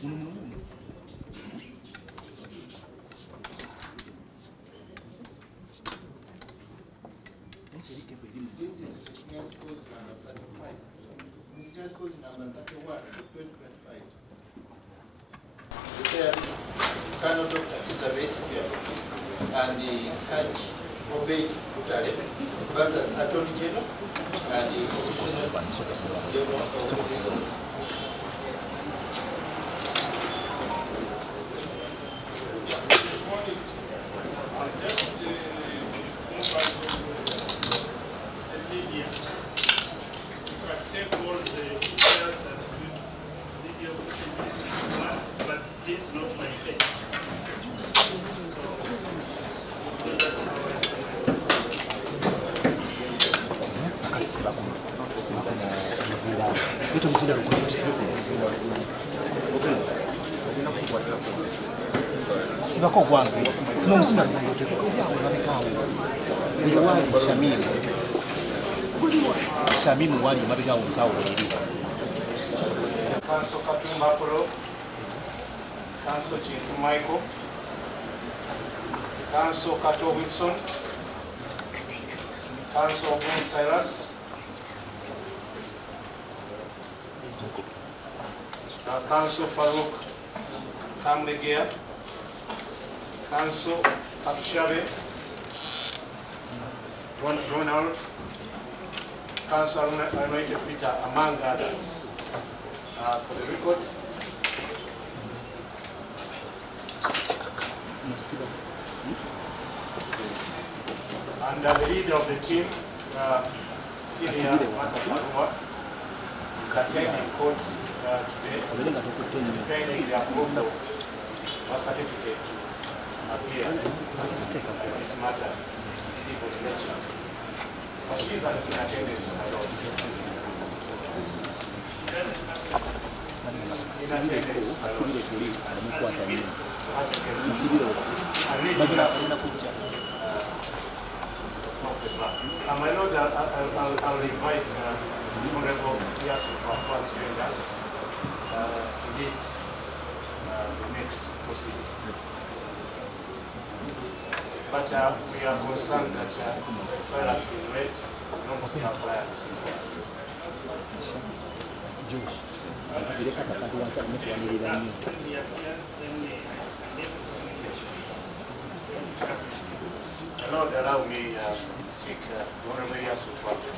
Colonel Dr. Besigye and the Judge Obey Butale versus Attorney General and the Constitutional General of the Sibako kwanza n'omusina ngote Shamimu wali mabega umusawo eri Council Katumba Pro, Council Chintu Michael, Council Kato Wilson, Council Ben Silas, Council Farouk Kamlegea, Council Kapshabe, Ronald, Council Anointed Peter, among others. For the record, and the leader of the team, Senior Karua, is attending court today, pending the approval of a certificate to appear in this matter, civil lecture. But she's in attendance, my lord. My lord, I'll invite the Honorable Habeas Corpus to join us to lead the next proceeding. But we are concerned that the trial has been read, don't see our clients. Lord, allow me to seek Honorable Habeas Corpus.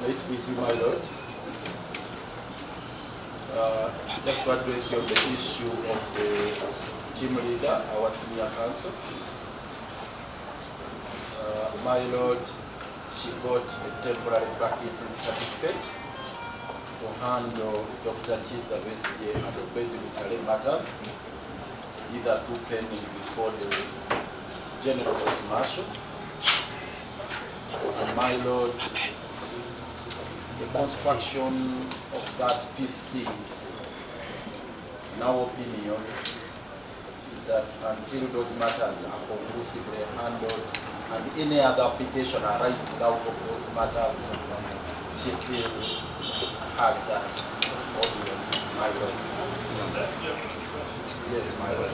May it please you, my lord. Just to address you on the issue of the team leader, our senior counsel. My lord, she got a temporary practicing certificate to handle Dr. Chiza Besigye and Obey matters, either through pending before the General Court Martial. And my lord, the construction of that PC, in our opinion, is that until those matters are conclusively handled and any other application arising out of those matters, she still has that audience, my lord. Yes, my lord.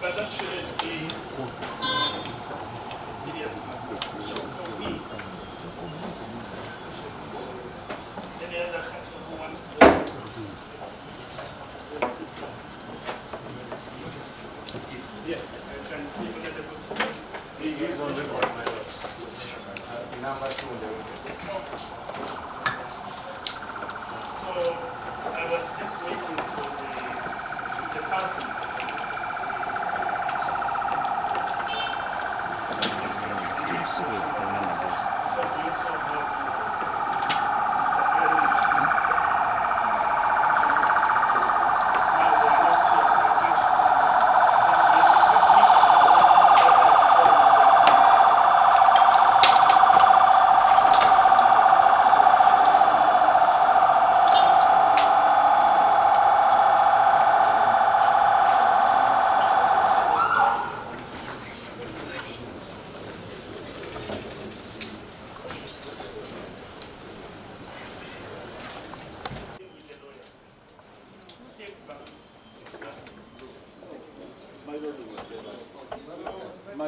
But that shouldn't be a serious application for me. Any other council who wants to yes, I'm trying to see whether there was He is on record, my lord. Number 2 on the record. So I was just waiting for the person.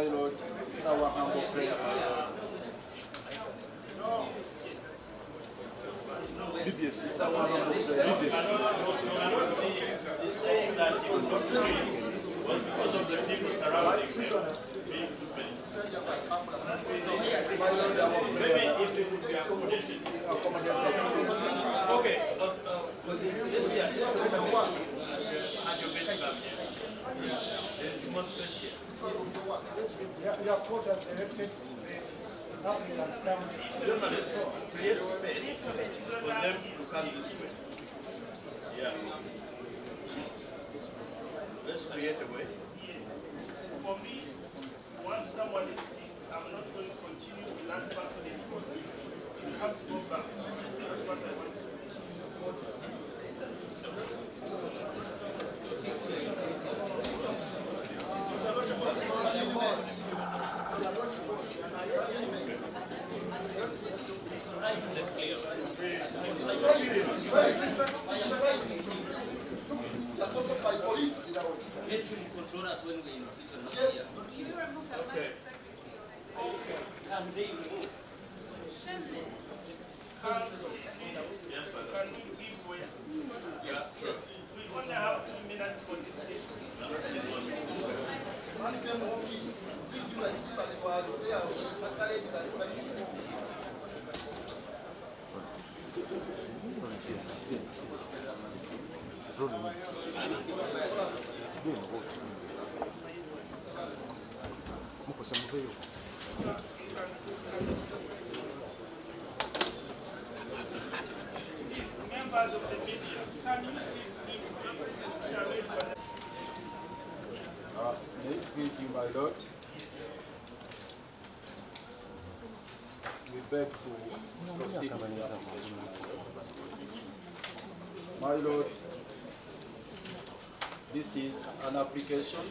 my Lord, it's our humble prayer, my Lord. It's our humble prayer. He's saying that he will not treat was because of the people surrounding him being footmen. Maybe if it would be accommodated. Okay, this year, it's more special. Your court has elected Africans County. Journalists create space for them to come this way. Yeah. Let's create a way. For me, once someone is sick, I'm not going to continue with that person in court. You have to go back. That's what I want to say. Let's clear. Let him control us when we're in prison. Yes. Do you remove the Okay. secrecy? Can they move? Shameless. Yes, brother. Can we give way? Yes. We only have 2 minutes for this session. Members of the media, can you please give May it please you, my Lord. We beg to proceed with the application. My Lord, this is an application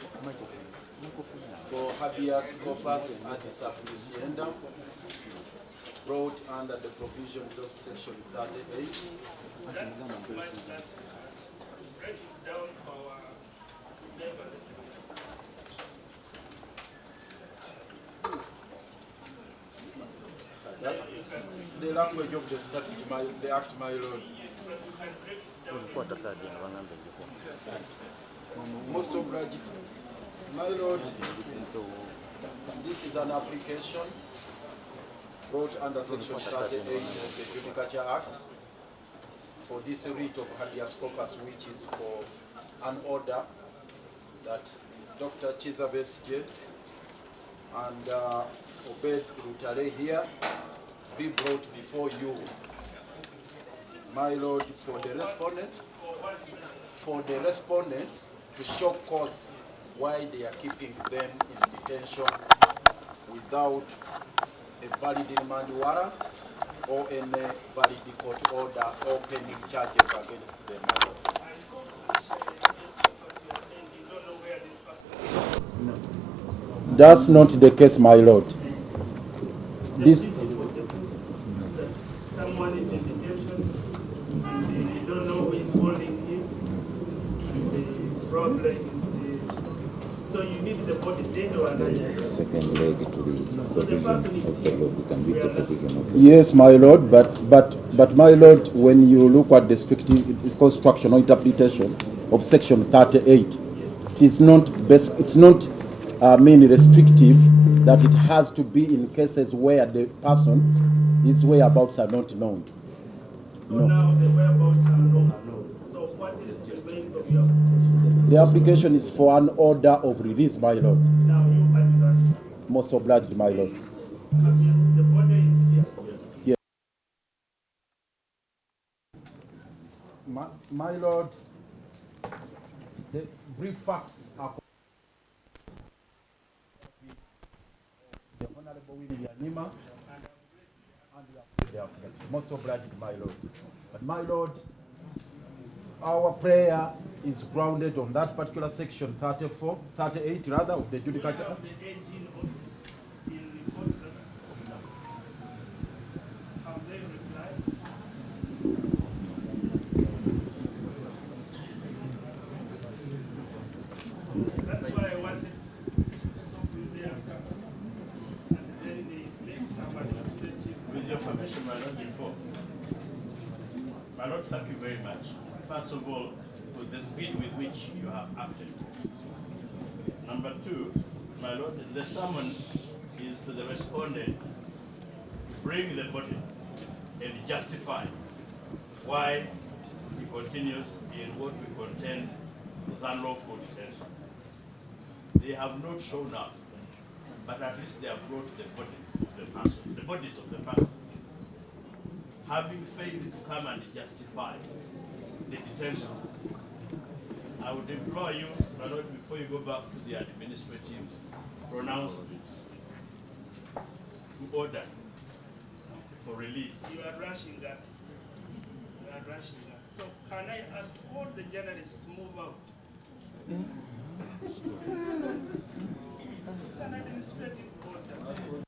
for habeas corpus ad suppliciendum brought under the provisions of section 38. break it down for our members? That's the language of the statute, the act, my Lord. Yes, but you can break it down. Most obliged, my Lord, this is an application brought under section 38 of the Judicature Act for this writ of habeas corpus, which is for an order that Dr. Besigye and Obed Rutale here be brought before you, my Lord, for the respondents to show cause why they are keeping them in detention without a valid remand warrant or any valid court order or pending charges against them. That's not the case, my Lord. This Someone is in detention, and you don't know who is holding him, and the problem is, so you need the body dead or alive. Second leg to the So the person is of the law can be taken. yes, my Lord, but my Lord, when you look at the strict construction or interpretation of section 38, it is not restrictive that it has to be in cases where the person, his whereabouts are not known. So now the whereabouts are known. So what is the remains of your application? The application is for an order of release, my Lord. Now you add that. Most obliged, my Lord. The body is here. Yes. My Lord, the brief facts are the Honorable William Nima and the most obliged, my Lord. But my Lord, our prayer is grounded on that particular section 38 rather, of the Judicature Act. The engine office in report that have they replied? So that's why I wanted to stop you there. before. My Lord, thank you very much. First of all, for the speed with which you have acted. Number two, my Lord, the summon is to the respondent to bring the body and justify why he continues in what we contend is unlawful detention. They have not shown up, but at least they have brought the bodies of the person, the bodies of the person. Having failed to come and justify the detention, I would implore you, my Lord, before you go back to the administrative pronouncements, to order for release. You are rushing us. You are rushing us. So can I ask all the journalists to move out? It's an administrative order.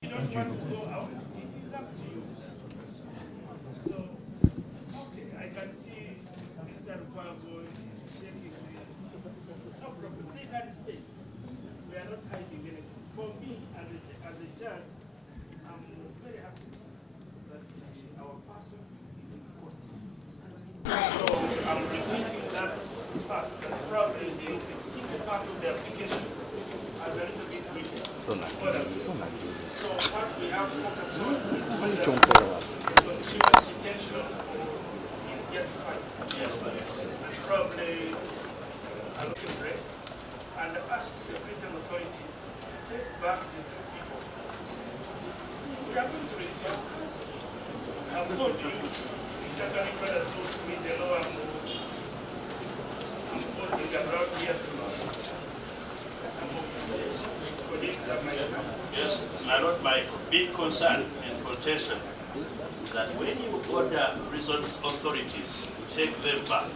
You don't want to go out, it is up to you. So, okay, I can see Mr. Lukwago shaking. No problem, they can stay. We are not hiding anything. For me, as a judge, I'm very happy that our person is in court. So I'm repeating that part, that probably the sticky part of the application as a little bit weaker. So what we have focused on is whether continuous detention is justified. Yes, and probably a looking break and ask the prison authorities to take back the two people. We are going to resume counsel. I've told you, Mr. Kalibala told me the law I'm posing around here tomorrow. Yes, my Lord, my big concern and contention is that when you order prison authorities to take them back,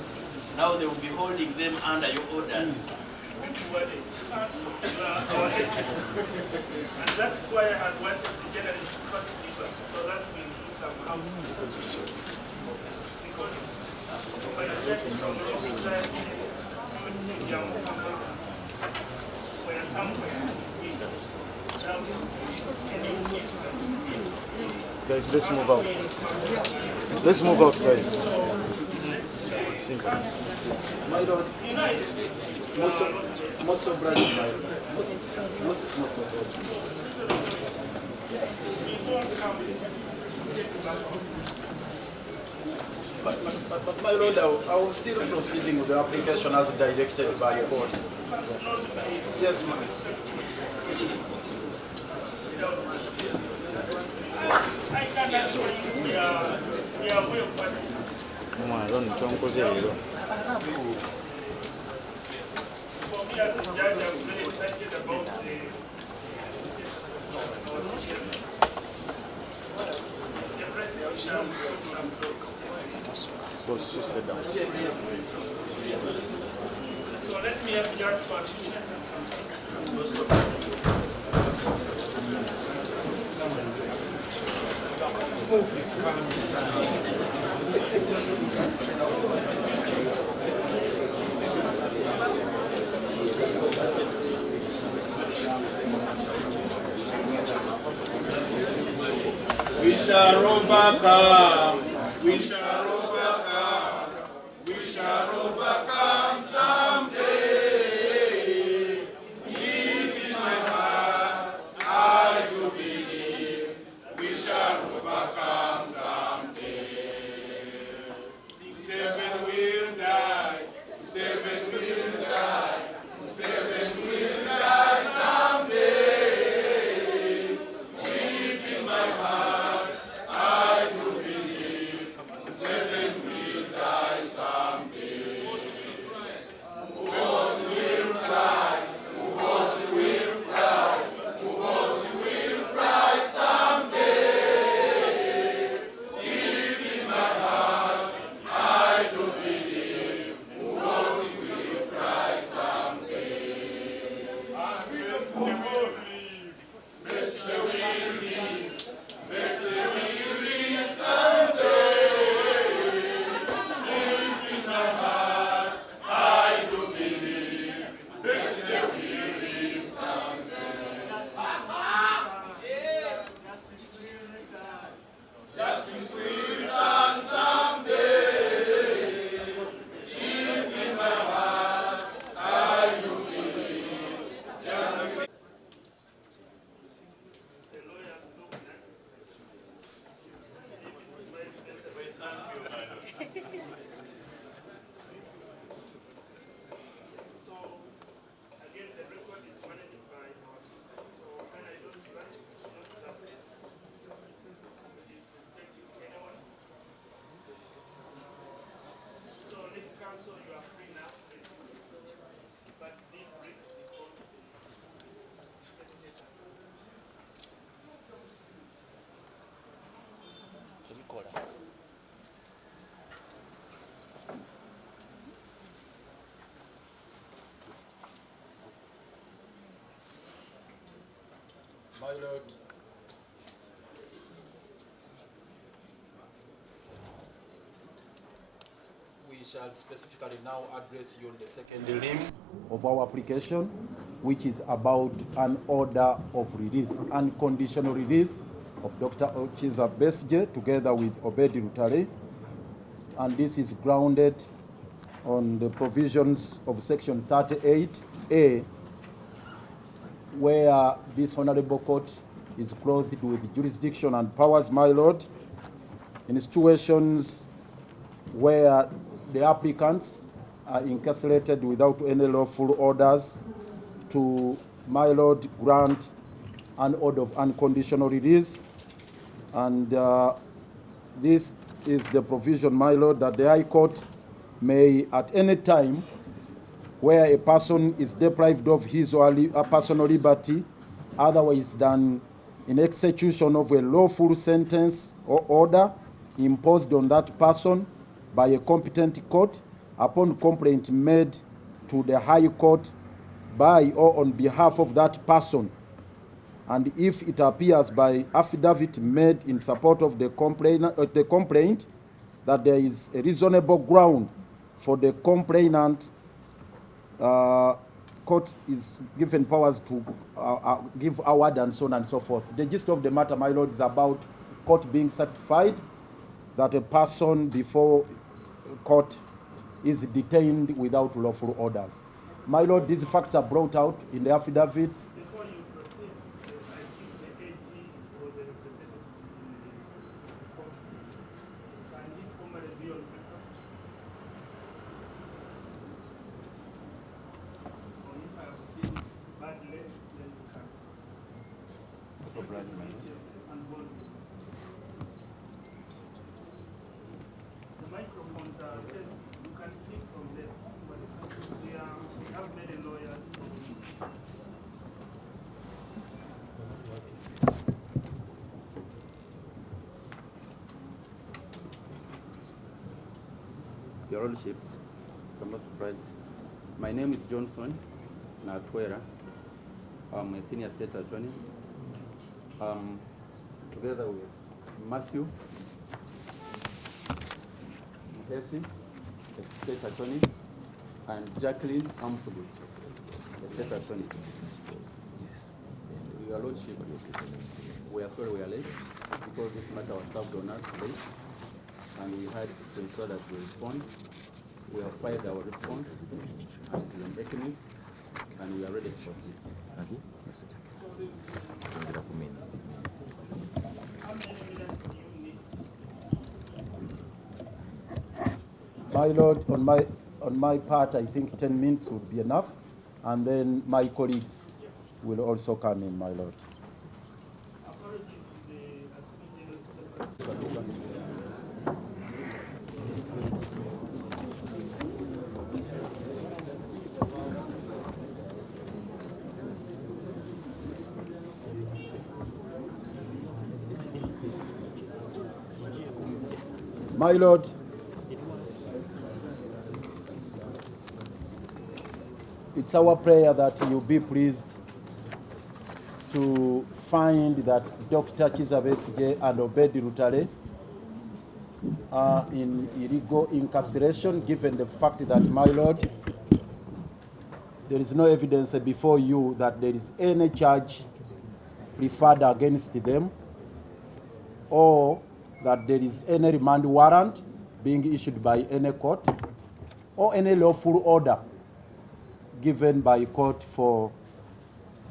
now they will be holding them under your orders. And that's why I had wanted the journalists to first leave us, so that we do some housekeeping. Because by reflecting from the society, where somewhere guys, let's move out. Let's move out, guys. My Lord, most of brother, my Lord. Most of But my Lord, I was still proceeding with the application as directed by the court. Yes, ma'am. I can assure you we are way of what. For me as a judge, I'm very excited about the status of our CGS. The president shall put some clothes. So let me have judge for 2 minutes and come. We shall overcome. We shall overcome. We shall overcome someday. Deep in my heart, I do believe we shall overcome someday. 7 will die. 7 will die. 7 will die someday. Deep in my heart, I do believe. My Lord, we shall specifically now address you on the second limb of our application, which is about an order of release, unconditional release of Dr. Ochiza Besigye together with Obedi Rutale. And this is grounded on the provisions of Section 38A, where this Honorable Court is clothed with jurisdiction and powers, my Lord, in situations where the applicants are incarcerated without any lawful orders to, my Lord, grant an order of unconditional release. And this is the provision, my Lord, that the High Court may at any time where a person is deprived of his or her personal liberty otherwise than in execution of a lawful sentence or order imposed on that person by a competent court upon complaint made to the High Court by or on behalf of that person, and if it appears by affidavit made in support of the complaint that there is a reasonable ground for the complainant, court is given powers to give award and so on and so forth. The gist of the matter, my Lord, is about court being satisfied that a person before court is detained without lawful orders. My Lord, these facts are brought out in the affidavit. Before you proceed, I think the AG or the representative in the court, can he formally be on record? Or if I have seen badly, then you can. What's up, Brad? And hold. The microphones are just, you can speak from there. But we have many lawyers. So Your Lordship, I'm not surprised. My name is Johnson Natwera. I'm a senior state attorney. Together with Matthew Muhesi, a state attorney, and Jacqueline Amsugut, a state attorney. Yes. Your Lordship, we are sorry we are late because this matter was served on us late, and we had to ensure that we respond. We have filed our response to the Economist, and we are ready to proceed. My Lord, on my part, I think 10 minutes would be enough, and then my colleagues will also come in, my Lord. My Lord, it's our prayer that you be pleased to find that Dr. Chiza Besigye and Obedi Rutale are in illegal incarceration, given the fact that, my Lord, there is no evidence before you that there is any charge preferred against them, or that there is any remand warrant being issued by any court, or any lawful order given by court for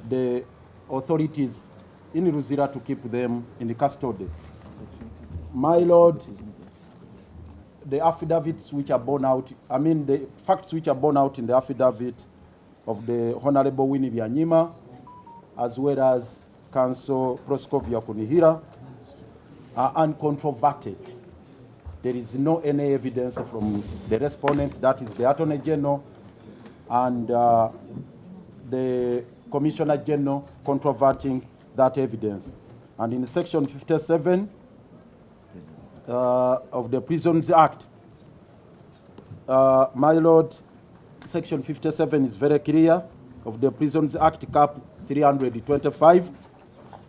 the authorities in Ruzira to keep them in custody. My Lord, the affidavits which are borne out, the facts which are borne out in the affidavit of the Honorable Winnie Byanyima, as well as Counsel Proscovia Kunihira, are uncontroverted. There is no any evidence from the respondents, that is the Attorney General and the Commissioner General, controverting that evidence. And in Section 57 of the Prisons Act, my Lord, Section 57 is very clear of the Prisons Act, Cap 325,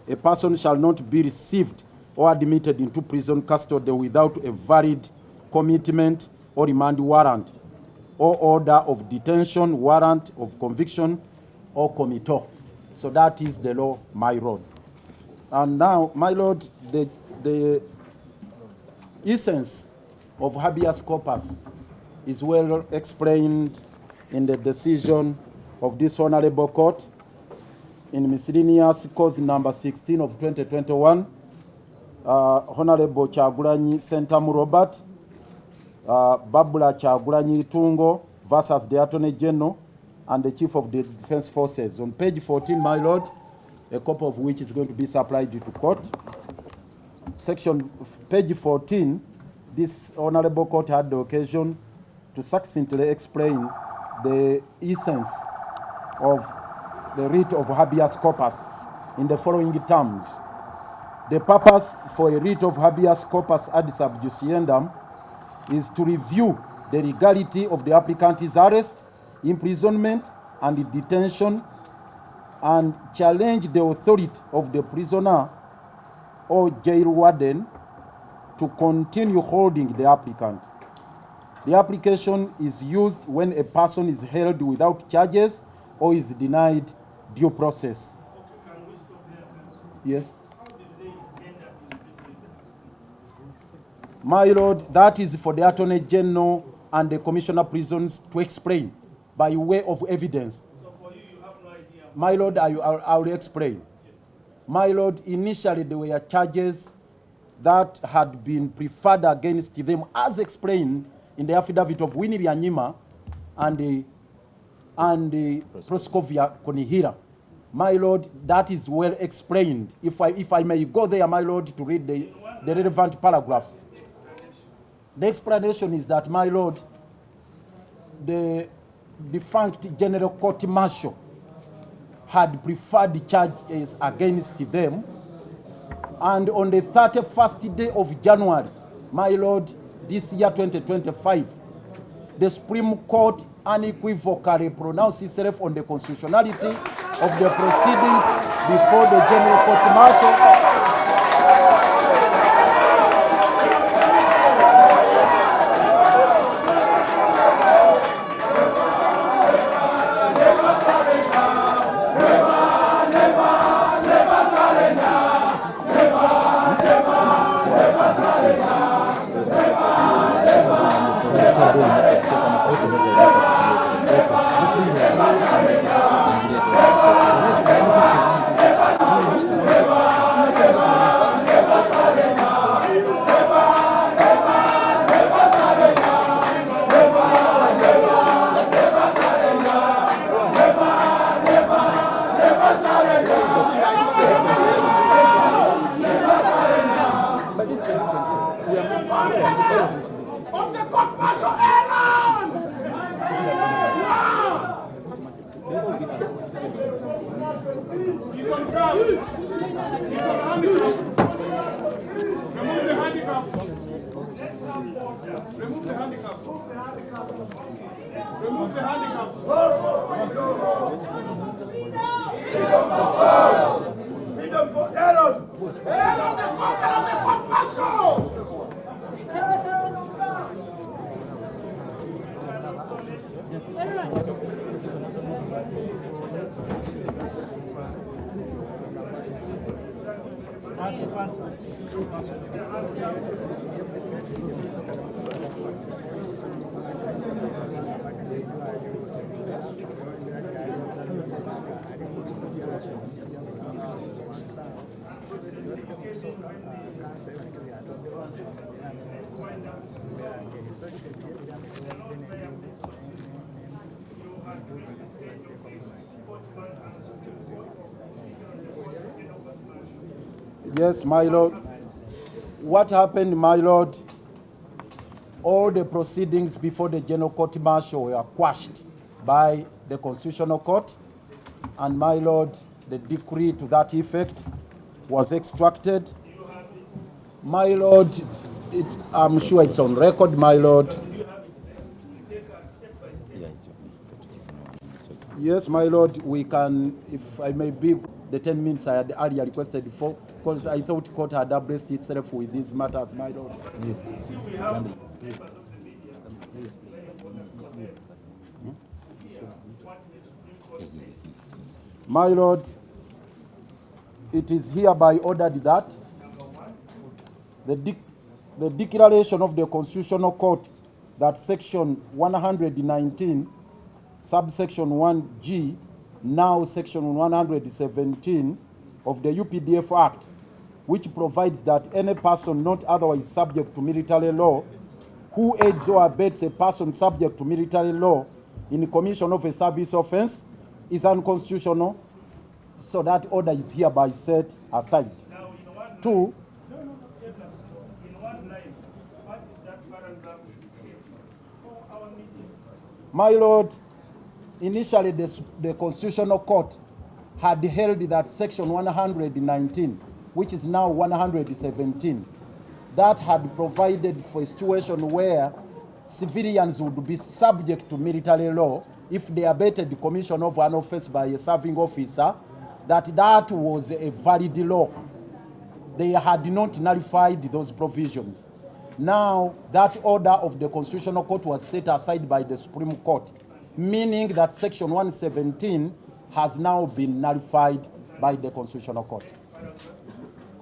a person shall not be received or admitted into prison custody without a valid commitment or remand warrant or order of detention, warrant of conviction, or committal. So that is the law, my lord. And now, my lord, the essence of habeas corpus is well explained in the decision of this honorable court in miscellaneous cause number 16 of 2021. Honorable Chagulanyi Sentamu Robert, Babula Chagulanyi Tungo versus the Attorney General and the Chief of the Defense Forces. On page 14, my lord, a copy of which is going to be supplied to court. Page 14, this honorable court had the occasion to succinctly explain the essence of the writ of habeas corpus in the following terms. The purpose for a writ of habeas corpus ad sub judiendum is to review the legality of the applicant's arrest, imprisonment, and detention, and challenge the authority of the prisoner or jail warden to continue holding the applicant. The application is used when a person is held without charges or is denied due process. Okay, can we stop there, counsel? Yes. How did they end up in prison in the first instance? My lord, that is for the Attorney General and the Commissioner of Prisons to explain by way of evidence. So for you, you have no idea. My lord, I will explain. Yes. My lord, initially there were charges that had been preferred against them as explained in the affidavit of Winnie Byanyima and Proscovia Konihira. My lord, that is well explained. If I may go there, my lord, to read the relevant paragraphs. The explanation is that, my lord, the defunct General Court Martial had preferred the charges against them, and on the 31st day of January, my lord, this year 2025, the Supreme Court unequivocally pronounced itself on the constitutionality of the proceedings before the General Court Martial. Of the court martial alone! He's on ground. He's on handicap. Remove the handicap. Remove the handicap. Remove the handicap. Freedom for Aaron. Aaron, the conqueror of the court martial. Yes, my lord. What happened, my lord? All the proceedings before the General Court Martial were quashed by the Constitutional Court, and my lord, the decree to that effect was extracted. My lord, I'm sure it's on record, my lord. Yes, my lord, we can, if I may be the 10 minutes I had earlier requested for, because I thought court had abreast itself with these matters, my lord. See, we have members of the media, very important for them. Here, what the Supreme Court said. My lord, it is hereby ordered that the declaration of the Constitutional Court that section 119, subsection 1G, now section 117 of the UPDF Act, which provides that any person not otherwise subject to military law who aids or abets a person subject to military law in the commission of a service offense is unconstitutional, so that order is hereby set aside. Now, in one Two, line, in one line, what is that paragraph stating for our media? my lord, initially the Constitutional Court had held that section 119, which is now 117, that had provided for a situation where civilians would be subject to military law if they abetted the commission of an offense by a serving officer, that was a valid law. They had not nullified those provisions. Now, that order of the Constitutional Court was set aside by the Supreme Court, meaning that section 117 has now been nullified by the Constitutional Court.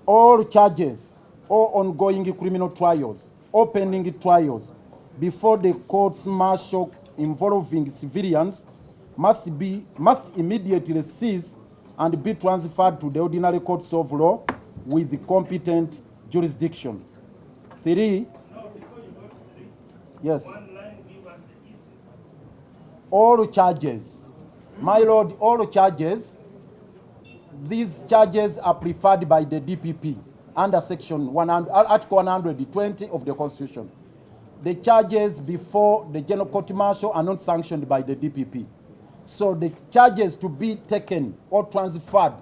All charges, all ongoing criminal trials, or pending trials before the courts martial involving civilians must immediately cease and be transferred to the ordinary courts of law with the competent jurisdiction. 3. Yes. All charges, my lord, all charges, these charges are preferred by the DPP under section 100, Article 120 of the Constitution. The charges before the General Court Martial are not sanctioned by the DPP. So the charges to be taken or transferred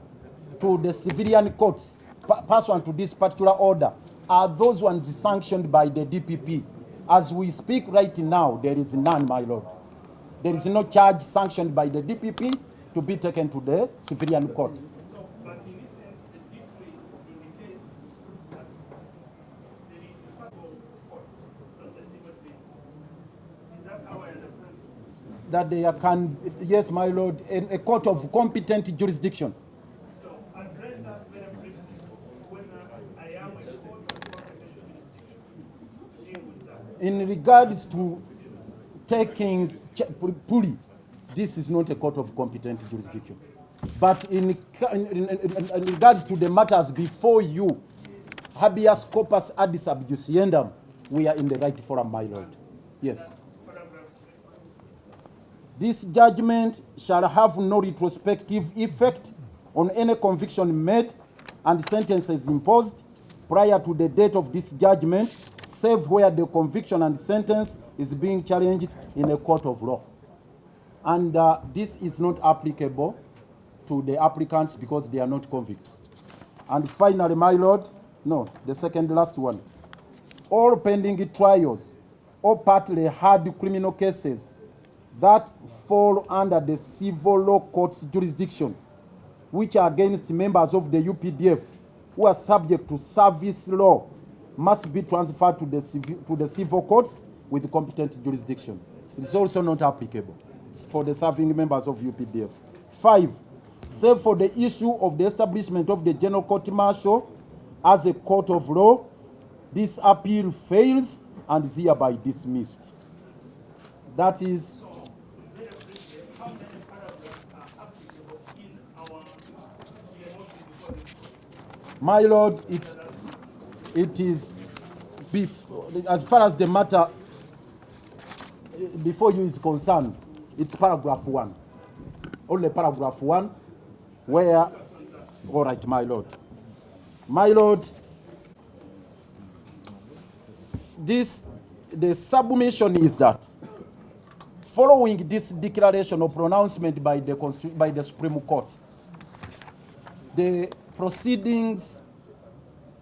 to the civilian courts pursuant to this particular order are those ones sanctioned by the DPP. As we speak right now, there is none, my lord. There is no charge sanctioned by the DPP to be taken to the civilian court. So, but in this sense, the decree indicates that there is a civil court, not a civil thing. Is that how I understand it? That they can, yes, my lord, a court of competent jurisdiction. So, address us very briefly when I am a court of competent jurisdiction. Deal with that. In regards to taking Puli, this is not a court of competent jurisdiction. But in regards to the matters before you, Habeas Corpus Addis Abjusiendam, we are in the right forum, my lord. Yes. This judgment shall have no retrospective effect on any conviction made and sentences imposed prior to the date of this judgment, save where the conviction and sentence is being challenged in a court of law. And this is not applicable to the applicants because they are not convicts. And finally, my lord, no, the second last one. All pending trials or partly hard criminal cases that fall under the civil law court's jurisdiction, which are against members of the UPDF who are subject to service law, must be transferred to the civil courts with competent jurisdiction. It is also not applicable for the serving members of UPDF. 5, save for the issue of the establishment of the General Court Martial as a court of law, this appeal fails and is hereby dismissed. That is. How many paragraphs are applicable in our motion before this court? My lord, it is, as far as the matter before you is concerned, it's paragraph 1. Only paragraph 1, where, all right, my lord. My lord, the submission is that following this declaration or pronouncement by the Supreme Court, the proceedings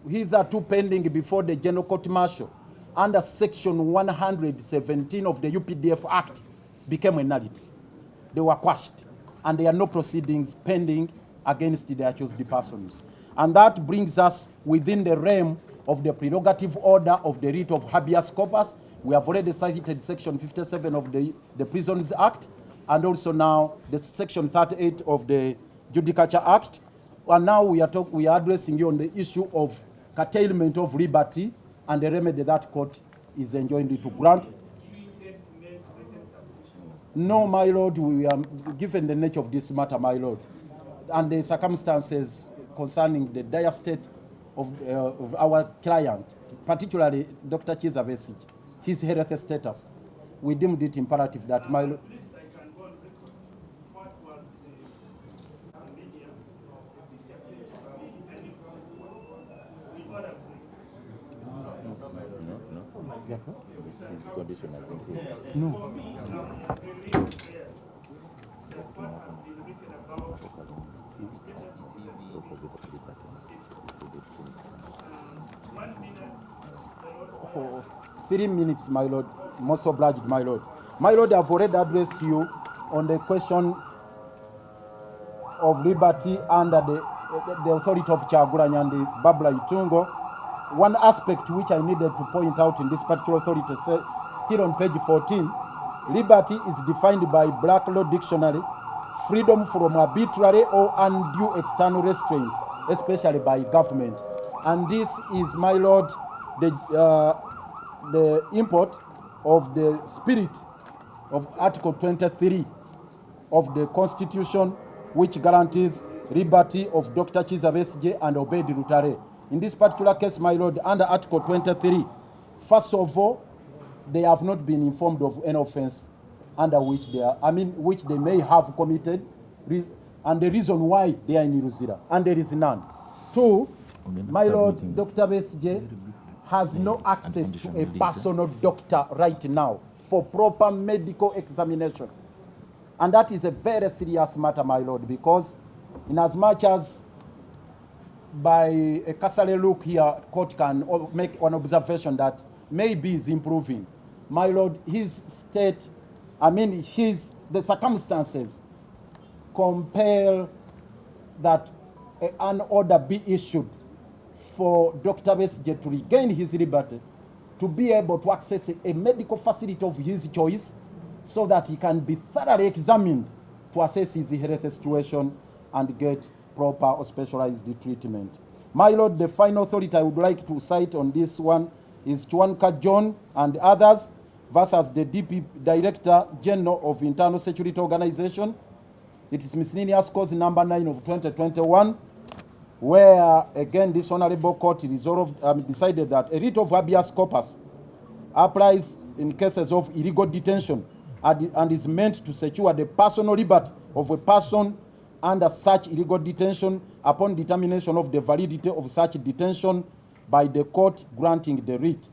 hitherto pending before the General Court Martial under section 117 of the UPDF Act became a nullity. They were quashed, and there are no proceedings pending against the accused persons. And that brings us within the realm of the prerogative order of the writ of habeas corpus. We have already cited section 57 of the Prisons Act, and also now the section 38 of the Judicature Act. And now we are addressing you on the issue of curtailment of liberty and the remedy that court is enjoined to grant. No, my lord, we are given the nature of this matter, my lord, and the circumstances concerning the dire state of our client, particularly Dr. Chiza Besigye, his health status. We deemed it imperative that my lord. His condition has improved. No. Oh, 3 minutes, my lord. Most obliged, my lord. My lord, I've already addressed you on the question of liberty under the authority of Kyagulanyi and the Babla Itungo. One aspect which I needed to point out in this particular authority, still on page 14, liberty is defined by Black Law Dictionary, freedom from arbitrary or undue external restraint, especially by government. And this is, my lord, the import of the spirit of Article 23 of the Constitution, which guarantees liberty of Dr. Chiza Besigye and Obedi Lutale. In this particular case, my lord, under Article 23, first of all, they have not been informed of any offense under which they are, which they may have committed, and the reason why they are in Iruzira, and there is none. Two, my lord, Dr. Besigye has no access to a personal doctor right now for proper medical examination. And that is a very serious matter, my lord, because in as much as by a cursory look here, court can make one observation that maybe is improving. My lord, his state, the circumstances compel that an order be issued for Dr. Besigye to regain his liberty, to be able to access a medical facility of his choice so that he can be thoroughly examined to assess his health situation and get proper or specialized treatment. My lord, the final authority I would like to cite on this one is Chwanka John and others versus the DP Director General of Internal Security Organization. It is miscellaneous cause number 9 of 2021, where again this honorable court decided that a writ of habeas corpus applies in cases of illegal detention and is meant to secure the personal liberty of a person under such illegal detention upon determination of the validity of such detention by the court granting the writ.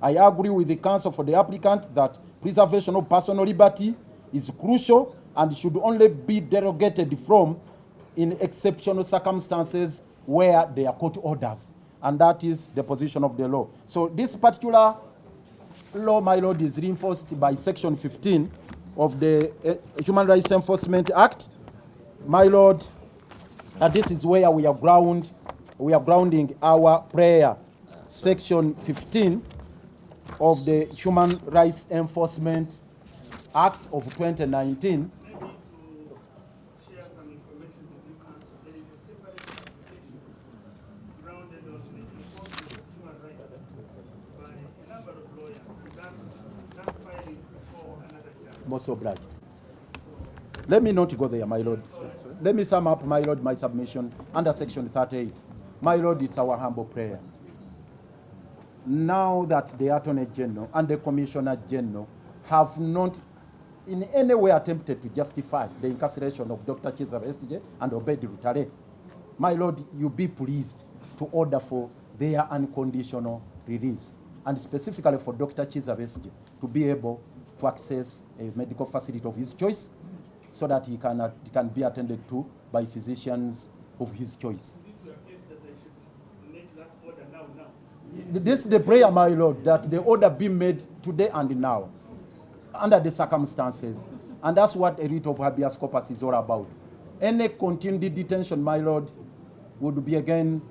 I agree with the counsel for the applicant that preservation of personal liberty is crucial and should only be derogated from in exceptional circumstances where there are court orders. And that is the position of the law. So this particular law, my lord, is reinforced by section 15 of the Human Rights Enforcement Act. My lord, this is where we are grounding our prayer. Section 15 of the Human Rights Enforcement Act of 2019. Most obliged. Let me not go there, my lord. Let me sum up, my lord, my submission under section 38. My lord, it's our humble prayer. Now that the Attorney General and the Commissioner General have not in any way attempted to justify the incarceration of Dr. Chiza Besigye and Obedi Lutale, my lord, you be pleased to order for their unconditional release, and specifically for Dr. Chiza Besigye to be able to access a medical facility of his choice so that he can be attended to by physicians of his choice. This is the prayer, my lord, that the order be made today and now, under the circumstances. And that's what a writ of habeas corpus is all about. Any continued detention, my lord, would be again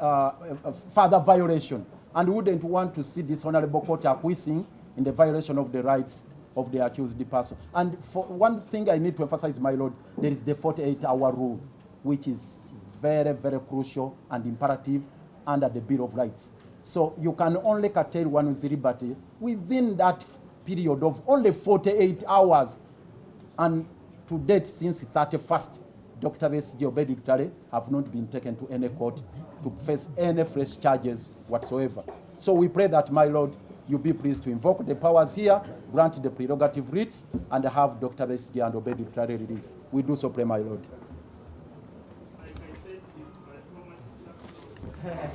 a further violation, and we wouldn't want to see this honorable court acquiescing in the violation of the rights of the accused person. And for one thing I need to emphasize, my lord, there is the 48-hour rule, which is very, very crucial and imperative under the Bill of Rights. So you can only curtail one's liberty within that period of only 48 hours. And to date, since 31st, Dr. Besigye Obedi Lutale have not been taken to any court to face any fresh charges whatsoever. So we pray that, my lord, you be pleased to invoke the powers here, grant the prerogative writs, and have Dr. Besigye and Obedi Lutale released. We do so pray, my lord. Like I said, it's my former teacher.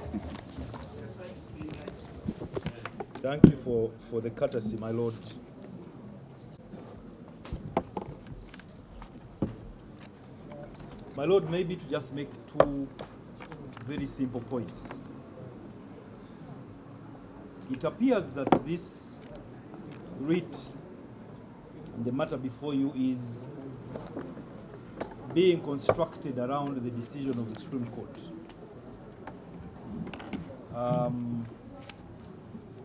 Thank you for the courtesy, my lord. My lord, maybe to just make two very simple points. It appears that this writ and the matter before you is being constructed around the decision of the Supreme Court.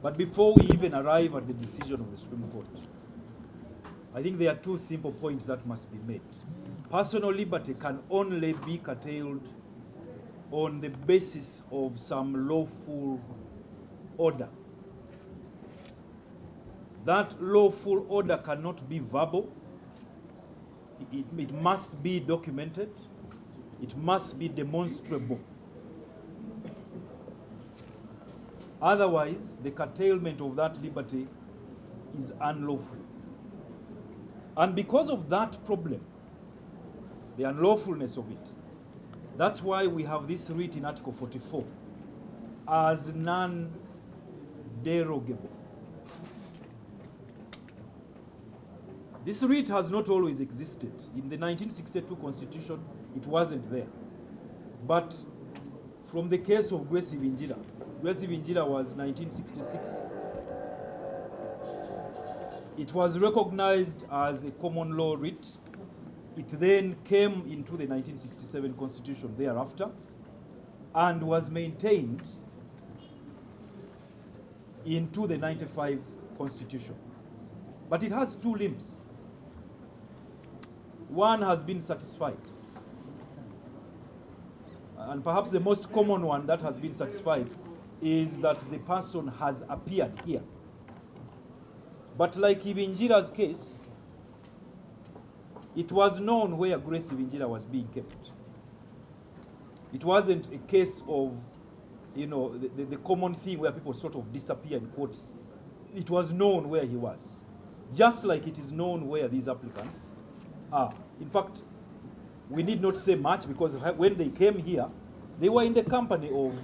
But before we even arrive at the decision of the Supreme Court, I think there are two simple points that must be made. Personal liberty can only be curtailed on the basis of some lawful order. That lawful order cannot be verbal. It must be documented. It must be demonstrable. Otherwise, the curtailment of that liberty is unlawful. And because of that problem, the unlawfulness of it, that's why we have this writ in Article 44 as non-derogable. This writ has not always existed. In the 1962 Constitution, it wasn't there. But from the case of Grace Vinjira was 1966. It was recognized as a common law writ. It then came into the 1967 Constitution thereafter and was maintained into the 95 Constitution. But it has two limbs. One has been satisfied. And perhaps the most common one that has been satisfied is that the person has appeared here. But like Ivinjira's case, it was known where Grace Ivinjira was being kept. It wasn't a case of, you know, the common thing where people sort of disappear in courts. It was known where he was. Just like it is known where these applicants are. In fact, we need not say much because when they came here, they were in the company of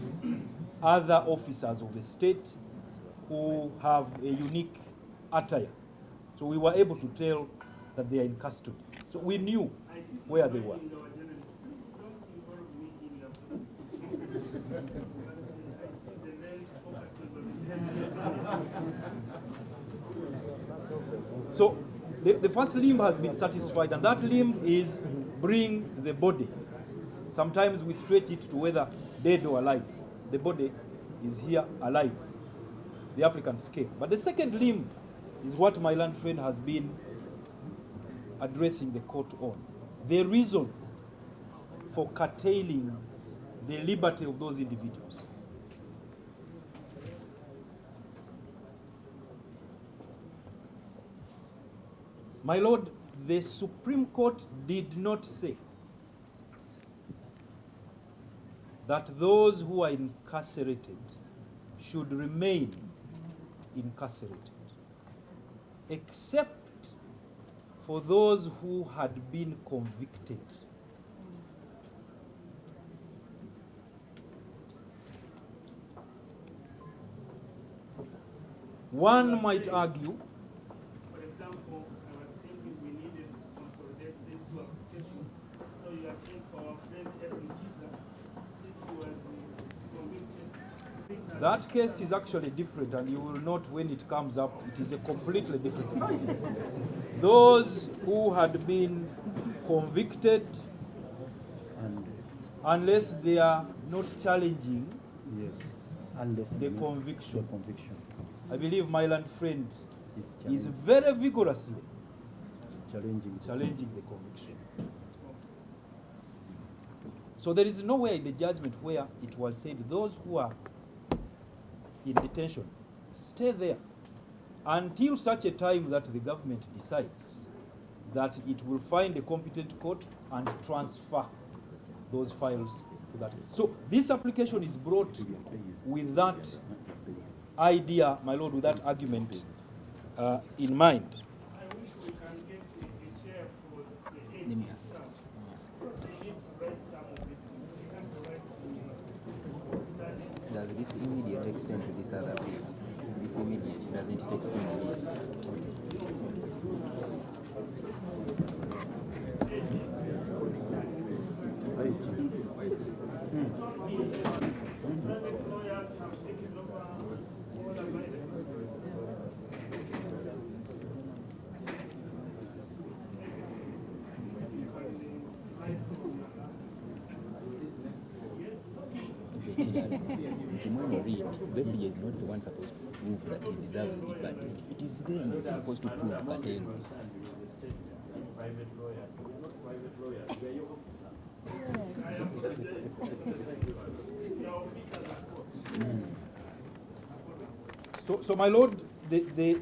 other officers of the state who have a unique attire. So we were able to tell that they are in custody. So we knew where they were. So the first limb has been satisfied, and that limb is bring the body. Sometimes we stretch it to whether dead or alive. The body is here alive. The applicants came. But the second limb is what my learned friend has been addressing the court on. The reason for curtailing the liberty of those individuals. My Lord, the Supreme Court did not say that those who are incarcerated should remain incarcerated, except for those who had been convicted. One might argue, for example, I was thinking we needed to consolidate these two applications. So you are saying for our friend Ernest, since he was convicted. that case is actually different, and you will note when it comes up, it is a completely different thing. Those who had been convicted unless they are not challenging Unless the conviction. The conviction. I believe my land friend is challenging. very vigorously Challenging the conviction. So there is nowhere in the judgment where it was said those who are in detention stay there until such a time that the government decides that it will find a competent court and transfer those files to that. So this application is brought with that idea, my lord, with that argument in mind. I wish we can get a chair for the AD staff. They need to write some of it. We can't write to Does this immediate extend to this other bill? This immediate, doesn't it extend to this? private lawyers have taken over all the violence. When you read, Besigye is not the one supposed to prove that he deserves the button. It is them who are supposed to prove Kateng. Private lawyer. You're not private lawyer. You're your officer. So my lord, the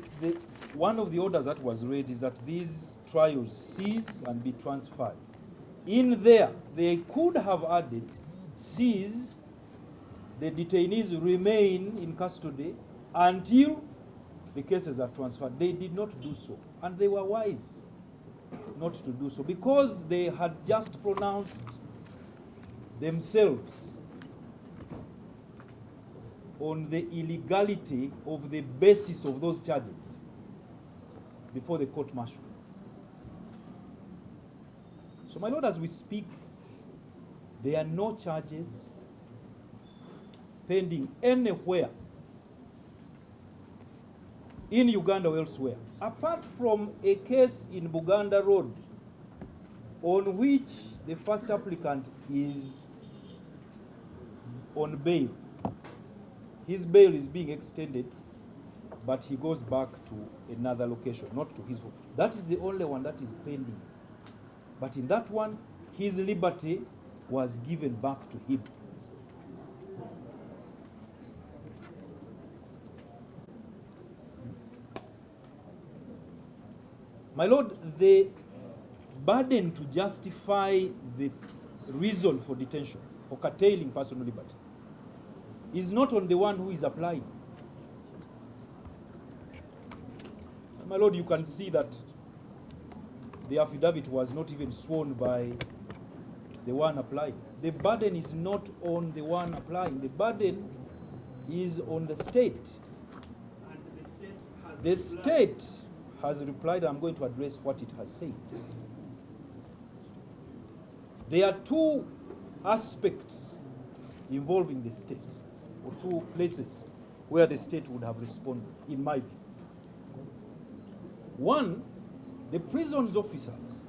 one of the orders that was read is that these trials cease and be transferred. In there, they could have added, cease, the detainees remain in custody until the cases are transferred. They did not do so, and they were wise not to do so because they had just pronounced themselves on the illegality of the basis of those charges before the court martial. So my lord, as we speak, there are no charges pending anywhere in Uganda or elsewhere, apart from a case in Buganda Road on which the first applicant is on bail. His bail is being extended, but he goes back to another location, not to his home. That is the only one that is pending. But in that one, his liberty was given back to him. My lord, the burden to justify the reason for detention, for curtailing personal liberty, is not on the one who is applying. My lord, you can see that the affidavit was not even sworn by the one applying. The burden is not on the one applying. The burden is on the state. And the state has replied. I'm going to address what it has said. There are two aspects involving the state, or two places where the state would have responded, in my view. One, the prisons officers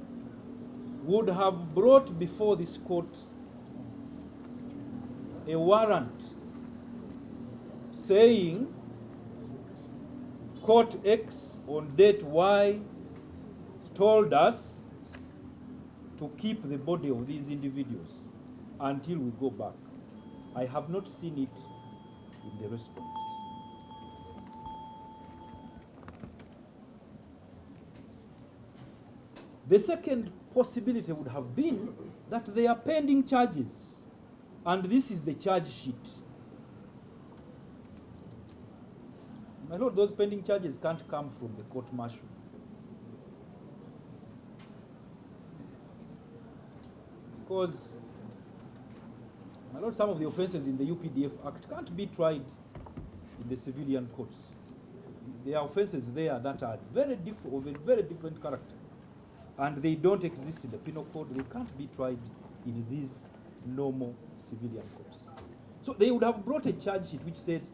would have brought before this court a warrant saying Court X on date Y told us to keep the body of these individuals until we go back. I have not seen it in the response. The second possibility would have been that they are pending charges, and this is the charge sheet. My lord, those pending charges can't come from the court martial. Because, my lord, some of the offenses in the UPDF Act can't be tried in the civilian courts. There are offenses there that are very different, of a very different character, and they don't exist in the penal code. They can't be tried in these normal civilian courts. So they would have brought a charge sheet which says,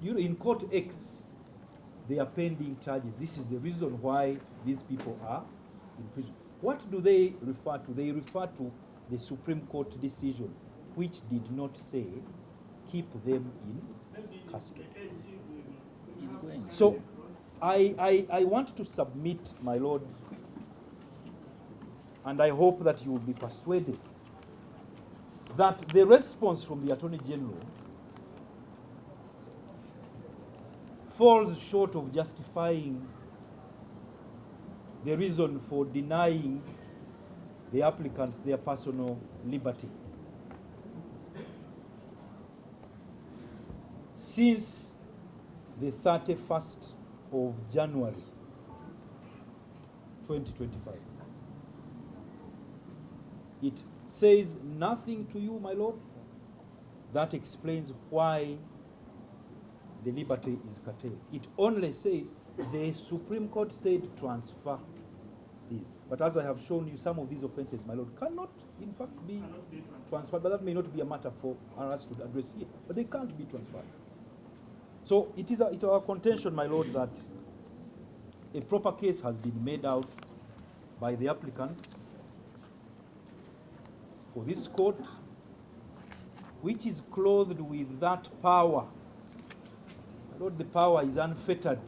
you know, in court X, they are pending charges. This is the reason why these people are in prison. What do they refer to? They refer to the Supreme Court decision which did not say keep them in custody. So I want to submit, my Lord, and I hope that you will be persuaded that the response from the Attorney General falls short of justifying the reason for denying the applicants their personal liberty. Since the 31st of January 2025, it says nothing to you, my Lord, that explains why the liberty is curtailed. It only says the Supreme Court said transfer these. But as I have shown you, some of these offenses, my Lord, cannot in fact be transferred. But that may not be a matter for us to address here. But they can't be transferred. So it is our contention, my Lord, that a proper case has been made out by the applicants for this court, which is clothed with that power. My Lord, the power is unfettered.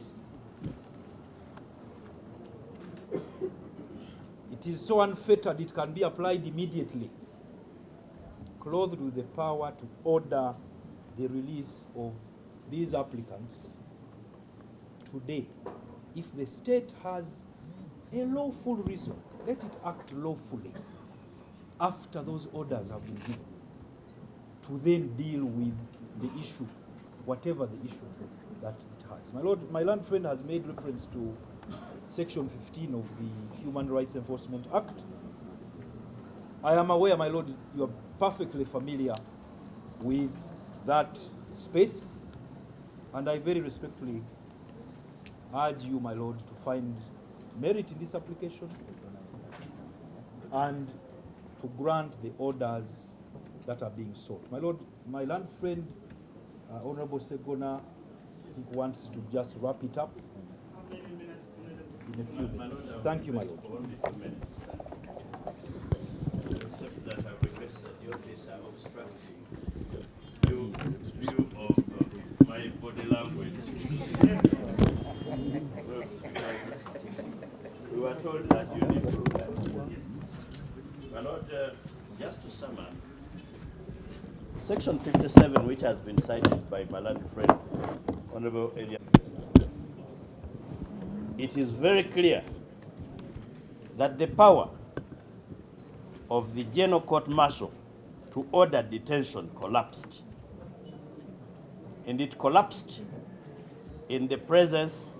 It is so unfettered it can be applied immediately. Clothed with the power to order the release of these applicants today. If the state has a lawful reason, let it act lawfully after those orders have been given to then deal with the issue, whatever the issue that it has. My Lord, my learned friend has made reference to Section 15 of the Human Rights Enforcement Act. I am aware, my Lord, you are perfectly familiar with that space, and I very respectfully urge you, my Lord, to find merit in this application and to grant the orders that are being sought. My Lord, my learned friend, Honorable Segona, I think wants to just wrap it up in a few minutes. Thank you, my Lord. For only 2 minutes. Except that I request that your case are obstructing your view of my body language. We were told that you need to. My Lord, just to sum up, Section 57, which has been cited by my learned friend, Honorable Elia, it is very clear that the power of the General Court Martial to order detention collapsed. And it collapsed in the presence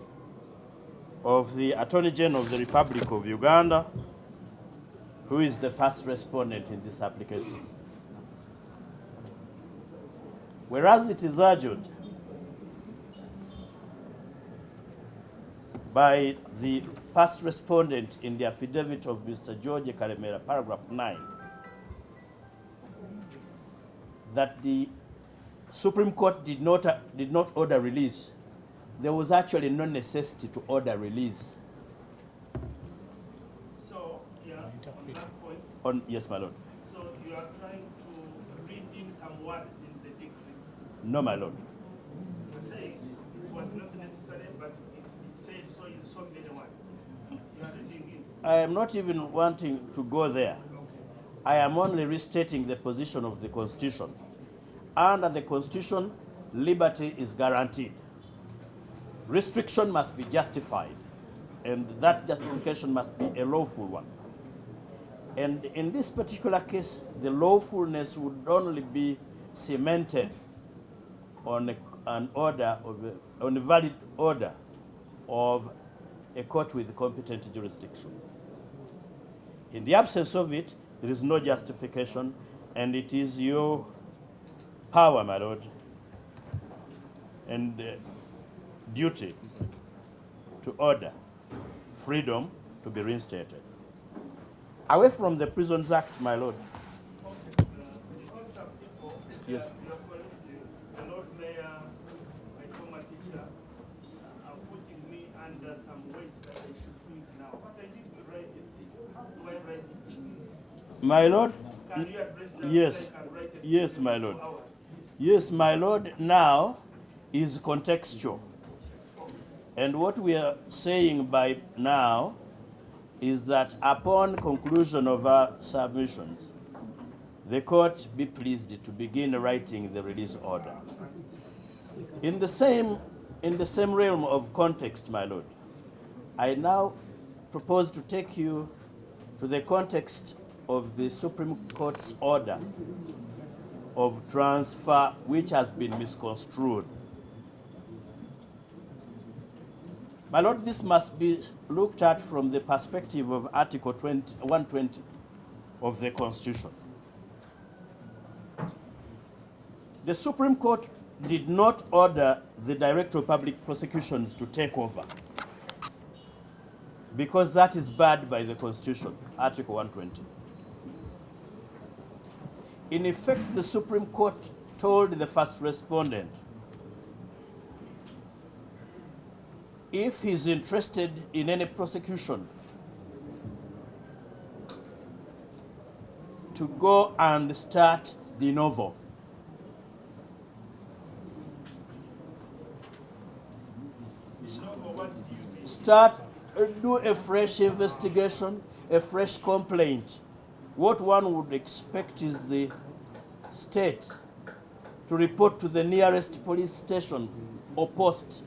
of the Attorney General of the Republic of Uganda, who is the first respondent in this application. Whereas it is urged by the first respondent in the affidavit of Mr. George Karemera, paragraph 9, that the Supreme Court did not order release. There was actually no necessity to order release. So, yeah, on that point. Yes, my Lord. So you are trying to read in some words in the decree? No, my Lord. You're saying it was not necessary, but it said so in so many words. You are reading in. I am not even wanting to go there. I am only restating the position of the Constitution. Under the Constitution, liberty is guaranteed. Restriction must be justified, and that justification must be a lawful one. And in this particular case, the lawfulness would only be cemented on an order on a valid order of a court with competent jurisdiction. In the absence of it, there is no justification, and it is your power, my Lord, and duty to order freedom to be reinstated. Away from the Prisons Act, my Lord. Yes. The Lord Mayor, my former teacher, are putting me under some weight that I should think now. But I didn't write it. Do I write it? My Lord? Can you address that? Yes. Yes, my lord. Yes, my lord, now is contextual. And what we are saying by now is that upon conclusion of our submissions, the court be pleased to begin writing the release order. In the same realm of context, my lord, I now propose to take you to the context of the Supreme Court's order of transfer, which has been misconstrued. My lord, this must be looked at from the perspective of Article 120 of the Constitution. The Supreme Court did not order the Director of Public Prosecutions to take over, because that is barred by the Constitution, Article 120. In effect, the Supreme Court told the first respondent, if he's interested in any prosecution, to go and start de novo. Do a fresh investigation, a fresh complaint. What one would expect is the state to report to the nearest police station or post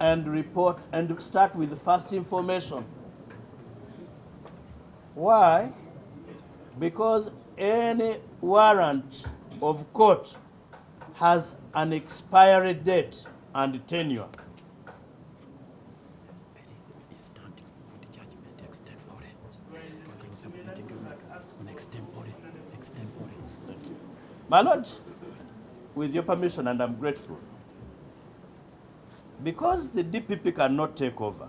and report and start with the first information. Why? Because any warrant of court has an expiry date and tenure. My lord, with your permission, and I'm grateful, because the DPP cannot take over,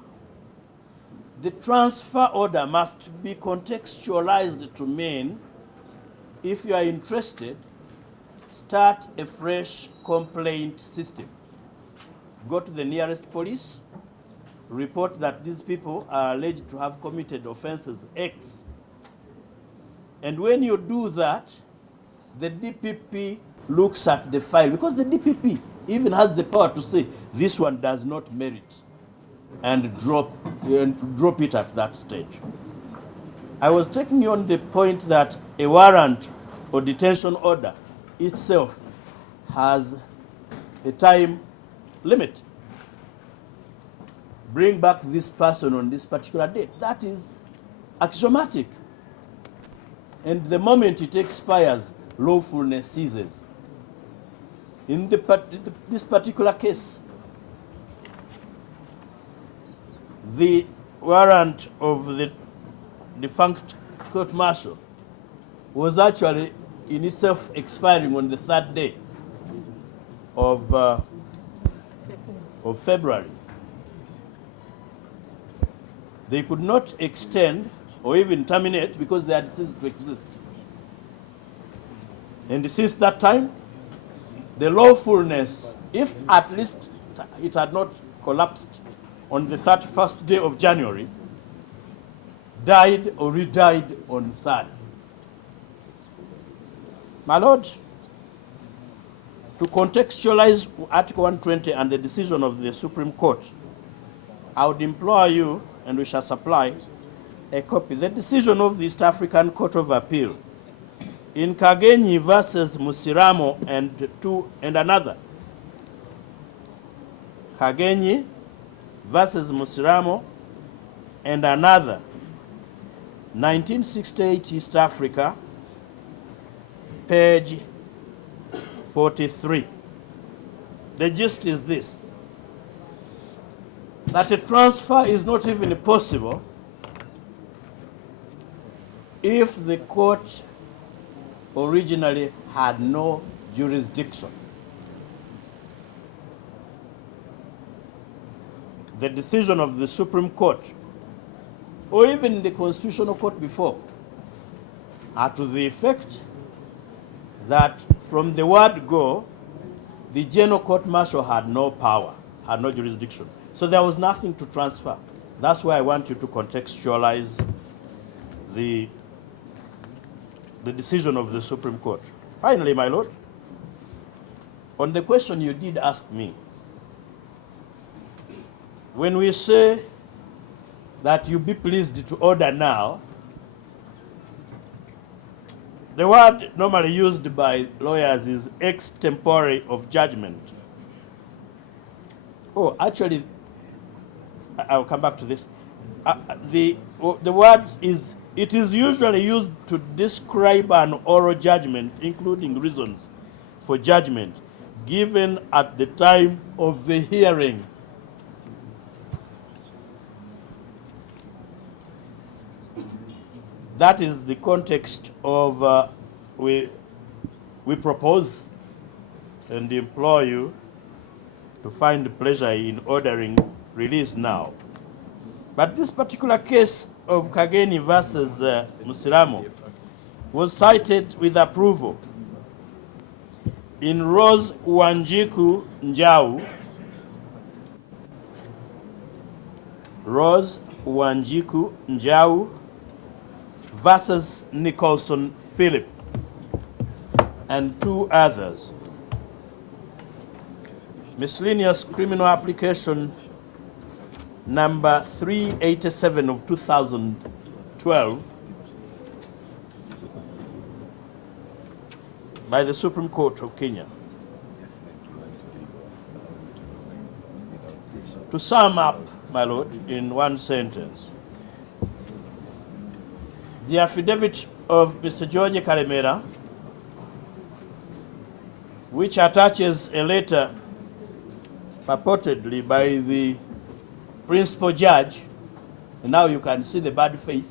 the transfer order must be contextualized to mean, if you are interested, start a fresh complaint system. Go to the nearest police, report that these people are alleged to have committed offenses X. And when you do that, the DPP looks at the file, because the DPP even has the power to say, this one does not merit, and drop it at that stage. I was taking you on the point that a warrant or detention order itself has a time limit. Bring back this person on this particular date. That is axiomatic. And the moment it expires, lawfulness ceases. In this particular case, the warrant of the defunct court-martial was actually in itself expiring on the third day of February. They could not extend or even terminate because they had ceased to exist. And since that time, the lawfulness, if at least it had not collapsed on the 31st day of January, died or re-died on 3rd. My lord, to contextualize Article 120 and the decision of the Supreme Court, I would implore you, and we shall supply a copy, the decision of the East African Court of Appeal in Kagenyi versus Musiramo and another. Kagenyi versus Musiramo and another. 1968 East Africa, page 43. The gist is this, that a transfer is not even possible if the court originally had no jurisdiction. The decision of the Supreme Court, or even the Constitutional Court before, are to the effect that from the word go, the General Court-Martial had no power, had no jurisdiction. So there was nothing to transfer. That's why I want you to contextualize the the decision of the Supreme Court. Finally, my Lord, on the question you did ask me, when we say that you be pleased to order now, the word normally used by lawyers is ex tempore of judgment. Oh, actually, I'll come back to this. The word is, it is usually used to describe an oral judgment, including reasons for judgment, given at the time of the hearing. That is the context of we propose and implore you to find pleasure in ordering release now. But this particular case of Kageni versus Musiramo was cited with approval in Rose Wanjiku Njau, Rose Wanjiku Njau versus Nicholson Philip and two others. Miscellaneous criminal application number 387 of 2012 by the Supreme Court of Kenya. To sum up, my Lord, in one sentence, the affidavit of Mr. George Kalemera, which attaches a letter purportedly by the principal judge, and now you can see the bad faith,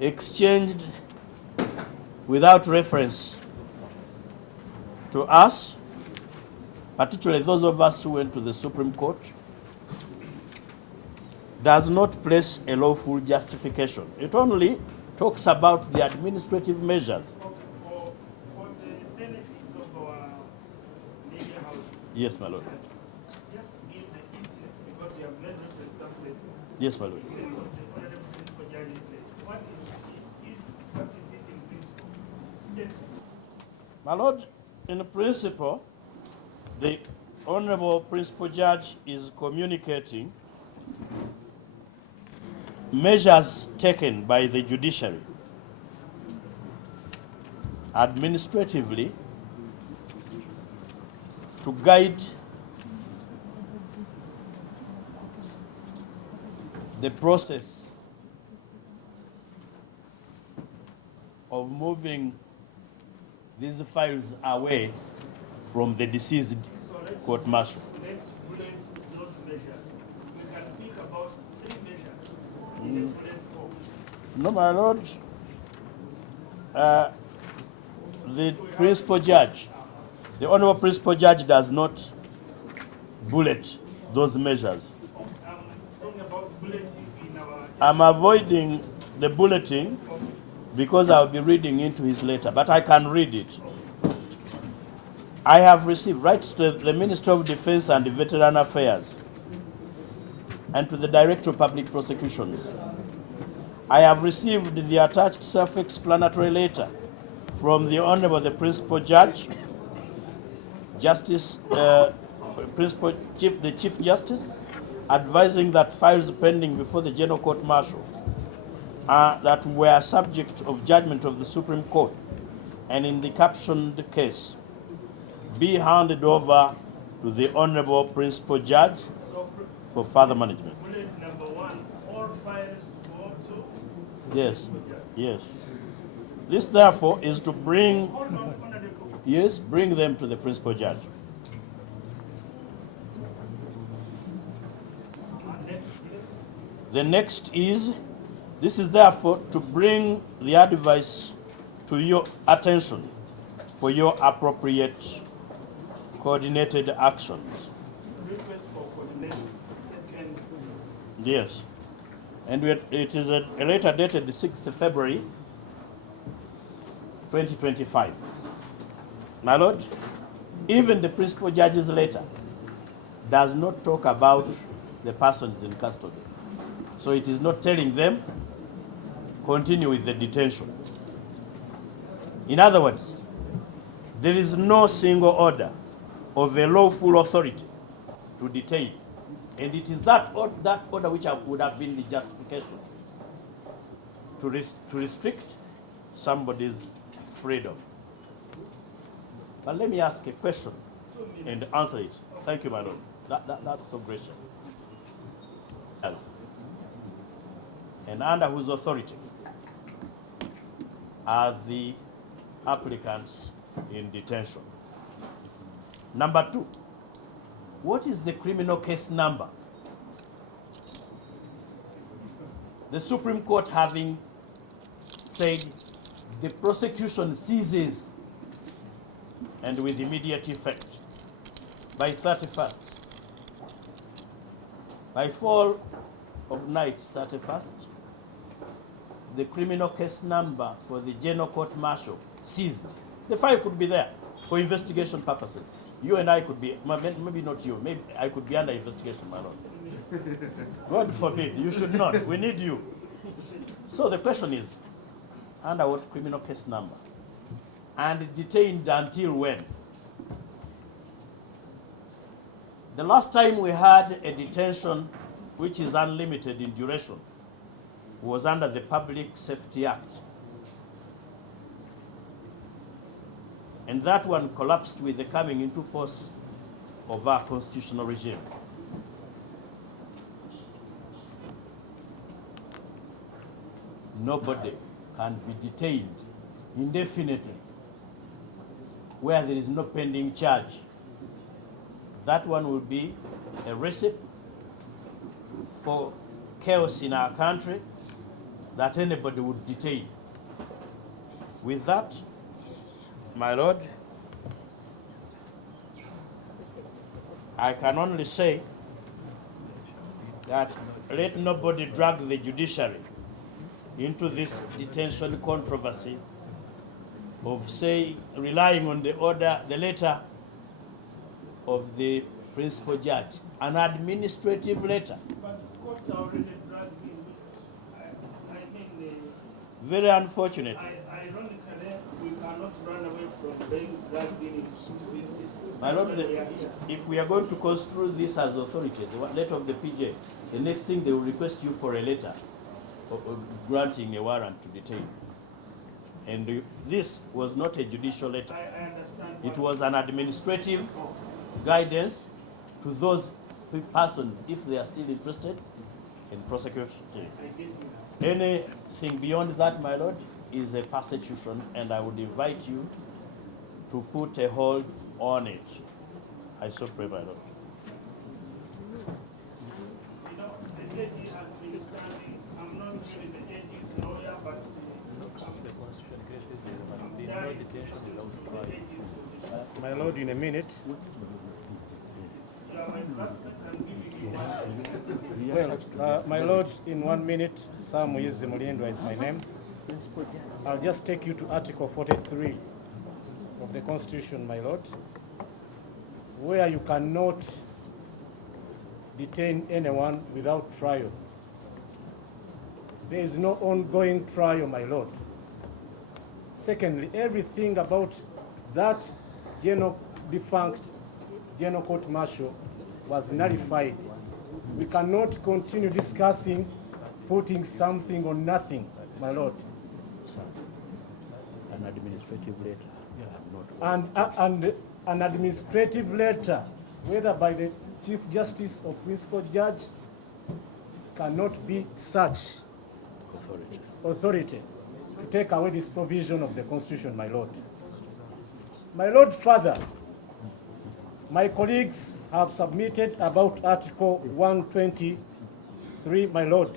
exchanged without reference to us, particularly those of us who went to the Supreme Court, does not place a lawful justification. It only talks about the administrative measures. For the benefit of our media house. Yes, my Lord. Just give the essence, because you have read the stuff later. Yes, my Lord. Essence of the honorable principal judge's letter. What is it in principle? State. My Lord, in principle, the Honorable Principal Judge is communicating measures taken by the judiciary administratively to guide the process of moving these files away from the deceased court-martial. Let's bullet those measures. We can speak about 3 measures in the bullet form. No, my Lord. The principal judge, the Honorable Principal Judge does not bullet those measures. I'm talking about bulleting in our... I'm avoiding the bulleting because I'll be reading into his letter, but I can read it. I have received rights to the Minister of Defense and Veteran Affairs and to the Director of Public Prosecutions. I have received the attached self-explanatory letter from the Honorable the Principal Judge, Justice, the Chief Justice, advising that files pending before the General Court Martial that were subject of judgment of the Supreme Court and in the captioned case be handed over to the Honorable Principal Judge for further management. Bullet number 1, all files to go to... Yes, yes. This, therefore, is to bring, yes, bring them to the Principal Judge. The next is, this is therefore to bring the advice to your attention for your appropriate coordinated actions. Request for coordinated second. Yes. And it is a letter dated the 6th February 2025. My Lord, even the Principal Judge's letter does not talk about the persons in custody. So it is not telling them, continue with the detention. In other words, there is no single order of a lawful authority to detain. And it is that order which would have been the justification to restrict somebody's freedom. But let me ask a question and answer it. Thank you, my Lord. That's so gracious. Yes. And under whose authority are the applicants in detention? Number two, what is the criminal case number? The Supreme Court having said the prosecution ceases and with immediate effect by 31st. By fall of night 31st, the criminal case number for the General Court Martial ceased. The file could be there for investigation purposes. You and I could be, maybe not you, maybe I could be under investigation, my Lord. God forbid, you should not. We need you. So the question is, under what criminal case number? And detained until when? The last time we had a detention which is unlimited in duration was under the Public Safety Act. And that one collapsed with the coming into force of our constitutional regime. Nobody can be detained indefinitely where there is no pending charge. That one will be a recipe for chaos in our country that anybody would detain. With that, my Lord, I can only say that let nobody drag the judiciary into this detention controversy of, say, relying on the order, the letter of the principal judge, an administrative letter. But courts are already dragged in. Very unfortunate. Ironically, we cannot run away from being dragged in this. My Lord, if we are going to construe this as authority, the letter of the PJ, the next thing they will request you for a letter granting a warrant to detain. And this was not a judicial letter. I understand. It was an administrative guidance to those persons if they are still interested in prosecuting. Anything beyond that, my Lord, is a persecution, and I would invite you to put a hold on it. I so pray, my Lord. You know, the lady has been standing. I'm not really the lady's lawyer, but My Lord, in a minute. Well, my Lord, in 1 minute, Sam Mulindwa is my name. I'll just take you to Article 43 of the Constitution, my Lord, where you cannot detain anyone without trial. There is no ongoing trial, my Lord. Secondly, everything about that defunct General Court Martial was nullified. We cannot continue discussing putting something on nothing, my Lord. An administrative letter. And an administrative letter, whether by the Chief Justice or Principal Judge, cannot be such authority to take away this provision of the Constitution, my Lord. My Lord, further, my colleagues have submitted about Article 123, my Lord.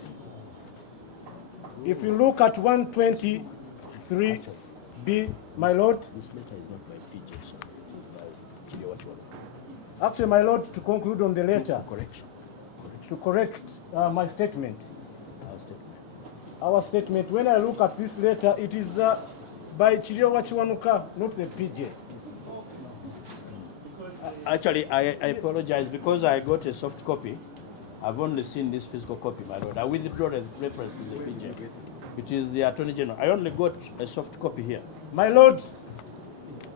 If you look at 123B, my Lord. This letter is not by PJ, so it's by Karua. Actually, my Lord, to conclude on the letter. Correction. To correct my statement. Our statement. Our statement, when I look at this letter, it is by Chiriowa Chiwanuka, not the PJ. Actually, I apologize because I got a soft copy. I've only seen this physical copy, my Lord. I withdraw the reference to the PJ. It is the Attorney General. I only got a soft copy here. My Lord,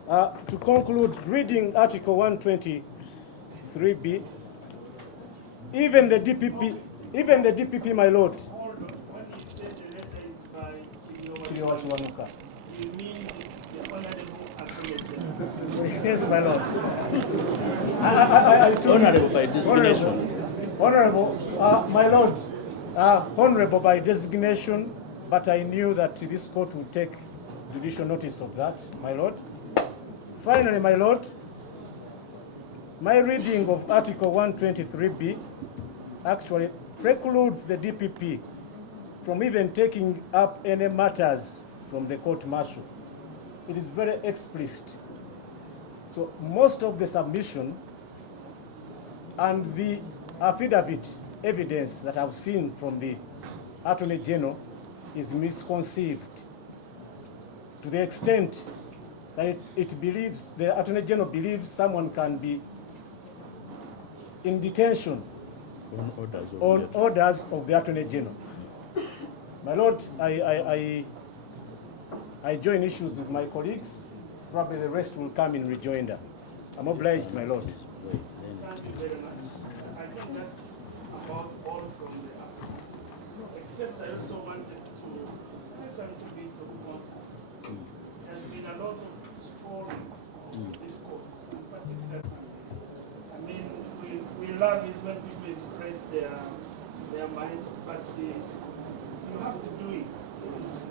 to conclude, reading Article 123B, even the DPP, my Lord. Hold on. When you say the letter is by Chiliwa Chiwanuka. you mean the Honorable Attorney General? Yes, my Lord. Honorable by designation. Honorable, my Lord, honorable by designation, but I knew that this court would take judicial notice of that, my Lord. Finally, my Lord, my reading of Article 123B actually precludes the DPP from even taking up any matters from the court martial. It is very explicit. So most of the submission and the affidavit evidence that I've seen from the Attorney General is misconceived to the extent that it believes, the Attorney General believes someone can be in detention on orders of the Attorney General. My Lord, I join issues with my colleagues. Probably the rest will come in rejoinder. I'm obliged, my Lord. Thank you very much. I think that's about all from the applicant. Except I also wanted to express a little bit of concern. There's been a lot of story on this course, in particular. I mean, we love it when people express their minds, but you have to do it.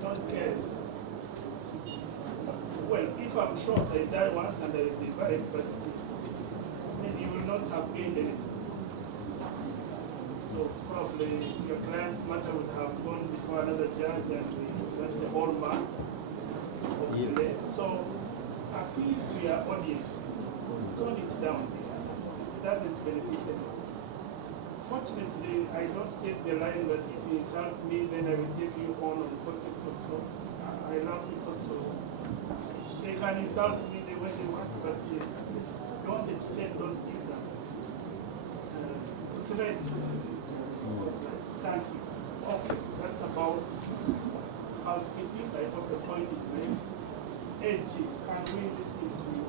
Don't care. Well, if I'm short, I die once and I will be buried, but you will not have gained anything. So probably your client's matter would have gone before another judge, and that's a whole month of delay. So appeal to your audience, tone it down. It doesn't benefit anyone. Fortunately, I don't state the line that if you insult me, then I will take you on contempt of court. I love people to. They can insult me the way they want, but at least don't extend those insults to threats. Thank you. Okay, that's about housekeeping. I hope the point is made. AG, can we listen to you?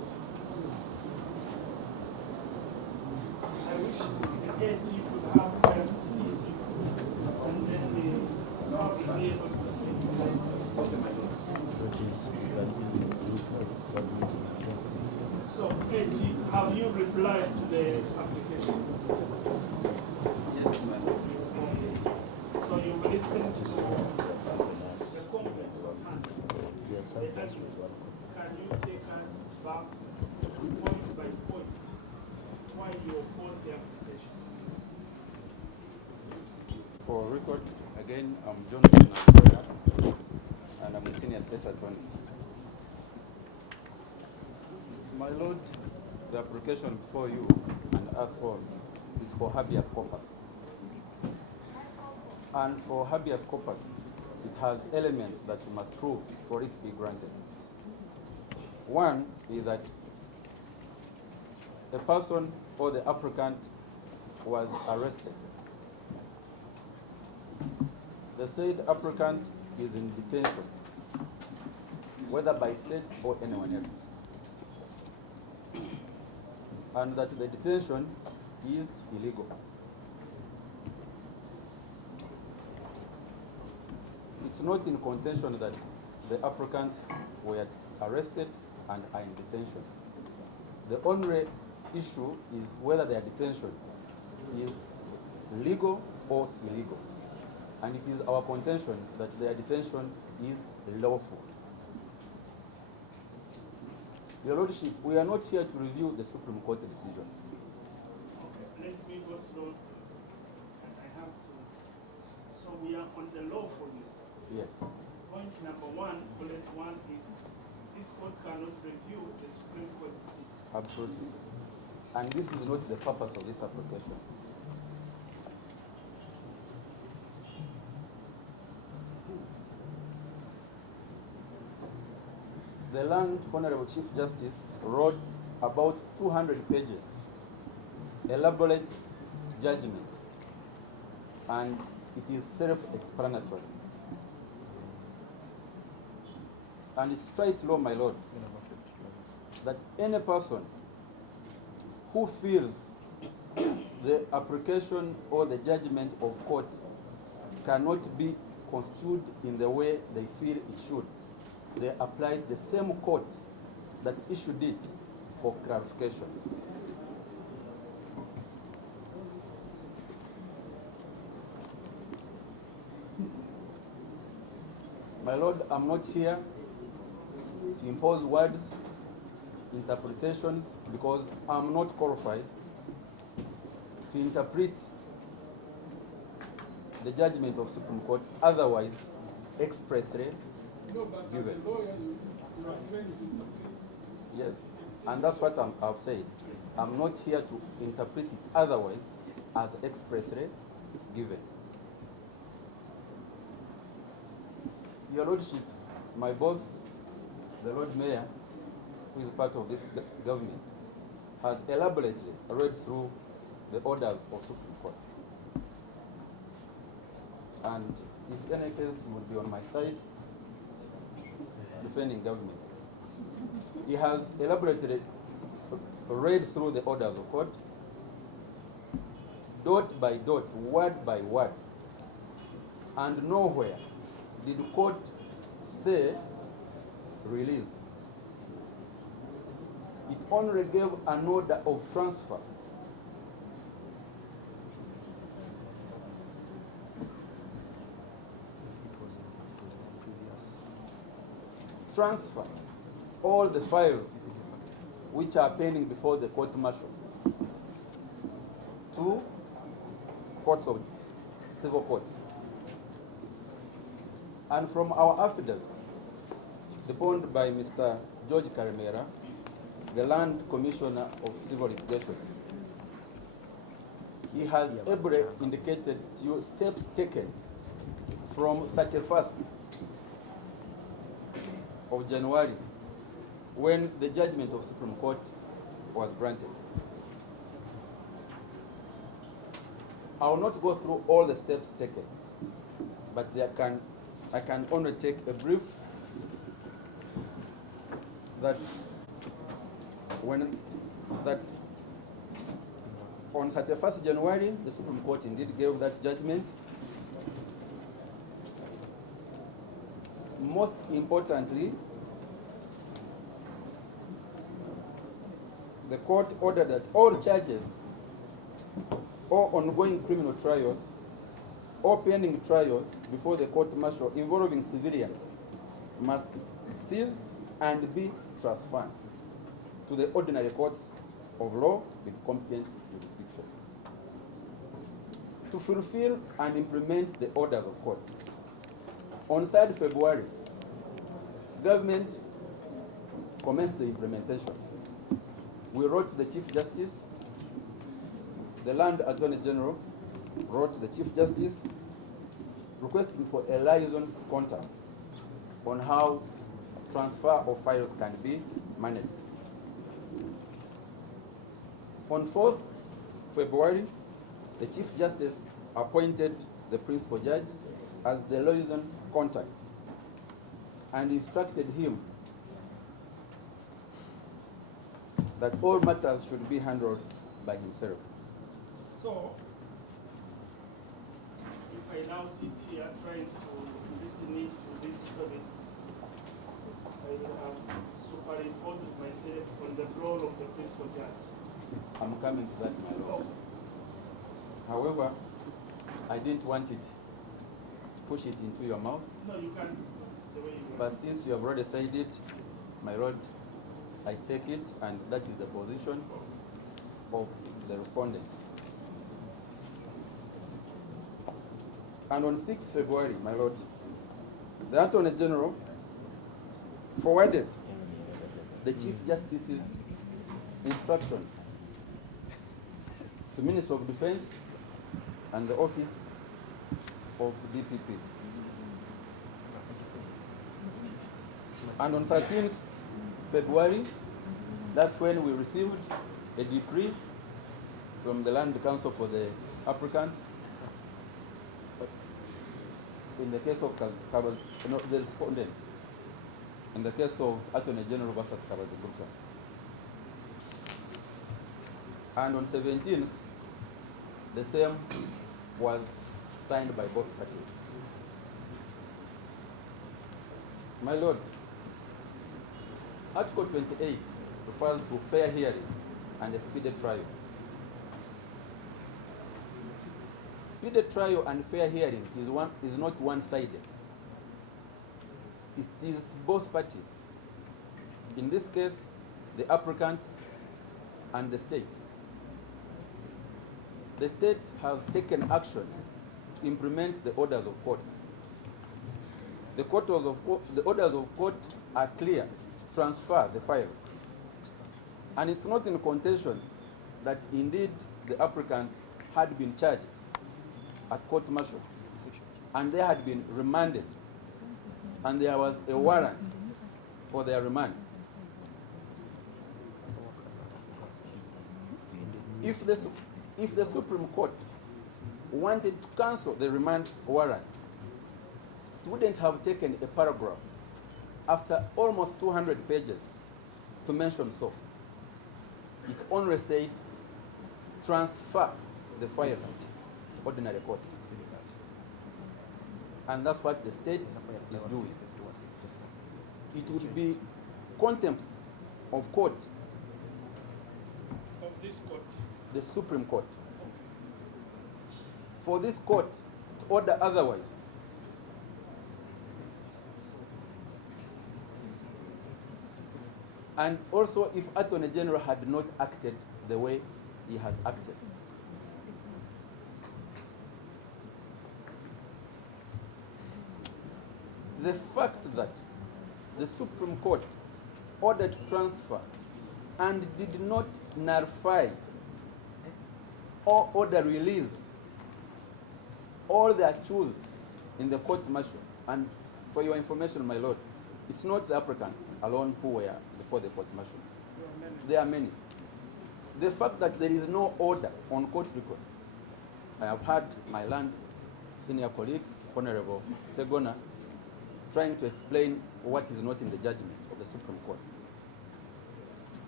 I wish the AG could have where to sit, and then probably be able to speak to us. So, AG, have you replied to the application? Yes, ma'am. So you've listened to the complaints of hand. Can you take us back point by point why you oppose the application? For record, again, I'm Johnson and I'm a senior state attorney. My Lord, the application before you and us all is for habeas corpus. And for habeas corpus, it has elements that you must prove for it to be granted. One is that a person or the applicant was arrested. The said applicant is in detention, whether by state or anyone else. And that the detention is illegal. It's not in contention that the applicants were arrested and are in detention. The only issue is whether their detention is legal or illegal. And it is our contention that their detention is lawful. Your Lordship, we are not here to review the Supreme Court decision. Okay, let me go slow. I have to. So we are on the lawfulness. Yes. Point number one, bullet one is this court cannot review the Supreme Court decision. Absolutely. And this is not the purpose of this application. The Land Honorable Chief Justice wrote about 200 pages, elaborate judgments, and it is self-explanatory. and it's straight law, my lord, that any person who feels the application or the judgment of court cannot be construed in the way they feel it should, they apply the same court that issued it for clarification. My lord, I'm not here to impose words, interpretations, because I'm not qualified to interpret the judgment of Supreme Court otherwise expressly given. Yes, and that's what I've said. I'm not here to interpret it otherwise as expressly given. Your Lordship, my boss, the Lord Mayor, who is part of this government, has elaborately read through the orders of Supreme Court. And if any case, he would be on my side defending government. He has elaborately read through the orders of court, dot by dot, word by word, and nowhere did the court say release. It only gave an order of transfer. Transfer all the files which are pending before the court martial to courts of civil courts. And from our affidavit, deposed by Mr. George Karimera, the Land Commissioner of Civil Litigation, he has ably indicated to you steps taken from 31st of January, when the judgment of Supreme Court was granted. I will not go through all the steps taken, but I can only take a brief that on 31st January, the Supreme Court indeed gave that judgment. Most importantly, the court ordered that all charges or ongoing criminal trials or pending trials before the court martial involving civilians must cease and be transferred to the ordinary courts of law with competent jurisdiction. To fulfill and implement the orders of court, on 3rd February, government commenced the implementation. We wrote to the Chief Justice, the Land Attorney General wrote to the Chief Justice requesting for a liaison contact on how transfer of files can be managed. On 4th February, the Chief Justice appointed the Principal Judge as the liaison contact and instructed him that all matters should be handled by himself. So, if I now sit here trying to listen to these stories, I will have superimposed myself on the role of the principal judge. I'm coming to that, my lord. However, I didn't want it to push it into your mouth. No, you can. The way you But since you have already said it, my lord, I take it, and that is the position of the respondent. And on 6th February, my lord, the Attorney General forwarded the Chief Justice's instructions to Minister of Defense and the Office of DPP. And on 13th February, that's when we received a decree from the Land Council for the applicants in the case of the respondent. in the case of Attorney General versus Karua. And on 17th, the same was signed by both parties. My Lord, Article 28 refers to fair hearing and a speedy trial. Speedy trial and fair hearing is not one-sided. It is both parties. In this case, the applicants and the state. The state has taken action to implement the orders of court. The orders of court are clear to transfer the files. And it's not in contention that indeed the applicants had been charged at court martial and they had been remanded and there was a warrant for their remand. If the Supreme Court wanted to cancel the remand warrant, it wouldn't have taken a paragraph after almost 200 pages to mention so. It only said transfer the file to ordinary courts. And that's what the state is doing. It would be contempt of court. Of this court. The Supreme Court. For this court to order otherwise. And also if Attorney General had not acted the way he has acted. The fact that the Supreme Court ordered transfer and did not nullify or order release all the accused in the court martial. And for your information, my Lord, it's not the applicants alone who were before the court martial. There are many. The fact that there is no order on court record. I have had my land senior colleague, Honorable Segona, trying to explain what is not in the judgment of the Supreme Court.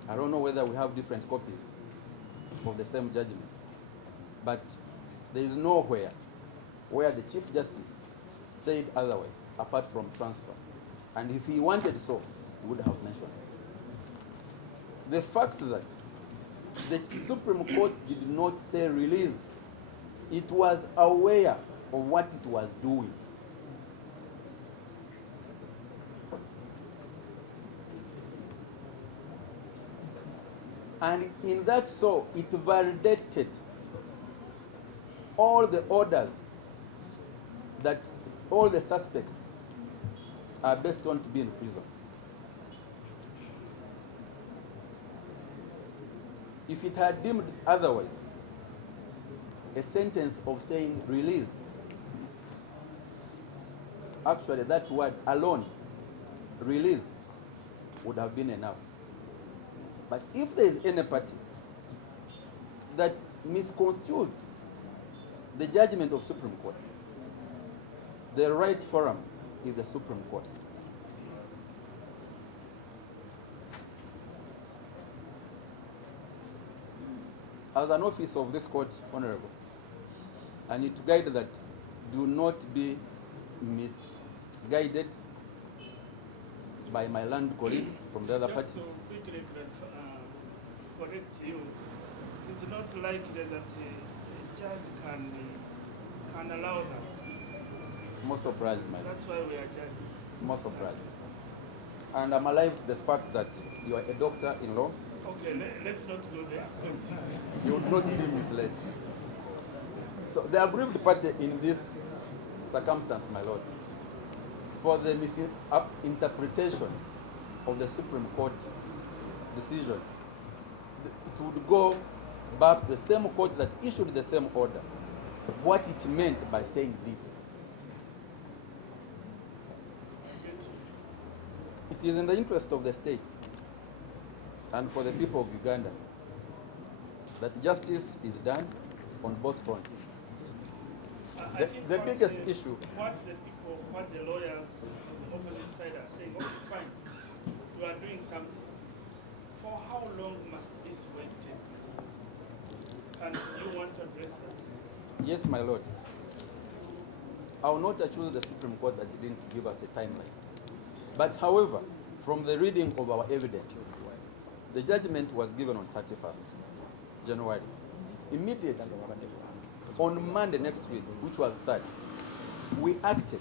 I don't know whether we have different copies of the same judgment, but there is nowhere where the Chief Justice said otherwise, apart from transfer. And if he wanted so, he would have mentioned it. The fact that the Supreme Court did not say release, it was aware of what it was doing. And in that so, it validated all the orders that all the suspects are based on to be in prison. If it had deemed otherwise, a sentence of saying release, actually that word alone, release, would have been enough. But if there is any party that misconstrued the judgment of Supreme Court, the right forum is the Supreme Court. As an officer of this court, Honorable, I need to guide that do not be misguided by my land colleagues from the other party. Just to quickly correct you, it's not likely that a judge can allow that. Most surprised, my lord. That's why we are judges. Most surprised. And I'm alive to the fact that you are a doctor-in-law. Okay, let's not go there. You would not be misled. So the aggrieved party in this circumstance, my lord, for the misinterpretation of the Supreme Court decision, it would go back to the same court that issued the same order, what it meant by saying this. It is in the interest of the state and for the people of Uganda that justice is done on both fronts. The biggest issue. What the people, what the lawyers on the opposite side are saying, okay, fine. you are doing something. For how long must this wait take place? Can you want to address that? Yes, my lord. I will not accuse the Supreme Court that it didn't give us a timeline. But however, from the reading of our evidence, the judgment was given on 31st January. Immediately, on Monday next week, which was 3rd, we acted,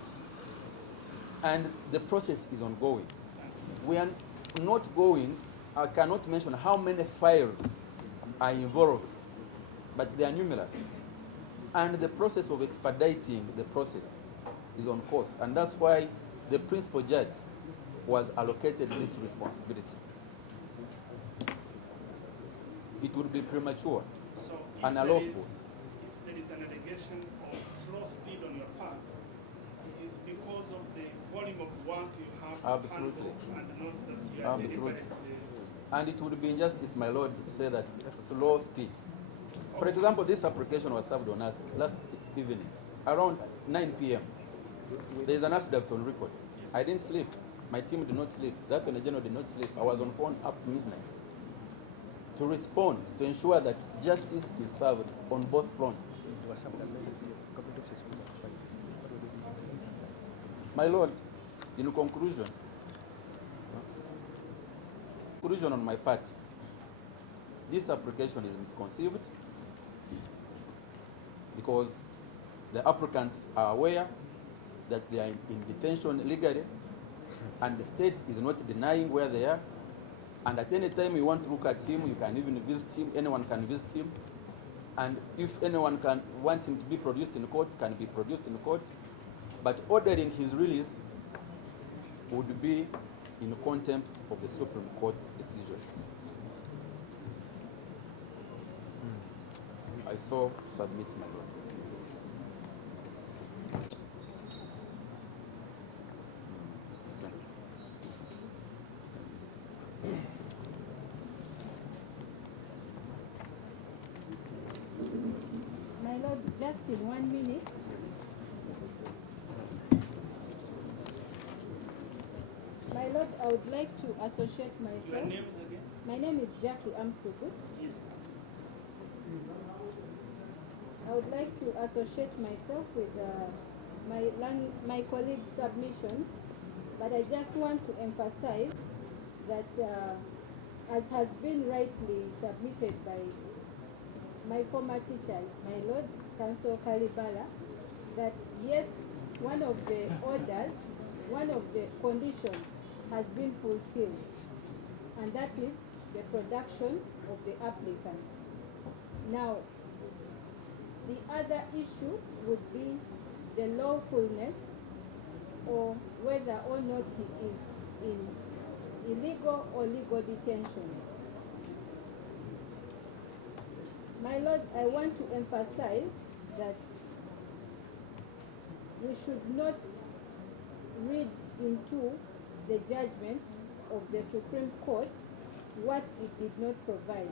and the process is ongoing. We are not going, I cannot mention how many files are involved, but they are numerous. And the process of expediting the process is on course, and that's why the principal judge was allocated this responsibility. It would be premature and unlawful. If there is an allegation of slow speed on your part, it is because of the volume of work you have to Absolutely. handle and not that you are Absolutely. deliberately. And it would be injustice, my lord, to say that slow speed. For example, this application was served on us last evening, around 9 p.m. There is an affidavit on record. I didn't sleep. My team did not sleep. The Attorney General did not sleep. I was on phone up to midnight to respond, to ensure that justice is served on both fronts. My lord, in conclusion on my part, this application is misconceived because the applicants are aware that they are in detention legally, and the state is not denying where they are. And at any time you want to look at him, you can even visit him, anyone can visit him. And if anyone can want him to be produced in court, can be produced in court. But ordering his release would be in contempt of the Supreme Court decision. I so submit, my lord. My lord, just in 1 minute. My lord, I would like to associate myself. Your names again? My name is Jackie Amsugut. Yes. I would like to associate myself with my colleagues' submissions, but I just want to emphasize that as has been rightly submitted by my former teacher, my Lord, Council Kalibala, that yes, one of the orders, one of the conditions has been fulfilled, and that is the production of the applicant. Now, the other issue would be the lawfulness, or whether or not he is in illegal or legal detention. My Lord, I want to emphasize that we should not read into the judgment of the Supreme Court what it did not provide.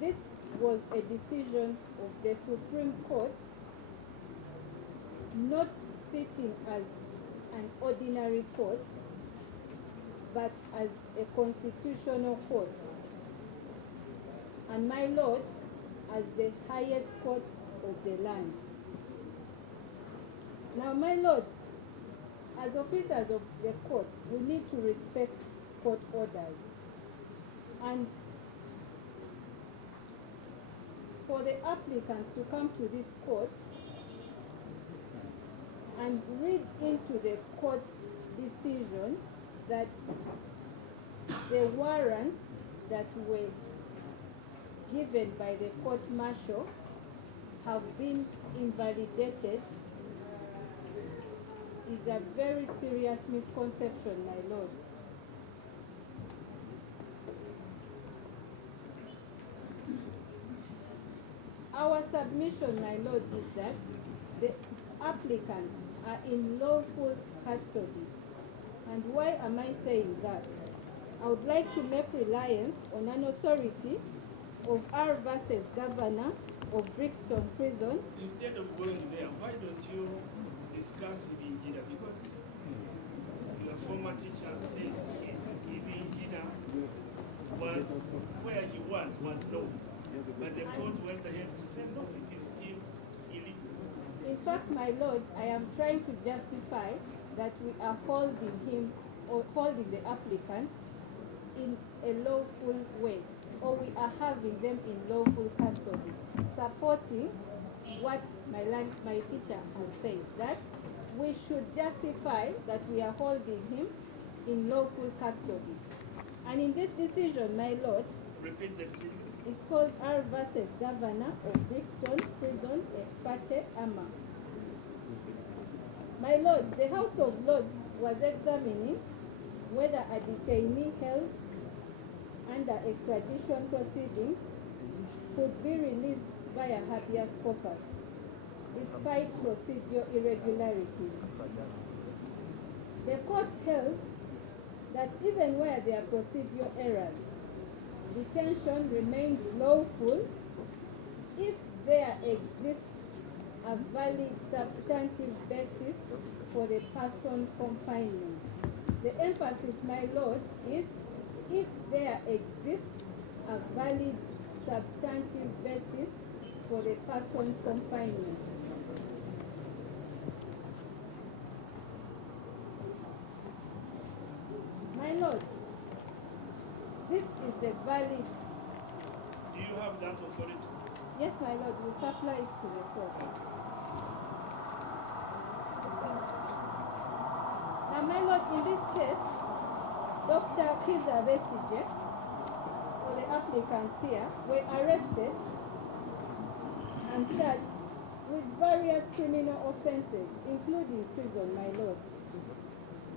This was a decision of the Supreme Court not sitting as an ordinary court, but as a constitutional court. And my Lord, as the highest court of the land. Now, my Lord, as officers of the court, we need to respect court orders. And for the applicants to come to this court and read into the court's decision that the warrants that were given by the court-martial have been invalidated is a very serious misconception, my Lord. Our submission, my Lord, is that the applicants are in lawful custody. And why am I saying that? I would like to make reliance on an authority of R versus Governor of Brixton Prison. Instead of going there, why don't you discuss it in Gida? Because you are former teacher said was where he was no. But the court went ahead to say no, it is still illegal. In fact, my lord, I am trying to justify that we are holding him or holding the applicants in a lawful way, or we are having them in lawful custody, supporting what my teacher has said, that we should justify that we are holding him in lawful custody. And in this decision, my lord, repeat the decision. It's called R versus Governor of Brixton Prison, Espate Ama. My lord, the House of Lords was examining whether a detainee held under extradition proceedings could be released via habeas corpus, despite procedural irregularities. The court held that even where there are procedural errors, detention remains lawful if there exists a valid substantive basis for the person's confinement. The emphasis, my lord, is if there exists a valid substantive basis for the person's confinement. My lord, this is the valid. Do you have that authority? Yes, my lord, we supply it to the court. Now, my lord, in this case, Dr. Kiza Besigye, or the applicants here, were arrested and charged with various criminal offenses, including treason, my lord,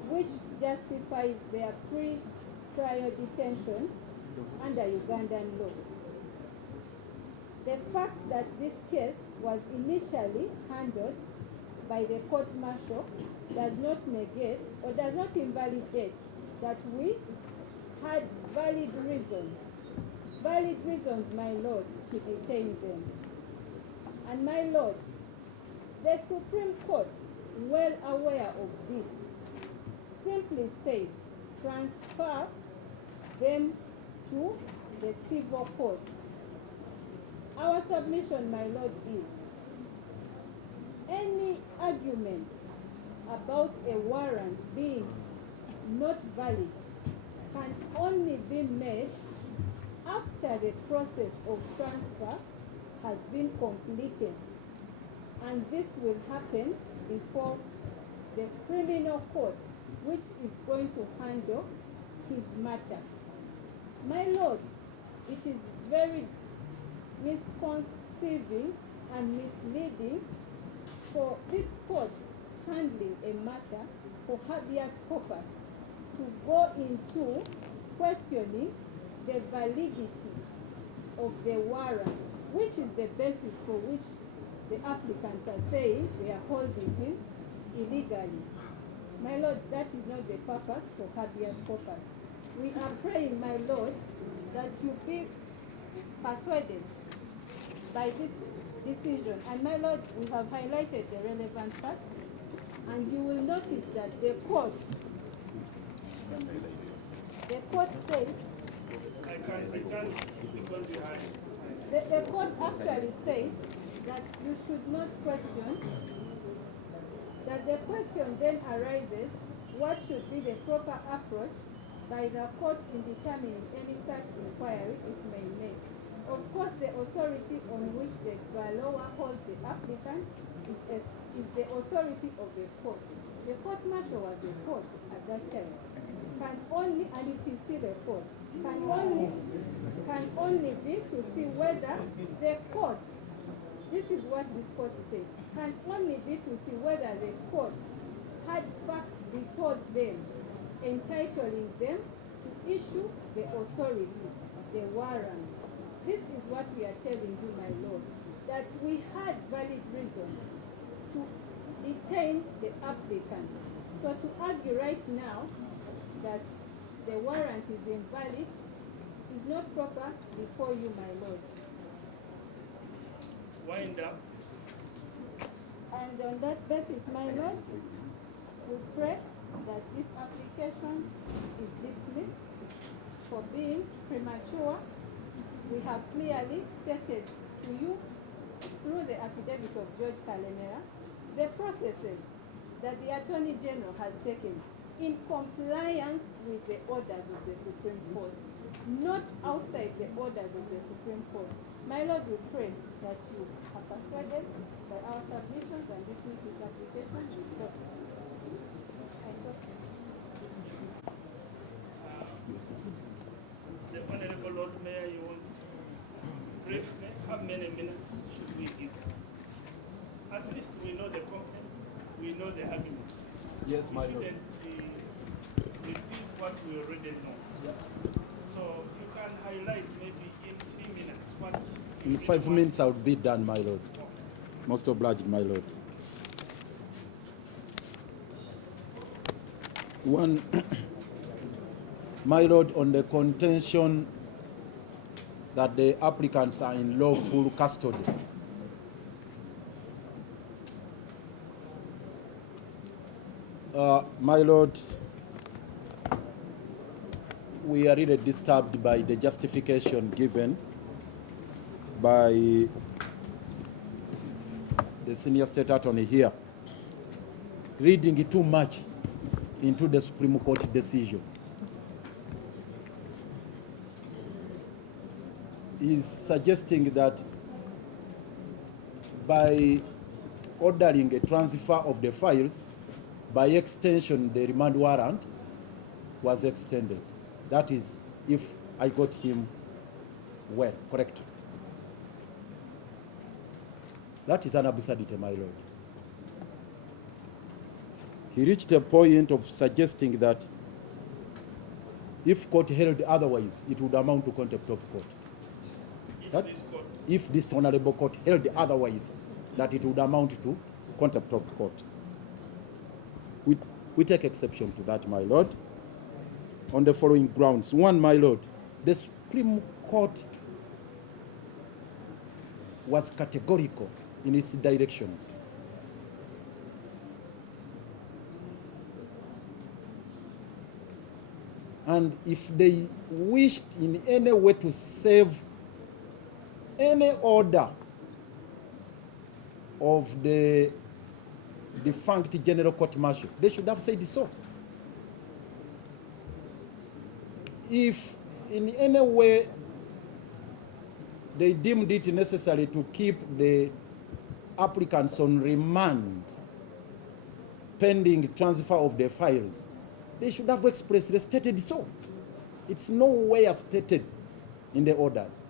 which justifies their pre-trial detention under Ugandan law. The fact that this case was initially handled by the court-martial does not negate or does not invalidate that we had valid reasons, my lord, to detain them. And my lord, the Supreme Court, well aware of this, simply said, transfer them to the civil court. Our submission, my lord, is any argument about a warrant being not valid can only be made after the process of transfer has been completed. And this will happen before the criminal court, which is going to handle his matter. My lord, it is very misconceiving and misleading for this court handling a matter for habeas corpus to go into questioning the validity of the warrant, which is the basis for which the applicants are saying they are holding him illegally. My lord, that is not the purpose for habeas corpus. We are praying, my lord, that you be persuaded by this decision. And my lord, we have highlighted the relevant facts, and you will notice that the court said, the court actually said that you should not question, that the question then arises, what should be the proper approach by the court in determining any such inquiry it may make. Of course, the authority on which the Galoa holds the applicant is the authority of the court. The court-martial was the court at that time. Can only, and it is still a court, can only be to see whether the court, this is what this court says, can only be to see whether the court had facts before them entitling them to issue the authority, the warrant. This is what we are telling you, my lord, that we had valid reasons to detain the applicant. So to argue right now that the warrant is invalid is not proper before you, my lord. Wind up. And on that basis, my lord, we pray that this application is dismissed for being premature. We have clearly stated to you through the affidavit of George Kalemera the processes that the Attorney General has taken in compliance with the orders of the Supreme Court, not outside the orders of the Supreme Court. My Lord, we pray that you are persuaded by our submissions and dismiss this application with process. The Honorable Lord Mayor, you want brief me? How many minutes should we give? At least we know the complaint, we know the argument. Yes, my Lord. We shouldn't repeat what we already know. So you can highlight maybe in 3 minutes what. In 5 minutes, I will be done, my Lord. Most obliged, my Lord. One, my Lord, on the contention that the applicants are in lawful custody. My Lord, we are really disturbed by the justification given by the senior state attorney here, reading too much into the Supreme Court decision. Is suggesting that by ordering a transfer of the files, by extension, the remand warrant was extended. That is, if I got him well, correct. That is an absurdity, my Lord. He reached a point of suggesting that if court held otherwise, it would amount to contempt of court. That if this honorable court held otherwise, that it would amount to contempt of court. We take exception to that, my Lord, on the following grounds. One, my Lord, the Supreme Court was categorical in its directions. And if they wished in any way to save any order of the defunct General Court Martial, they should have said so. If in any way they deemed it necessary to keep the applicants on remand pending transfer of their files, they should have expressly stated so. It's nowhere stated in the orders.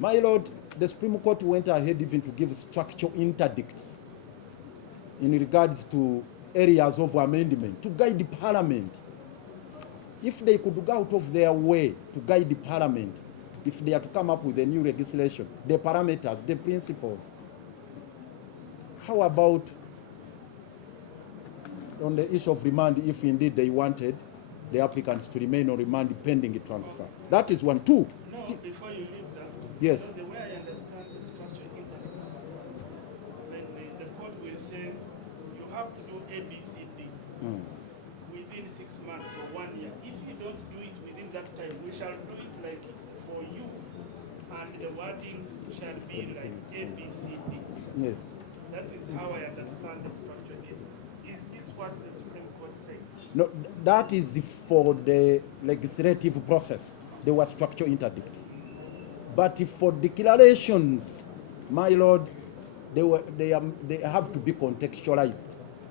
My Lord, the Supreme Court went ahead even to give structural interdicts in regards to areas of amendment to guide the Parliament. If they could go out of their way to guide the Parliament, if they are to come up with a new legislation, the parameters, the principles, how about on the issue of remand, if indeed they wanted the applicants to remain on remand pending a transfer? That is one. Two. No, before you leave that, yes. The way I understand the structure internet, when the court will say you have to do A, B, C, D within 6 months or 1 year. If you don't do it within that time, we shall do it like for you, and the wording shall be like A, B, C, D. Yes. That is how I understand the structure here. Is this what the Supreme Court said? No, that is for the legislative process. There were structural interdicts. But for declarations, my Lord, they have to be contextualized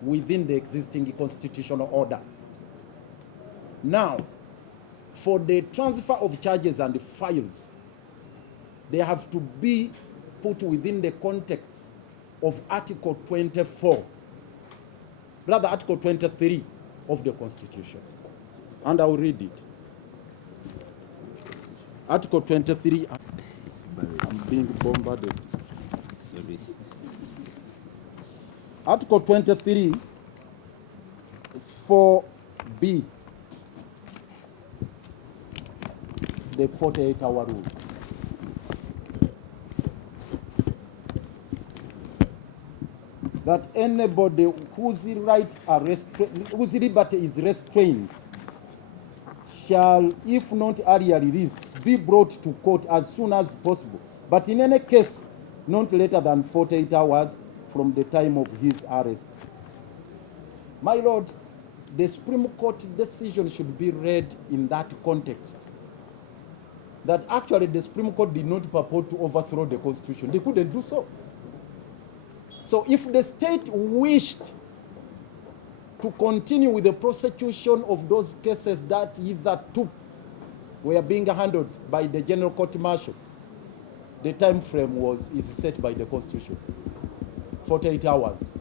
within the existing constitutional order. Now, for the transfer of charges and files, they have to be put within the context of Article 24, rather Article 23 of the Constitution. And I will read it. Article 23, I'm being bombarded. Sorry. Article 23, 4B, the 48-hour rule. that anybody whose rights are whose liberty is restrained shall, if not earlier released, be brought to court as soon as possible, but in any case, not later than 48 hours from the time of his arrest. My Lord, the Supreme Court decision should be read in that context. That actually the Supreme Court did not purport to overthrow the Constitution. They couldn't do so. So if the state wished to continue with the prosecution of those cases that hitherto were being handled by the General Court Martial, the time frame is set by the Constitution, 48 hours.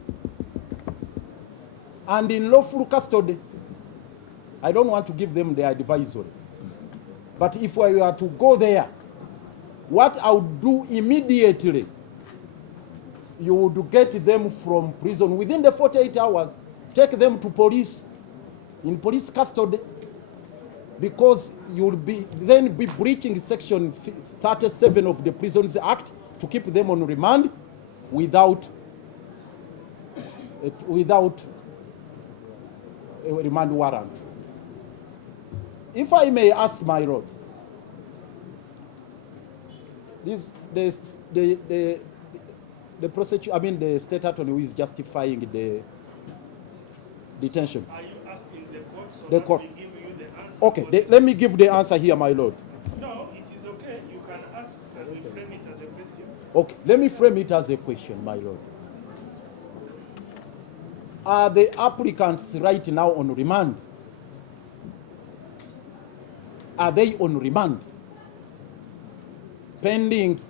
And in lawful custody, I don't want to give them the advisory. But if I were to go there, what I would do immediately, you would get them from prison within the 48 hours, take them to police, in police custody, because you will then be breaching section 37 of the Prisons Act to keep them on remand without a remand warrant. If I may ask, my Lord, the prosecutor, I mean the state attorney who is justifying the detention. Are you asking the court so the that court. we give you the answer? Okay, let me give the answer here, my Lord. No, it is okay. You can ask and we frame it as a question. Okay, let me frame it as a question, my Lord. Are the applicants right now on remand? Are they on remand? Pending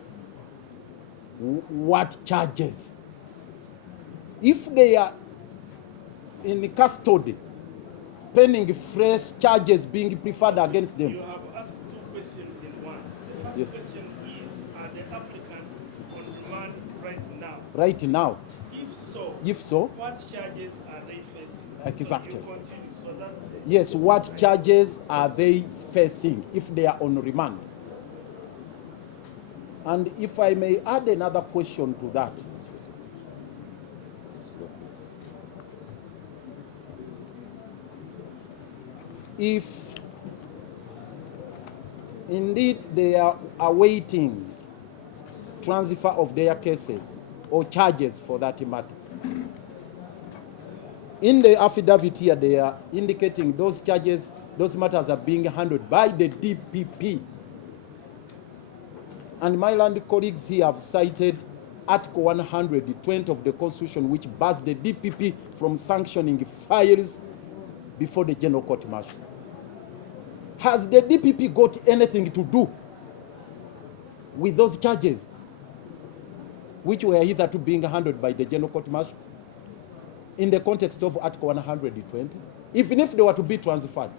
what charges? If they are in custody, pending fresh charges being preferred against them. You have asked two questions in one. The first question is, are the applicants on remand right now? Right now. If so, what charges are they facing? Exactly. So you continue, so that yes, what charges are they facing if they are on remand? And if I may add another question to that. If indeed they are awaiting transfer of their cases or charges for that matter, in the affidavit here they are indicating those charges, those matters are being handled by the DPP. And my land colleagues here have cited Article 120 of the Constitution, which bars the DPP from sanctioning files before the General Court Martial. Has the DPP got anything to do with those charges, which were hitherto being handled by the General Court Martial, in the context of Article 120? Even if they were to be transferred,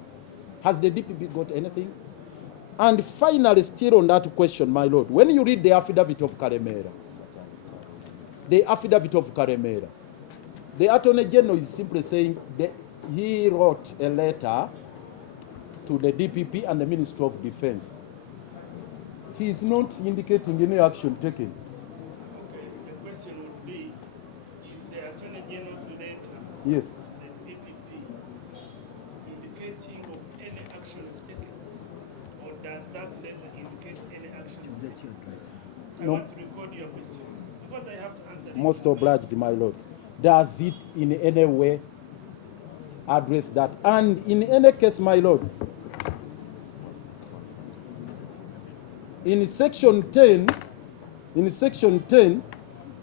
has the DPP got anything? And finally, still on that question, my Lord, when you read the affidavit of Karemera, the Attorney General is simply saying that he wrote a letter to the DPP and the Ministry of Defense. He is not indicating any action taken. okay, the question would be, is the Attorney General's letter, yes, the DPP, indicating of any actions taken? Or does that letter indicate any actions taken? I No. want to record your question, because I have to answer it. Most obliged, my Lord. Does it in any way address that? And in any case, my Lord, in section 10,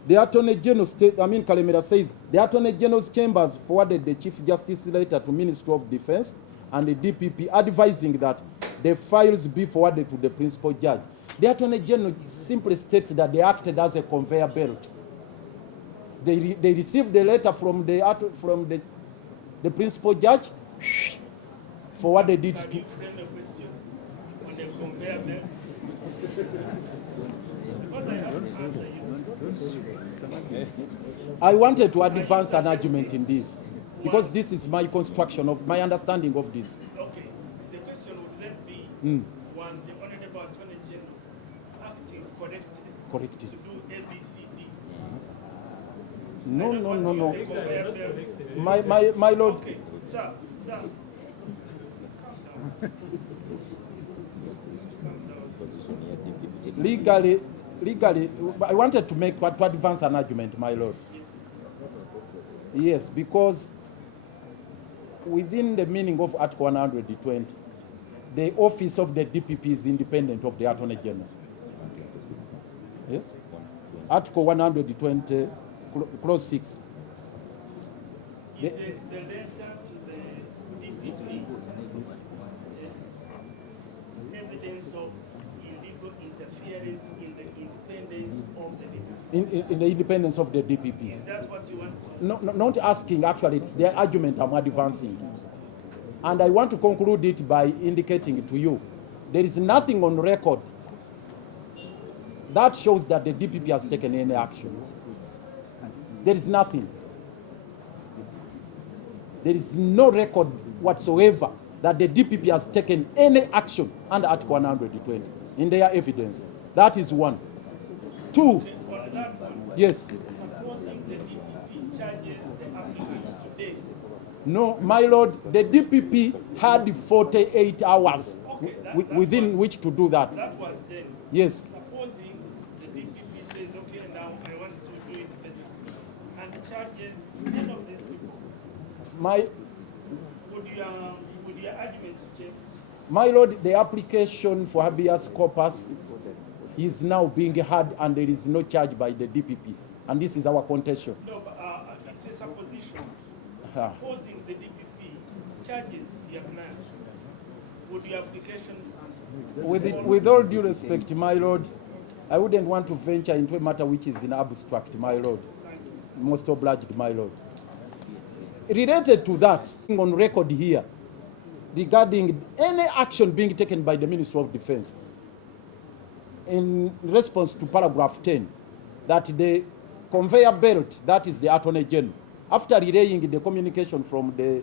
the Attorney General Kalemera says, the Attorney General's chambers forwarded the Chief Justice letter to Ministry of Defense and the DPP advising that the files be forwarded to the principal judge. The Attorney General simply states that they acted as a conveyor belt. They received the letter from the principal judge, forwarded it Can to... you frame a question on the conveyor belt? Because I have to answer you. I wanted to advance an argument in this, because this is my construction of my understanding of this. Okay, the question would then be, was the Honorable Attorney General acting correctly Correctly. to do ABCD? No, no, no, no. Conveyor belt. My lord. Okay, sir. Legally, I wanted to advance an argument, my lord. Yes, because within the meaning of Article 120, the office of the DPP is independent of the Attorney General. Yes? Article 120, clause 6. Is it the letter to the DPP? Evidence of illegal interference in the independence of the DPP. In the independence of the DPP. Is that what you want to? No, not asking, actually, it's the argument I'm advancing. And I want to conclude it by indicating to you, there is nothing on record that shows that the DPP has taken any action. There is nothing. There is no record whatsoever that the DPP has taken any action under Article 120 in their evidence. That is one. Two. Yes. Supposing the DPP charges the applicants today. No, my lord, the DPP had 48 hours within which to do that. That was then. Yes. Supposing the DPP says, okay, now I want to do it better, and charges any of these people. Would your arguments change? My lord, the application for habeas corpus is now being heard and there is no charge by the DPP. And this is our contention. No, but it's a supposition. Supposing the DPP charges your client, would your application... With all due respect, my lord, I wouldn't want to venture into a matter which is in abstract, my lord. Most obliged, my lord. Related to that, on record here, regarding any action being taken by the Ministry of Defense, in response to paragraph 10, that the conveyor belt, that is the Attorney General, after relaying the communication from the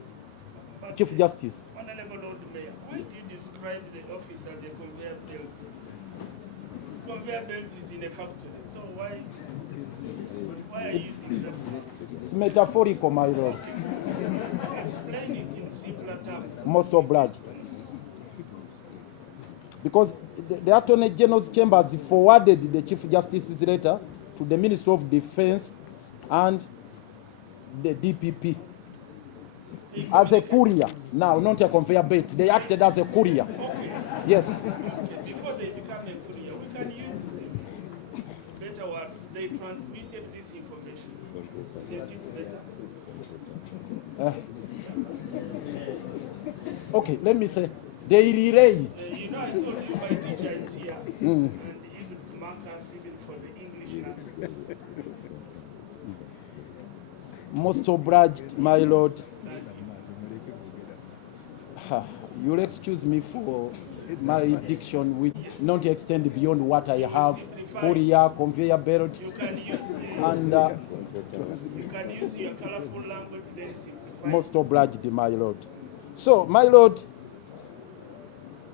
Chief Justice. Honorable Lord Mayor, why do you describe the office as a conveyor belt? Conveyor belt is in a factory, so why are you using that? It's metaphorical, my lord. Explain it in simpler terms. Most obliged. Because the Attorney General's chambers forwarded the Chief Justice's letter to the Ministry of Defense and the DPP as a courier. Now, not a conveyor belt. They acted as a courier. Okay. Yes. Before they become a courier, we can use better words. They transmitted this information. Get it better. Okay, let me say, they relayed. You know, I told you my teacher is here. And even to mark us, even for the English language. Most obliged, my lord. You'll excuse me for my diction, which not extend beyond what I have. Courier, conveyor belt, You can use your colorful language, then simplify. Most obliged, my lord. So, my lord,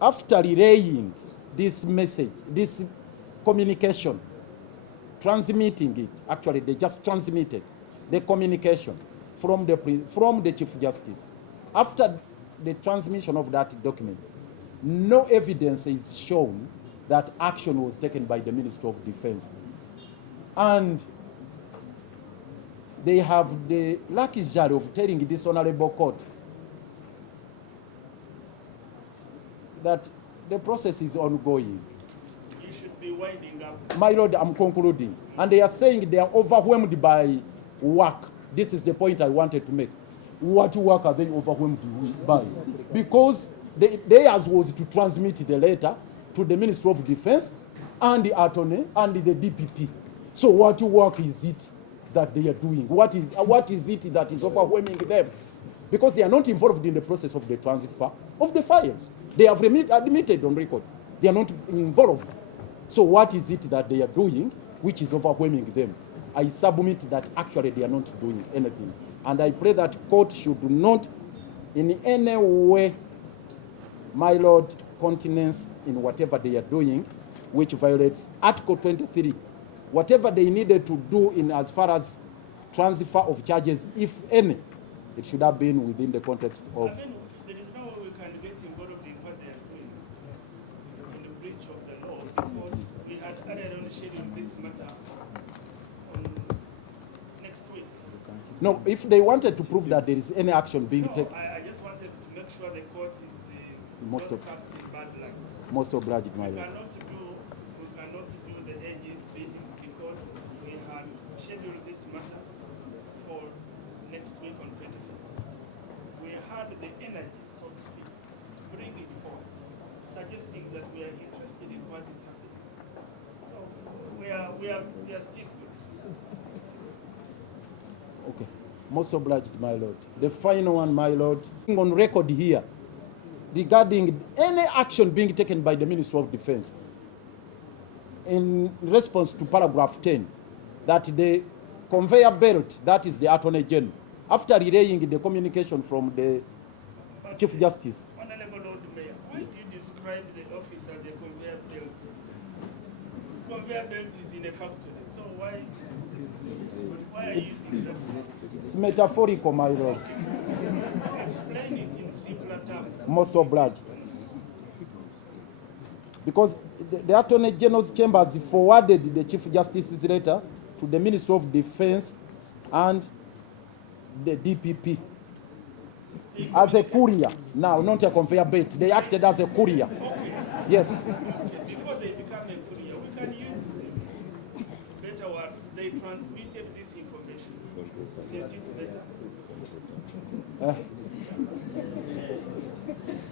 after relaying this message, this communication, transmitting it, actually they just transmitted the communication from the Chief Justice. After the transmission of that document, no evidence is shown that action was taken by the Ministry of Defense. And they have the luxury of telling this honorable court that the process is ongoing. You should be winding up. My lord, I'm concluding. And they are saying they are overwhelmed by work. This is the point I wanted to make. What work are they overwhelmed by? Because theirs was to transmit the letter to the Ministry of Defense and the Attorney and the DPP. So what work is it that they are doing? What is it that is overwhelming them? Because they are not involved in the process of the transfer of the files. They have admitted on record. They are not involved. So what is it that they are doing which is overwhelming them? I submit that actually they are not doing anything. And I pray that court should not in any way, my lord, countenance in whatever they are doing, which violates Article 23. Whatever they needed to do in as far as transfer of charges, if any. It should have been within the context of. I mean, there is no way we can get involved in what they are doing in the breach of the law, because we had earlier on scheduled this matter on next week. No, if they wanted to prove that there is any action being taken. I just wanted to make sure the court is Most not of- casting bad light. Most obliged, my We lord. cannot do the edges bidding because we had scheduled this matter for next week on 25th. We had the energy, so to speak, to bring it forward, suggesting that we are interested in what is happening. So we are still good. Okay. Most obliged, my lord. The final one, my lord, on record here, regarding any action being taken by the Ministry of Defense in response to paragraph 10, that the conveyor belt, that is the Attorney General, after relaying the communication from the Chief Justice. Honorable Lord Mayor, why do you describe the office as a conveyor belt? Conveyor belt is in a factory, so why are you using that? It's metaphorical, my lord. Explain it in simpler terms. Most obliged. Because the Attorney General's chamber has forwarded the Chief Justice's letter to the Ministry of Defense and the DPP as a courier. Now, not a conveyor belt. They acted as a courier. Yes. Before they become a courier, we can use better words. They transmitted this information. Get it better.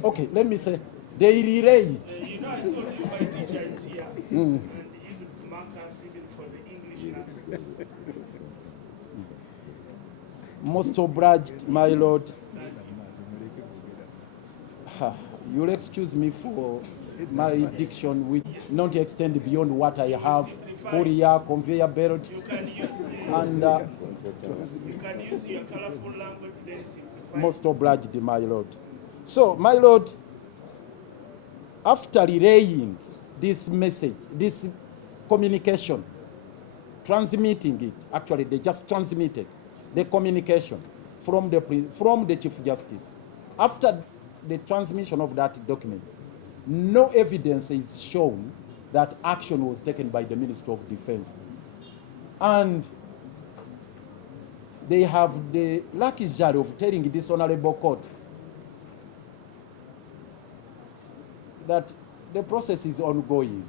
Okay, let me say, they relay. You know, I told you my teacher is here, and he used markers even for the English language. Most obliged, my lord. You'll excuse me for my diction, which not extend beyond what I have. Courier, conveyor belt, and You can use your colorful language, then simplify. most obliged, my lord. So, my lord, after relaying this message, this communication, transmitting it, actually they just transmitted the communication from the Chief Justice. After the transmission of that document, no evidence is shown that action was taken by the Ministry of Defense. And they have the luxury of telling this honorable court that the process is ongoing.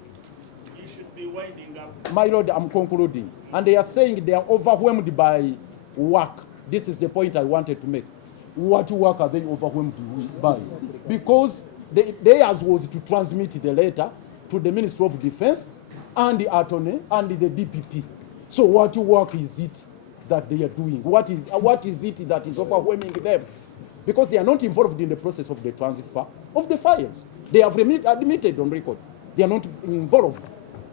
You should be winding up. My lord, I'm concluding. And they are saying they are overwhelmed by work. This is the point I wanted to make. What work are they overwhelmed by? Because theirs was to transmit the letter to the Ministry of Defense and the Attorney and the DPP. So what work is it that they are doing? What is it that is overwhelming them? Because they are not involved in the process of the transfer of the files. They have admitted on record. They are not involved.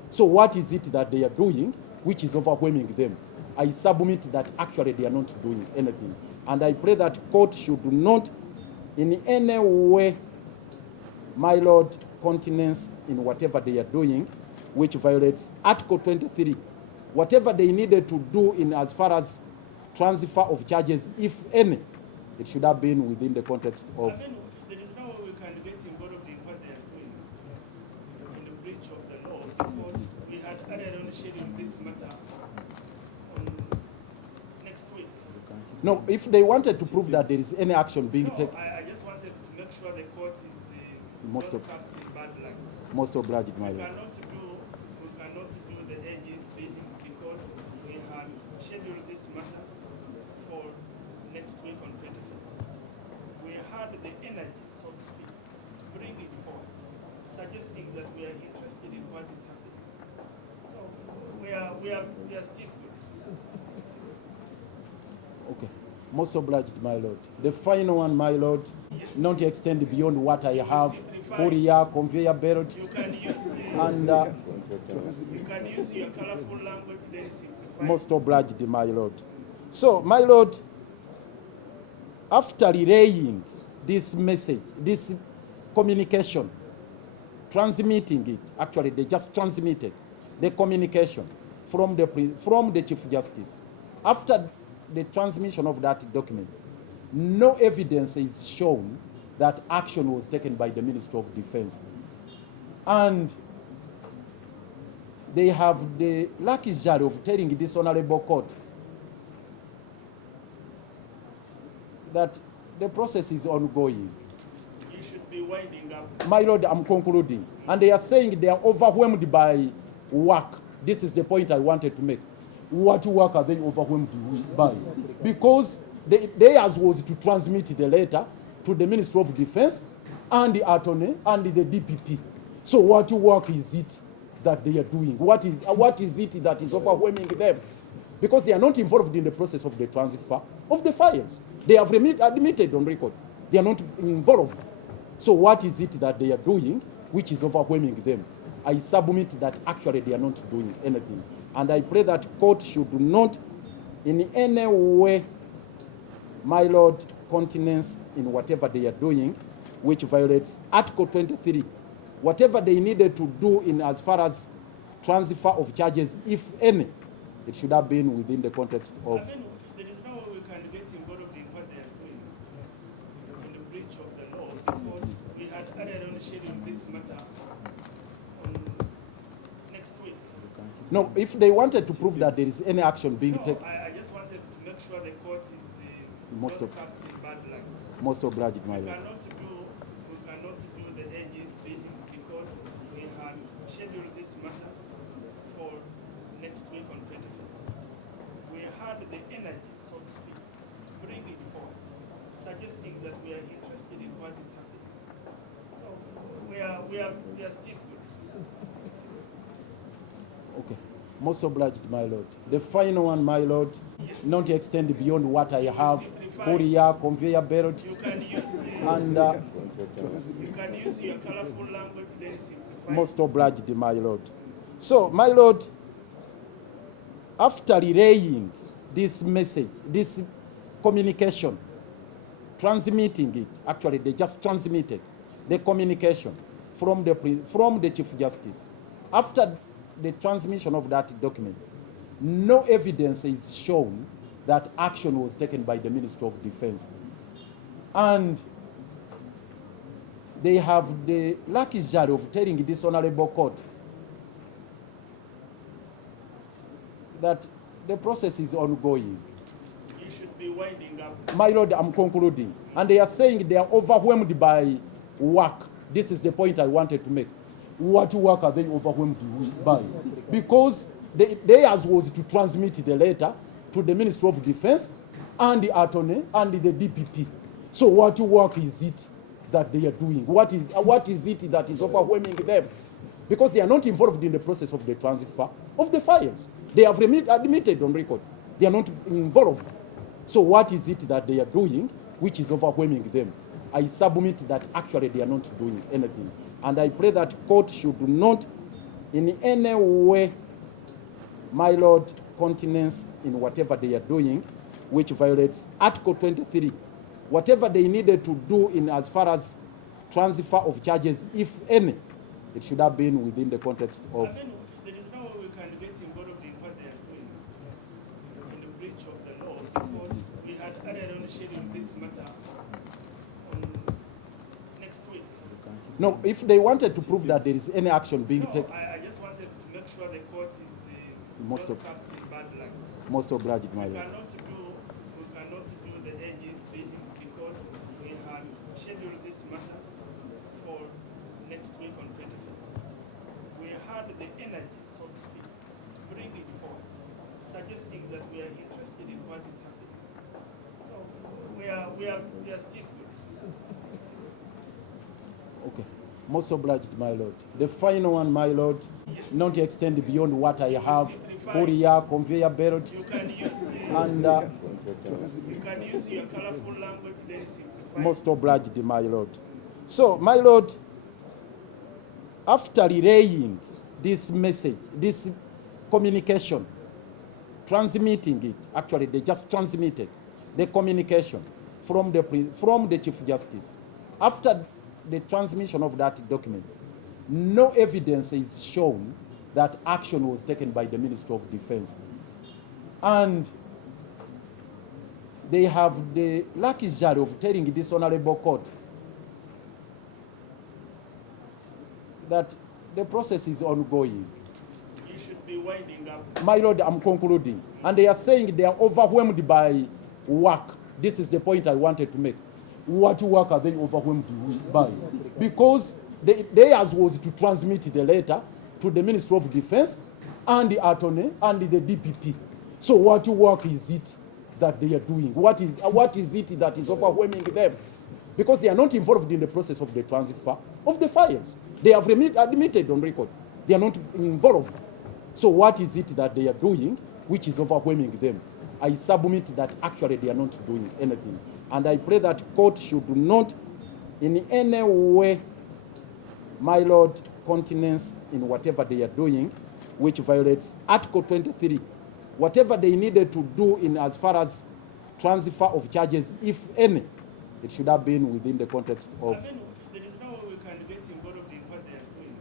So what is it that they are doing which is overwhelming them? I submit that actually they are not doing anything. And I pray that court should not in any way, my lord, countenance in whatever they are doing, which violates Article 23. Whatever they needed to do in as far as transfer of charges, if any, it should have been within the context of. I mean, there is no way we can get involved in what they are doing in the breach of the law, because we had earlier on scheduled this matter on next week. No, if they wanted to prove that there is any action being taken. I just wanted to make sure the court is Most not casting bad light. Most obliged, my We lord. cannot do the edges bidding because we had scheduled this matter for next week on 25th. We had the energy, so to speak, to bring it forward, suggesting that we are interested in what is happening. So we are still good. Okay. Most obliged, my lord. The final one, my lord, not extend beyond what I have. Courier, conveyor belt, and You can use your colorful language, then simplify. most obliged, my lord. So, my lord, after relaying this message, this communication, transmitting it, actually they just transmitted the communication from the Chief Justice. After the transmission of that document, no evidence is shown that action was taken by the Ministry of Defense. And they have the luxury of telling this honorable court that the process is ongoing. You should be winding up. My Lord, I'm concluding. And they are saying they are overwhelmed by work. This is the point I wanted to make. What work are they overwhelmed by? Because theirs was to transmit the letter to the Ministry of Defense and the attorney and the DPP. So what work is it that they are doing? What is it that is overwhelming them? Because they are not involved in the process of the transfer of the files. They have admitted on record. They are not involved. So what is it that they are doing which is overwhelming them? I submit that actually they are not doing anything. And I pray that court should not in any way, my Lord, countenance in whatever they are doing, which violates Article 23. Whatever they needed to do in as far as transfer of charges, if any, it should have been within the context of... I mean, there is no way we can get involved in what they are doing in the breach of the law, because we had earlier on scheduled this matter on next week. No, if they wanted to prove that there is any action being taken... I just wanted to make sure the court is Most not casting bad light. Most obliged, my We Lord. cannot do the AG's bidding because we had scheduled this matter for next week on 25th. We had the energy, so to speak, to bring it forward, suggesting that we are interested in what is happening. So we are still good. Okay. Most obliged, my Lord. The final one, my Lord, not extend beyond what I have. Courier, conveyor belt, You can use and your colorful language, then simplify. most obliged, my Lord. So, my Lord, after relaying this message, this communication, transmitting it, actually they just transmitted the communication from the Chief Justice. After the transmission of that document, no evidence is shown that action was taken by the Ministry of Defense. And they have the luxury of telling this honorable court that the process is ongoing. You should be winding up. My Lord, I'm concluding. And they are saying they are overwhelmed by work. This is the point I wanted to make. What work are they overwhelmed by? Because theirs was to transmit the letter to the Ministry of Defense and the attorney and the DPP. So what work is it that they are doing? What is it that is overwhelming them? Because they are not involved in the process of the transfer of the files. They have admitted on record. They are not involved. So what is it that they are doing which is overwhelming them? I submit that actually they are not doing anything. And I pray that court should not in any way, my Lord, countenance in whatever they are doing, which violates Article 23. Whatever they needed to do in as far as transfer of charges, if any, it should have been within the context of... I mean, there is no way we can get involved in what they are doing in the breach of the law, because we had earlier on scheduled this matter on next week. No, if they wanted to prove that there is any action being taken... I just wanted to make sure the court is Most not casting bad light. Most obliged, my We Lord. cannot do the AG's bidding because we had scheduled this matter for next week on 25th. We had the energy, so to speak, to bring it forward, suggesting that we are interested in what is happening. So we are still good. Okay. Most obliged, my Lord. The final one, my Lord, not extend beyond what I have. Courier, conveyor belt, and your colorful language, then simplify. most obliged, my Lord. So, my Lord, after relaying this message, this communication, transmitting it, actually they just transmitted the communication from the Chief Justice. After the transmission of that document, no evidence is shown that action was taken by the Ministry of Defense. And they have the luxury of telling this honorable court that the process is ongoing. You should be winding up. My Lord, I'm concluding. And they are saying they are overwhelmed by work. This is the point I wanted to make. What work are they overwhelmed by? Because theirs was to transmit the letter to the Ministry of Defense and the attorney and the DPP. So what work is it that they are doing? What is it that is overwhelming them? Because they are not involved in the process of the transfer of the files. They have admitted on record. They are not involved. So what is it that they are doing which is overwhelming them? I submit that actually they are not doing anything. And I pray that court should not in any way, my Lord, countenance in whatever they are doing, which violates Article 23. Whatever they needed to do in as far as transfer of charges, if any, it should have been within the context of... I mean, there is no way we can get involved in what they are doing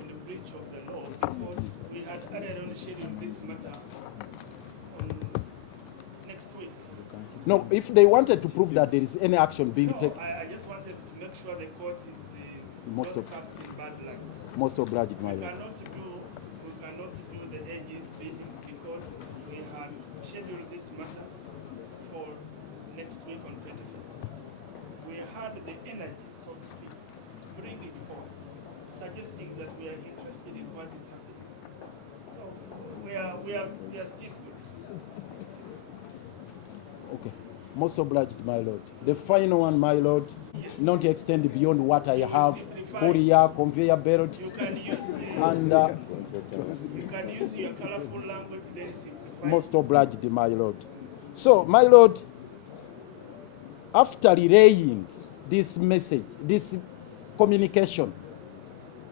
in the breach of the law, because we had earlier on scheduled this matter on next week. No, if they wanted to prove that there is any action being taken... I just wanted to make sure the court is Most not casting bad light. Most obliged, my We Lord. cannot do the edges beating because we had scheduled this matter for next week on 25th. We had the energy, so to speak, to bring it forward, suggesting that we are interested in what is happening. So we are still good. Okay. Most obliged, my Lord. The final one, my Lord, not to extend beyond what I have. Courier, conveyor belt, You can use and you can use your colorful language, then simplify. most obliged, my Lord. So, my Lord, after relaying this message, this communication,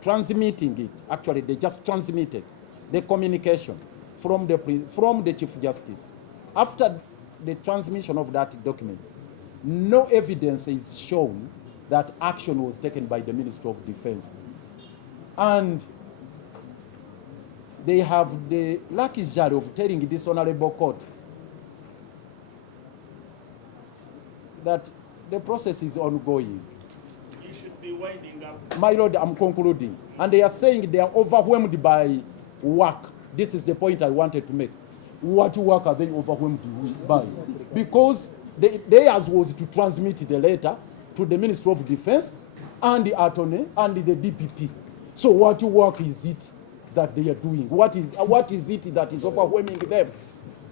transmitting it, actually they just transmitted the communication from the Chief Justice. After the transmission of that document, no evidence is shown that action was taken by the Ministry of Defense. And they have the luxury of telling this honorable court that the process is ongoing. You should be winding up. My Lord, I'm concluding. And they are saying they are overwhelmed by work. This is the point I wanted to make. What work are they overwhelmed by? Because theirs was to transmit the letter to the Ministry of Defense and the attorney and the DPP. So what work is it that they are doing? What is it that is overwhelming them?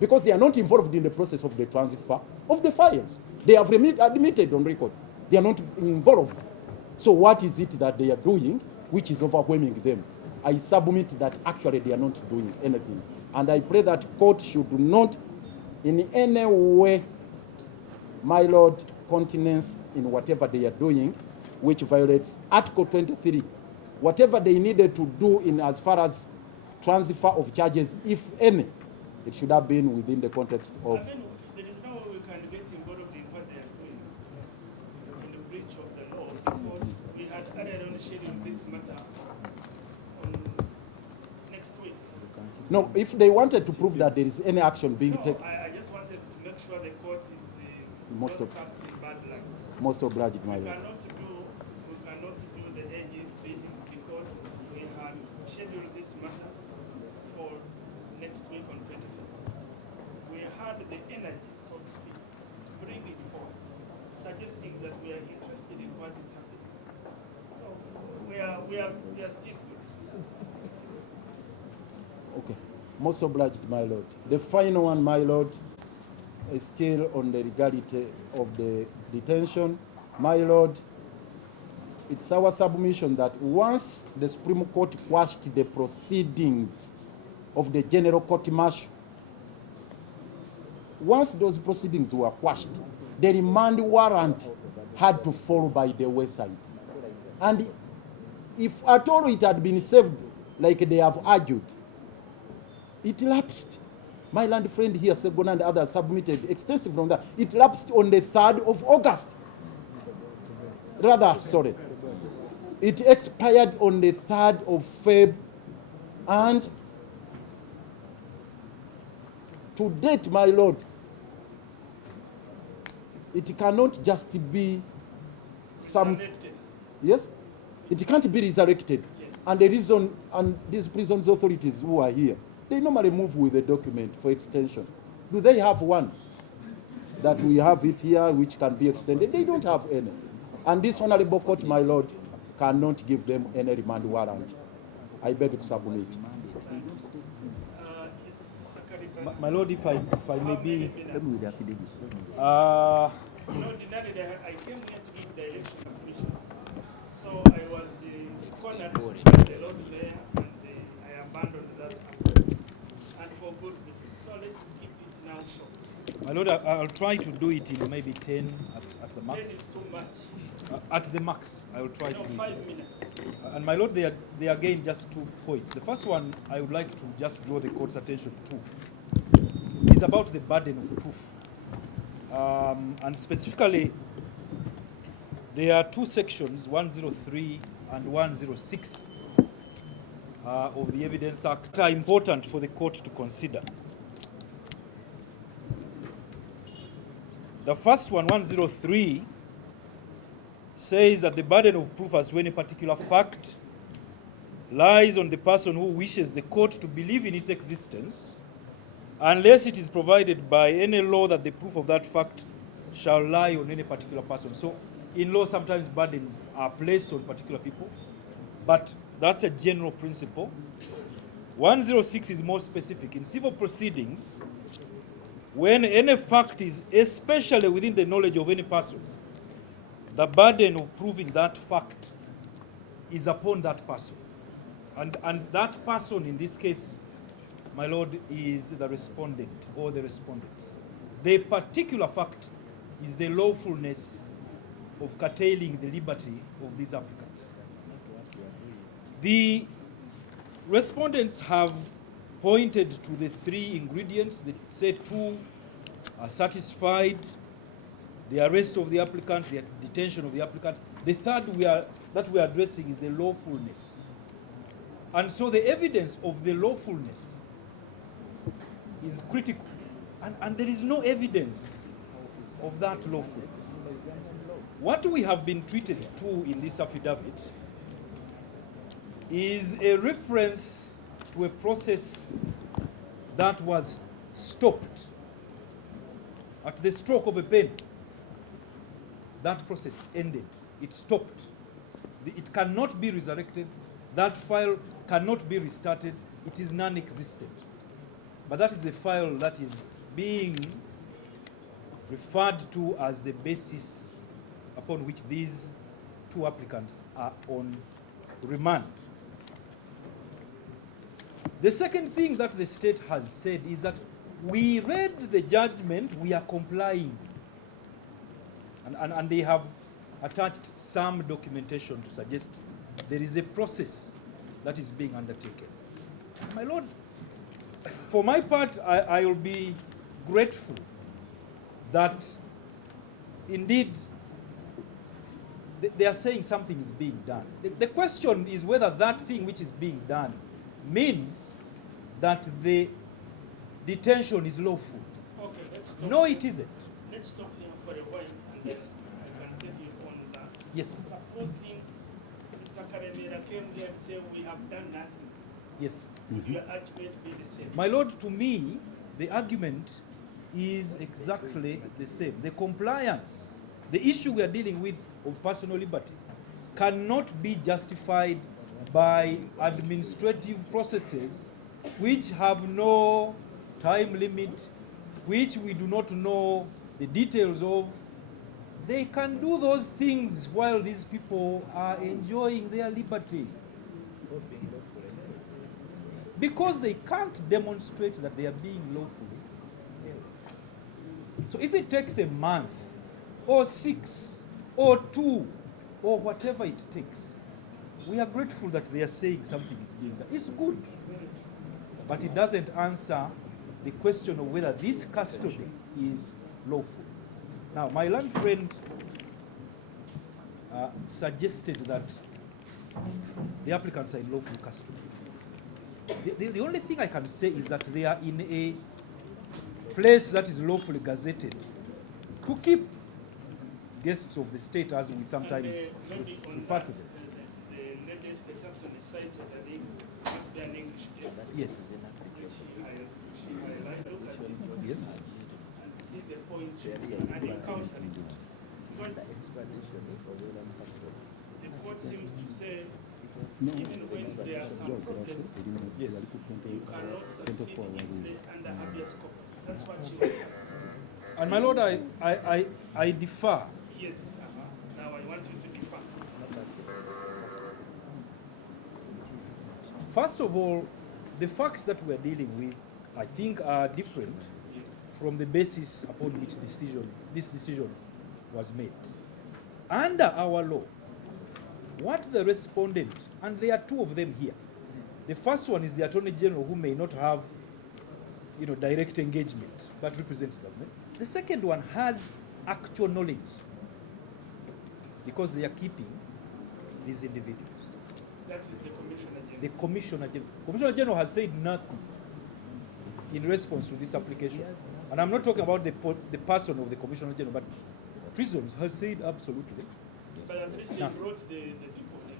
Because they are not involved in the process of the transfer of the files. They have admitted on record. They are not involved. So what is it that they are doing which is overwhelming them? I submit that actually they are not doing anything. And I pray that court should not in any way, my Lord, countenance in whatever they are doing, which violates Article 23. Whatever they needed to do in as far as transfer of charges, if any, it should have been within the context of... I mean, there is no way we can get involved in what they are doing in the breach of the law, because we had earlier on scheduled this matter on next week. No, if they wanted to prove that there is any action being taken... I just wanted to make sure the court is Most not casting bad light. Most obliged, my We Lord. cannot do the edges beating because we had scheduled this matter for next week on 25th. We had the energy, so to speak, to bring it forward, suggesting that we are interested in what is happening. So we are still good. Okay. Most obliged, my Lord. The final one, my Lord, is still on the legality of the detention. My Lord, it's our submission that once the Supreme Court quashed the proceedings of the General Court Martial, once those proceedings were quashed, the remand warrant had to fall by the wayside. And if at all it had been saved like they have argued, it lapsed. My land friend here, Segona, and others submitted extensive on that. It lapsed on the 3rd of August. Rather, sorry. It expired on the 3rd of Feb. And to date, my Lord, It cannot just be some. Yes? It can't be resurrected. Yes. And the reason, and these prisons authorities who are here, they normally move with a document for extension. Do they have one? That we have it here, which can be extended? They don't have any. And this honorable court, my lord, cannot give them any remand warrant. I beg to submit. My lord, if I may be... Ordinarily, I came here to give the election commission. So I was cornered by the Lord Mayor, and I abandoned that approach. And for good reason. So let's keep it now short. My lord, I'll try to do it in maybe 10 at the max. 10 is too much. At the max, I will try to do 5 it. minutes. And my lord, there are again just 2 points. The first one I would like to just draw the court's attention to is about the burden of proof. And specifically, there are 2 sections, 103 and 106 of the Evidence Act, that are important for the court to consider. The first one, 103, says that the burden of proof as to any particular fact lies on the person who wishes the court to believe in its existence, unless it is provided by any law that the proof of that fact shall lie on any particular person. So in law, sometimes burdens are placed on particular people, but that's a general principle. 106 is more specific. In civil proceedings, when any fact is especially within the knowledge of any person, the burden of proving that fact is upon that person. And that person, in this case, my lord, is the respondent or the respondents. The particular fact is the lawfulness of curtailing the liberty of these applicants. The respondents have pointed to the 3 ingredients. They say 2 are satisfied: the arrest of the applicant, the detention of the applicant. The third that we are addressing is the lawfulness. And so the evidence of the lawfulness is critical. And there is no evidence of that lawfulness. What we have been treated to in this affidavit is a reference to a process that was stopped at the stroke of a pen. That process ended. It stopped. It cannot be resurrected. That file cannot be restarted. It is non-existent. But that is the file that is being referred to as the basis upon which these 2 applicants are on remand. The second thing that the state has said is that we read the judgment, we are complying. And they have attached some documentation to suggest there is a process that is being undertaken. My lord, for my part, I will be grateful that indeed they are saying something is being done. The question is whether that thing which is being done means that the detention is lawful. Okay, let's stop. No, it isn't. Let's stop here for a while, and yes, I can take you on that. Yes. Supposing Mr. Karemera came there and said we have done nothing. Yes. Your argument be the same. My lord, to me, the argument is exactly the same. The compliance, the issue we are dealing with of personal liberty, cannot be justified by administrative processes which have no time limit, which we do not know the details of. They can do those things while these people are enjoying their liberty, because they can't demonstrate that they are being lawfully held. So if it takes a month or 6 or 2 or whatever it takes, we are grateful that they are saying something is being done. It's good, but it doesn't answer the question of whether this custody is lawful. Now, my learned friend suggested that the applicants are in lawful custody. The only thing I can say is that they are in a place that is lawfully gazetted to keep guests of the state, as we sometimes maybe on refer that, to them. the latest example is cited, I think, must be an English case. Yes. Which she highlighted, look at it. Yes. And see the point and encounter it. Because the court seems to say, even when there are some problems, yes, you cannot succeed easily under habeas corpus. That's what she was. And my lord, I differ. Yes. Now I want you to differ. First of all, the facts that we're dealing with, I think, are different from the basis upon which this decision was made. Under our law, what the respondent, and there are two of them here. The first one is the Attorney General, who may not have, direct engagement, but represents government. The second one has actual knowledge, because they are keeping these individuals. That is the Commissioner General. The Commissioner General. Commissioner General has said nothing in response to this application. And I'm not talking about the person of the Commissioner General, but prisons has said absolutely But at least they nothing. brought the people there.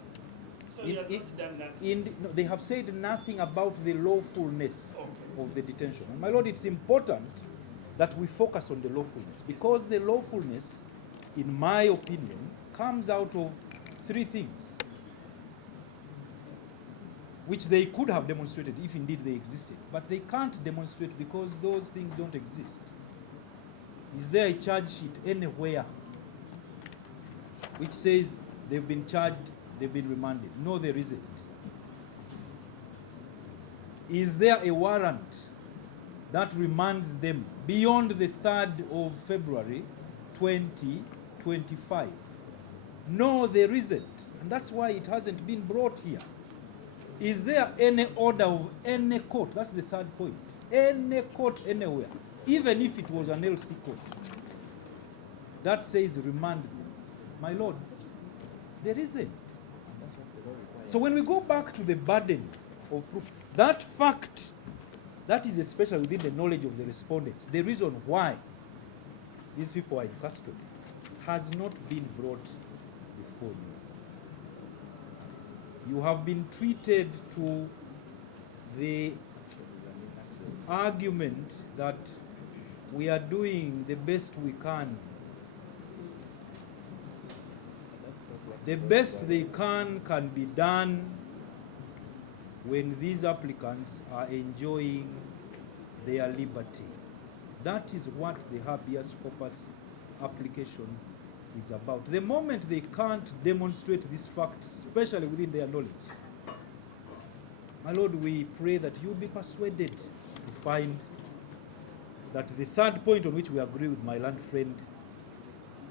So he has not done nothing. No, they have said nothing about the lawfulness of the detention. And my lord, it's important that we focus on the lawfulness, because the lawfulness, in my opinion, comes out of three things, which they could have demonstrated if indeed they existed, but they can't demonstrate because those things don't exist. Is there a charge sheet anywhere which says they've been charged, they've been remanded? No, there isn't. Is there a warrant that remands them beyond the 3rd of February 2025? No, there isn't. And that's why it hasn't been brought here. Is there any order of any court? That's the third point. Any court anywhere, even if it was an LC court, that says remand them. My lord, there isn't. So when we go back to the burden of proof, that fact, that is especially within the knowledge of the respondents, the reason why these people are in custody has not been brought before you. You have been treated to the argument that we are doing the best we can. The best they can be done when these applicants are enjoying their liberty. That is what the habeas corpus application is about. The moment they can't demonstrate this fact, especially within their knowledge, my lord, we pray that you be persuaded to find that the third point on which we agree with my learned friend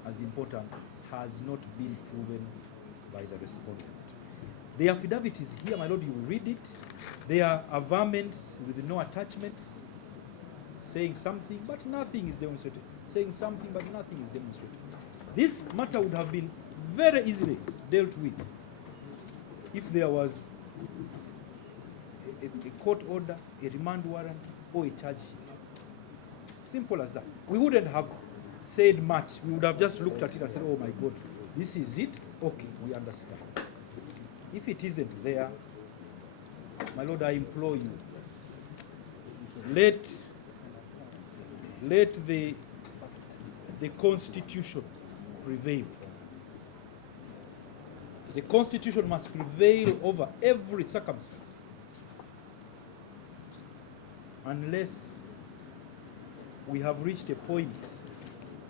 as important has not been proven by the respondent. The affidavit is here, my lord, you will read it. There are averments with no attachments, saying something but nothing is demonstrated, saying something but nothing is demonstrated. This matter would have been very easily dealt with if there was a court order, a remand warrant, or a charge sheet. Simple as that. We wouldn't have said much. We would have just looked at it and said, oh my God, this is it? Okay, we understand. If it isn't there, my lord, I implore you, let the Constitution prevail. The Constitution must prevail over every circumstance, unless we have reached a point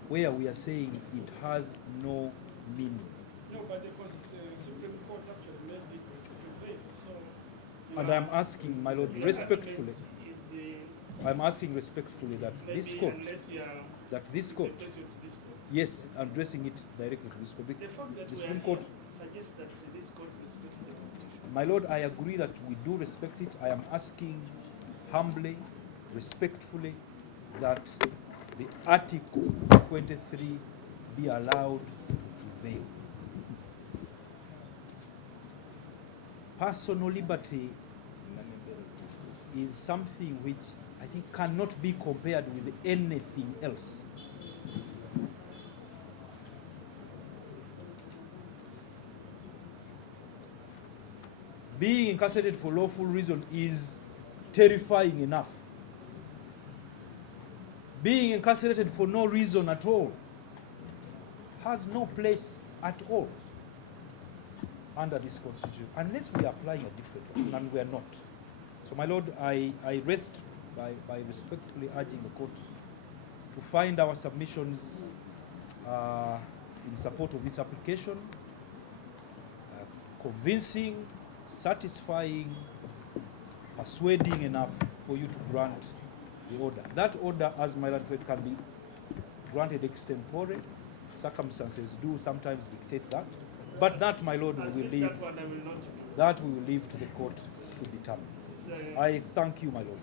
where we are saying it has no meaning. No, but the Supreme Court actually made it prevail. So, And I'm asking, my lord, respectfully, I'm asking respectfully that this court, yes, addressing it directly to this court. The fact that The we Supreme are Court, here suggests that this court respects the Constitution. my lord, I agree that we do respect it. I am asking humbly, respectfully, that the Article 23 be allowed to prevail. Personal liberty is something which I think cannot be compared with anything else. being incarcerated for lawful reason is terrifying enough. Being incarcerated for no reason at all has no place at all under this constitution, unless we are applying a different one, and we are not. So, my Lord, I rest by respectfully urging the court to find our submissions in support of this application convincing, satisfying, persuading enough for you to grant the order. That order, as my Lord said, can be granted extempore. Circumstances do sometimes dictate that. But that, my Lord, we will leave. That we will leave to the court to determine. I thank you, my Lord.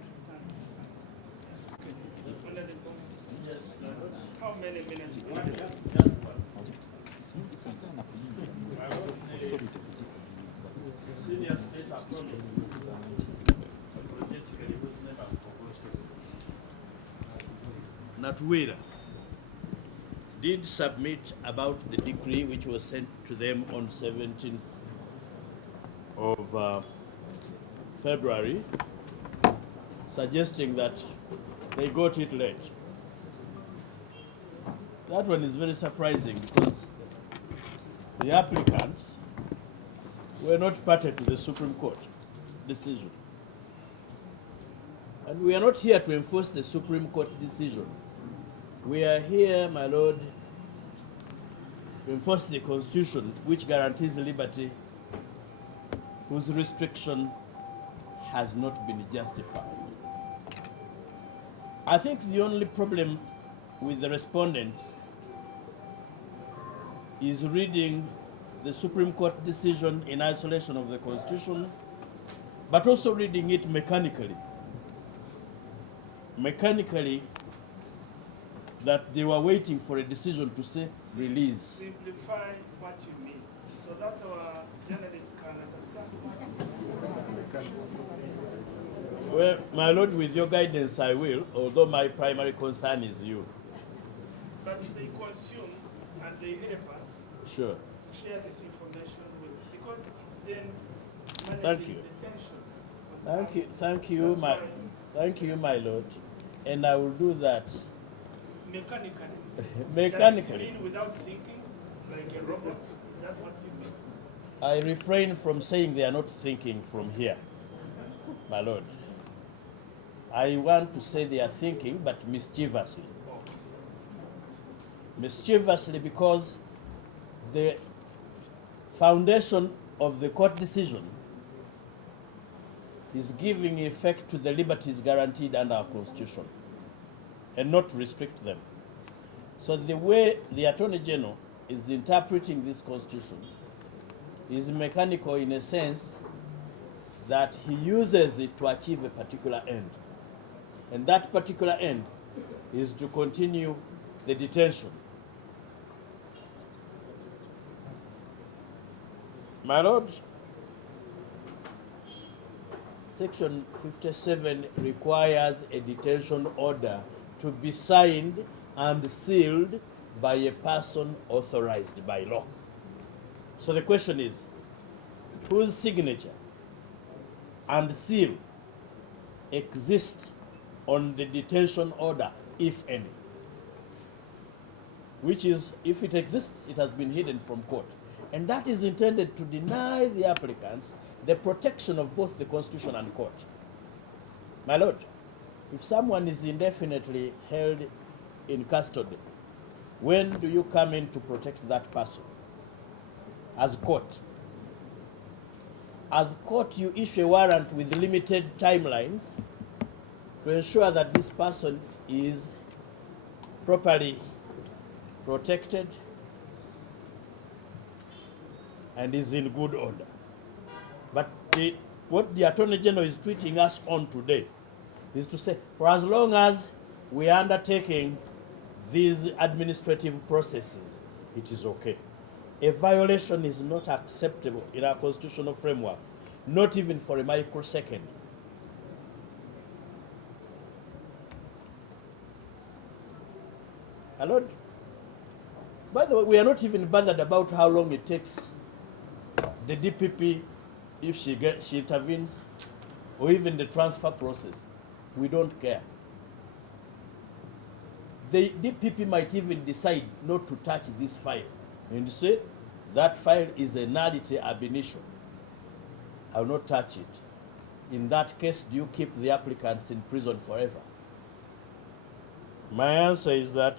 How many minutes? Senior state attorney, apologetically, whose name I forgot, Natuwira, did submit about the decree which was sent to them on 17th of February, suggesting that they got it late. That one is very surprising because the applicants were not party to the Supreme Court decision. And we are not here to enforce the Supreme Court decision. We are here, my Lord, to enforce the Constitution, which guarantees liberty, whose restriction has not been justified. I think the only problem with the respondents is reading the Supreme Court decision in isolation of the Constitution, but also reading it mechanically. Mechanically, that they were waiting for a decision to say release. Simplify what you mean so that our journalists can understand. Well, my Lord, with your guidance, I will, although my primary concern is you. But they consume and they help us Sure. share this information with, because then Thank you. Thank you, my Lord. And I will do that. Mechanically. Mechanically. Does it mean without thinking, like a robot? Is that what you mean? I refrain from saying they are not thinking from here, my Lord. I want to say they are thinking, but mischievously. Mischievously because the foundation of the court decision is giving effect to the liberties guaranteed under our Constitution and not restrict them. So the way the Attorney General is interpreting this Constitution is mechanical in a sense that he uses it to achieve a particular end. And that particular end is to continue the detention. My Lord, Section 57 requires a detention order to be signed and sealed by a person authorized by law. So the question is, whose signature and seal exist on the detention order, if any? Which is, if it exists, it has been hidden from court. And that is intended to deny the applicants the protection of both the Constitution and court. My Lord, if someone is indefinitely held in custody, when do you come in to protect that person? As court. As court, you issue a warrant with limited timelines to ensure that this person is properly protected and is in good order. But what the Attorney General is treating us on today is to say, for as long as we are undertaking these administrative processes, it is okay. A violation is not acceptable in our constitutional framework, not even for a microsecond. My Lord, by the way, we are not even bothered about how long it takes the DPP if she intervenes, or even the transfer process. We don't care. The DPP might even decide not to touch this file and say that file is a nullity ab initio. I will not touch it. In that case, do you keep the applicants in prison forever? My answer is that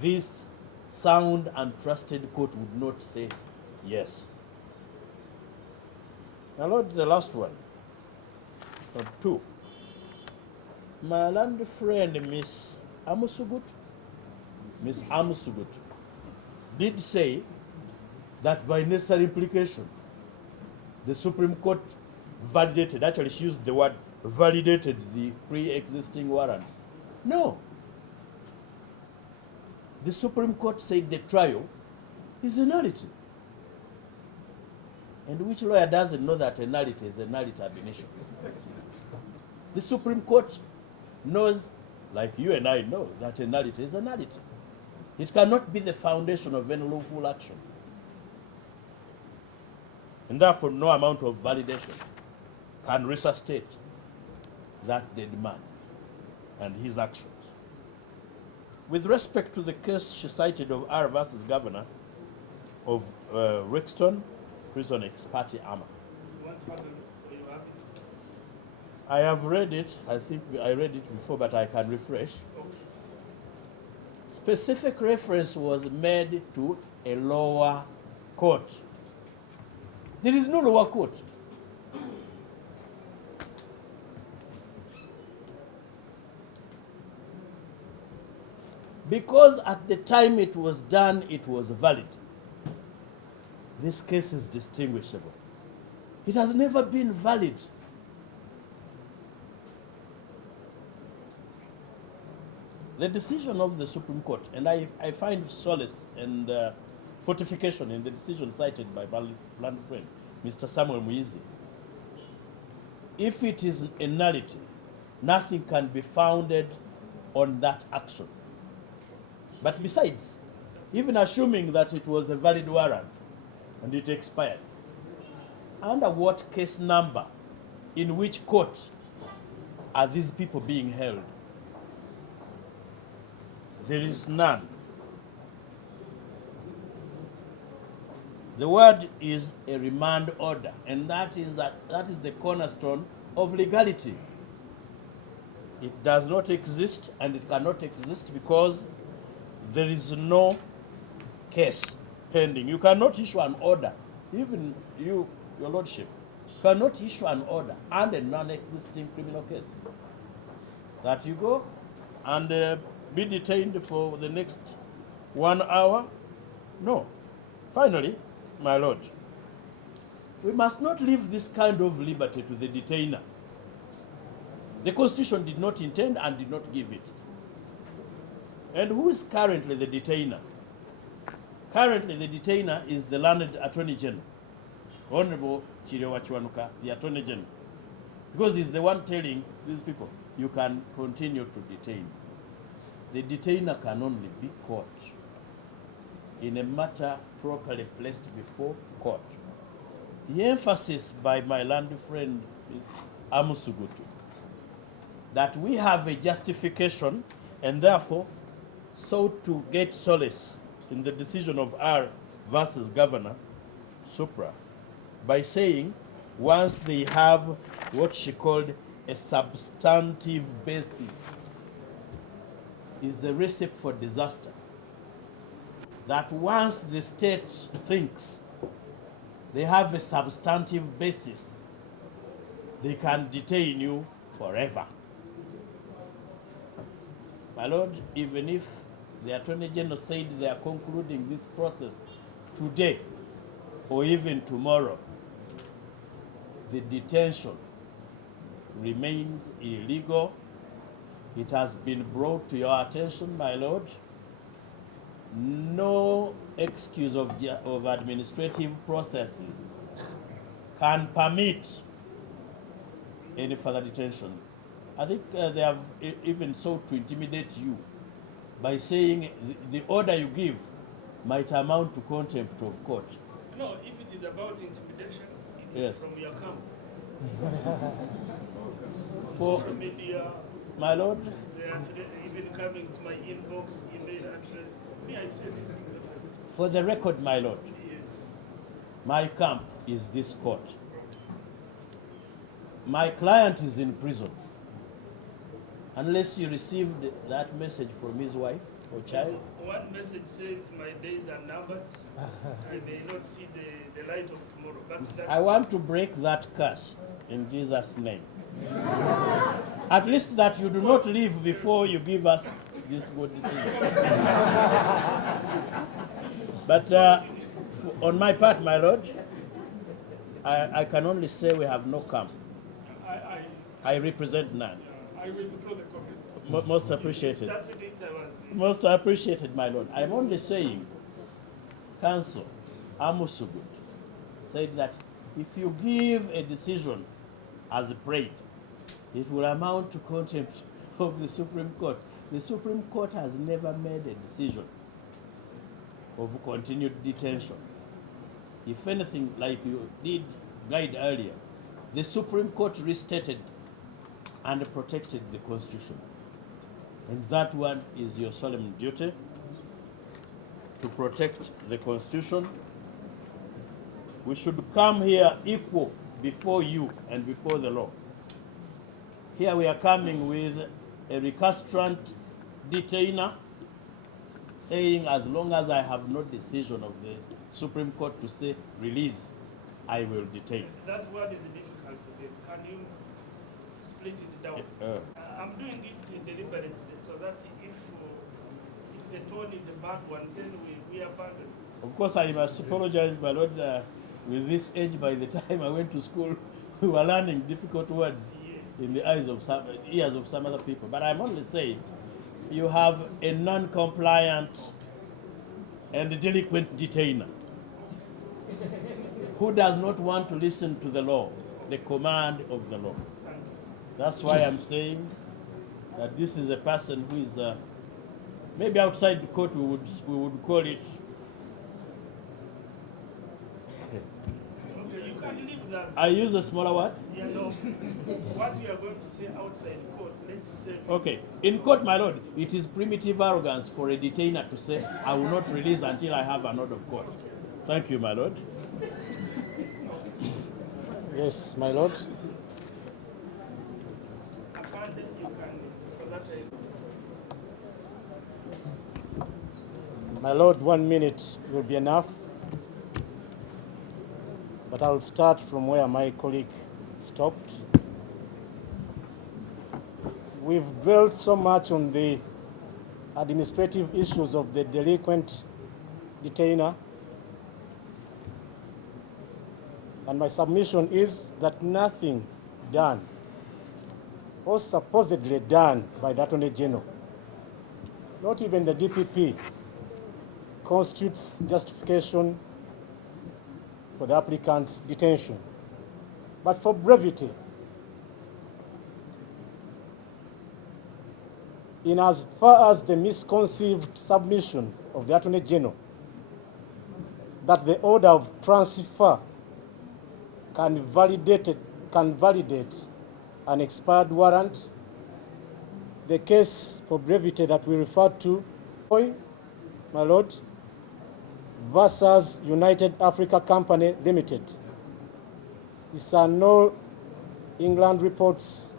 this sound and trusted court would not say yes. My Lord, the last one. Or two. My land friend, Miss Amusugut, did say that by necessary implication, the Supreme Court validated, actually she used the word validated the pre-existing warrants. No. The Supreme Court said the trial is a nullity. And which lawyer doesn't know that a nullity is a nullity ab initio? The Supreme Court knows, like you and I know, that a nullity is a nullity. It cannot be the foundation of any lawful action. And therefore, no amount of validation can resuscitate that dead man and his actions. With respect to the case she cited of R versus Governor of Rixton, prison ex-party armor. I have read it. I think I read it before, but I can refresh. Specific reference was made to a lower court. There is no lower court. Because at the time it was done, it was valid. This case is distinguishable. It has never been valid. The decision of the Supreme Court, and I find solace and fortification in the decision cited by my land friend, Mr. Samuel Muizi. If it is a nullity, nothing can be founded on that action. But besides, even assuming that it was a valid warrant and it expired, under what case number, in which court are these people being held? There is none. The word is a remand order, and that is the cornerstone of legality. It does not exist, and it cannot exist because there is no case pending. You cannot issue an order, even you, your lordship, cannot issue an order and a non-existing criminal case. That you go and be detained for the next 1 hour? No. Finally, my lord, we must not leave this kind of liberty to the detainer. The Constitution did not intend and did not give it. And who is currently the detainer? Currently, the detainer is the learned Attorney General, Honorable Chirewa Chwanuka, the Attorney General, because he's the one telling these people, you can continue to detain. The detainer can only be court in a matter properly placed before court. The emphasis by my land friend is Amusugutu, that we have a justification and therefore sought to get solace in the decision of R versus Governor Supra by saying once they have what she called a substantive basis is a recipe for disaster. That once the state thinks they have a substantive basis, they can detain you forever. My lord, even if the Attorney General said they are concluding this process today or even tomorrow, the detention remains illegal. It has been brought to your attention, my lord. No excuse of administrative processes can permit any further detention. I think they have even sought to intimidate you by saying the order you give might amount to contempt of court. No, if it is about intimidation, it Yes. from your camp. For Social media, my lord, they are even coming to my inbox, email address. Me, I said it. for the record, my lord, my camp is this court. My client is in prison. Unless you received that message from his wife or child. One message says my days are numbered. I may not see the light of tomorrow. But that I want to break that curse in Jesus' name. At least that you do not leave before you give us this good decision. But on my part, my lord, I can only say we have no camp. I represent none. I withdraw the comment. Most appreciated. That's it, I was. Most appreciated, my lord. I'm only saying, Counsel Amusugut said that if you give a decision as prayed, it will amount to contempt of the Supreme Court. The Supreme Court has never made a decision of continued detention. If anything, like you did guide earlier, the Supreme Court restated and protected the Constitution. And that one is your solemn duty, to protect the Constitution. We should come here equal before you and before the law. Here we are coming with a recalcitrant detainer saying, as long as I have no decision of the Supreme Court to say release, I will detain. That word is difficult to get. Can you split it down? I'm doing it deliberately so that if the tone is a bad one, then we abandon. Of course, I must apologize, my lord. With this age, by the time I went to school, we were learning difficult words in the ears of some other people. But I'm only saying, you have a non-compliant and delinquent detainer who does not want to listen to the law, the command of the law. That's why I'm saying that this is a person who is maybe outside the court we would call it. Okay, you can leave that. I use a smaller word. Yeah, no. What we are going to say outside court, let's say. Okay, in court, my lord, it is primitive arrogance for a detainer to say, I will not release until I have an order of court. Thank you, my lord. Yes, my lord. My lord, 1 minute will be enough. But I'll start from where my colleague stopped. We've dwelt so much on the administrative issues of the delinquent detainer. And my submission is that nothing done or supposedly done by the Attorney General, not even the DPP, constitutes justification for the applicant's detention. But for brevity, in as far as the misconceived submission of the Attorney General that the order of transfer can validate an expired warrant, the case for brevity that we refer to, my lord, versus United Africa Company Limited. It's a New England Reports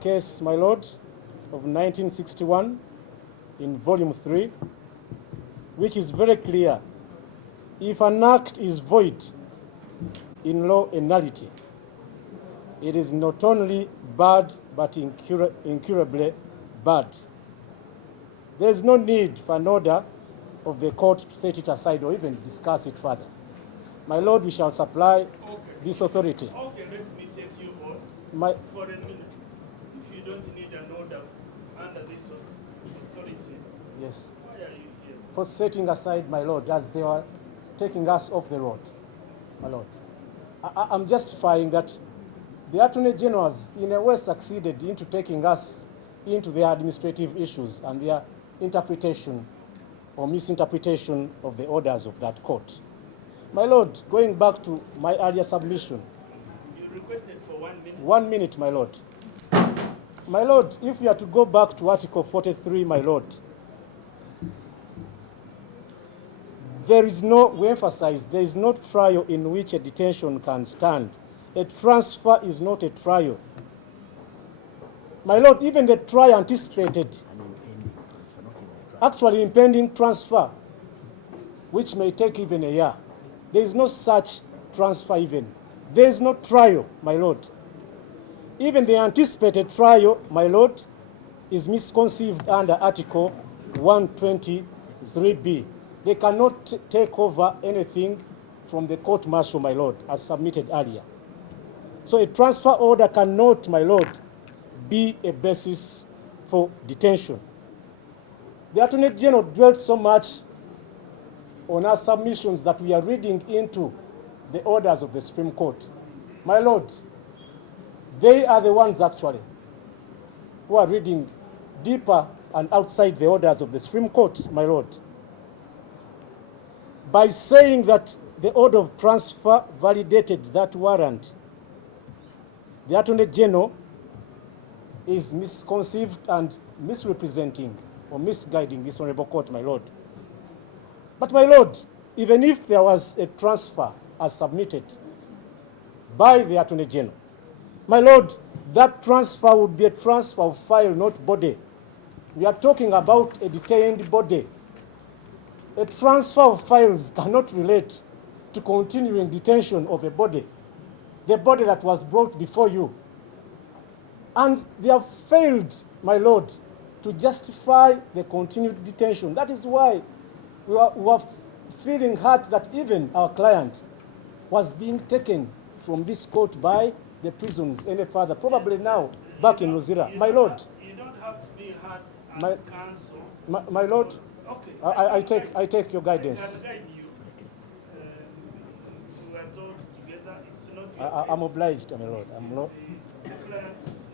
case, my lord, of 1961 in volume 3, which is very clear. If an act is void in law and nullity, it is not only bad, but incurably bad. There is no need for an order of the court to set it aside or even discuss it further. My lord, we shall supply this authority. Okay, let me take you on for a minute. If you don't need an order under this authority, yes, why are you here? For setting aside, my lord, as they were taking us off the road, my lord. I'm justifying that the Attorney General has in a way succeeded into taking us into their administrative issues and their interpretation or misinterpretation of the orders of that court. My lord, going back to my earlier submission, requested for 1 minute. 1 minute, my lord. My lord, if we are to go back to Article 43, my lord, there is no, we emphasize, there is no trial in which a detention can stand. A transfer is not a trial. My lord, even the trial anticipated, actually impending transfer, which may take even a year. There is no such transfer even. There is no trial, my lord. Even the anticipated trial, my lord, is misconceived under Article 123B. They cannot take over anything from the court martial, my lord, as submitted earlier. So a transfer order cannot, my lord, be a basis for detention. The Attorney General dwelt so much on our submissions that we are reading into the orders of the Supreme Court. My lord, they are the ones actually who are reading deeper and outside the orders of the Supreme Court, my lord, by saying that the order of transfer validated that warrant. The Attorney General is misconceived and misrepresenting or misguiding this honorable court, my lord. But my lord, even if there was a transfer as submitted by the Attorney General, my lord, that transfer would be a transfer of file, not body. We are talking about a detained body. A transfer of files cannot relate to continuing detention of a body, the body that was brought before you. And they have failed, my lord, to justify the continued detention. That is why we are feeling hurt that even our client was being taken from this court by the prisons any further, probably now back in Luzira. My lord. You don't have to be hurt as counsel. My lord, Okay. I take your guidance. I can guide you. We are told together. It's not. I'm obliged, my lord. I'm not. The clients,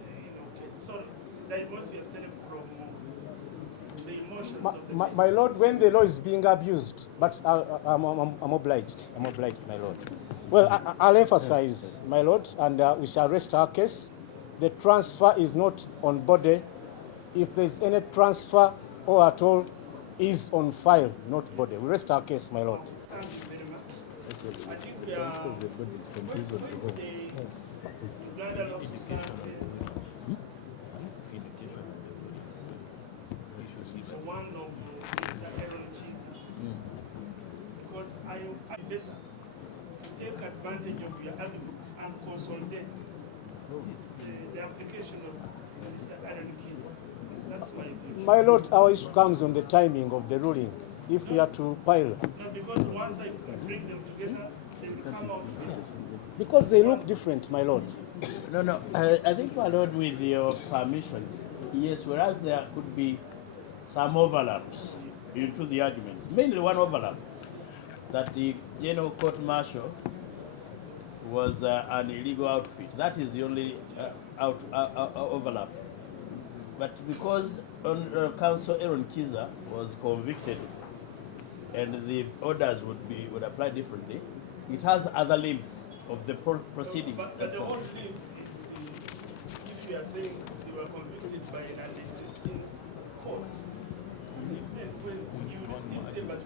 sorry, divorce yourself from the emotions of the my lord, when the law is being abused, but I'm obliged. I'm obliged, my lord. Well, I'll emphasize, my lord, and we shall rest our case. The transfer is not on body. If there's any transfer or at all, is on file, not body. We rest our case, my lord. Thank you very much. I think the Uganda Law Society is one of Mr. Ernest, because I better take advantage of your arguments and consolidate the application of Mr. Ernest. That's my view. My lord, our issue comes on the timing of the ruling. If we are to pile. No, because once I bring them together, they will come out. Because they look different, my lord. No. I think, my lord, with your permission, yes, whereas there could be some overlaps into the argument, mainly one overlap, that the General Court Martial was an illegal outfit. That is the only overlap. But because Counsel Aaron Kiza was convicted and the orders would apply differently, it has other limbs of the proceeding. But the whole thing is, if you are saying you were convicted by an existing court, when you will still say, but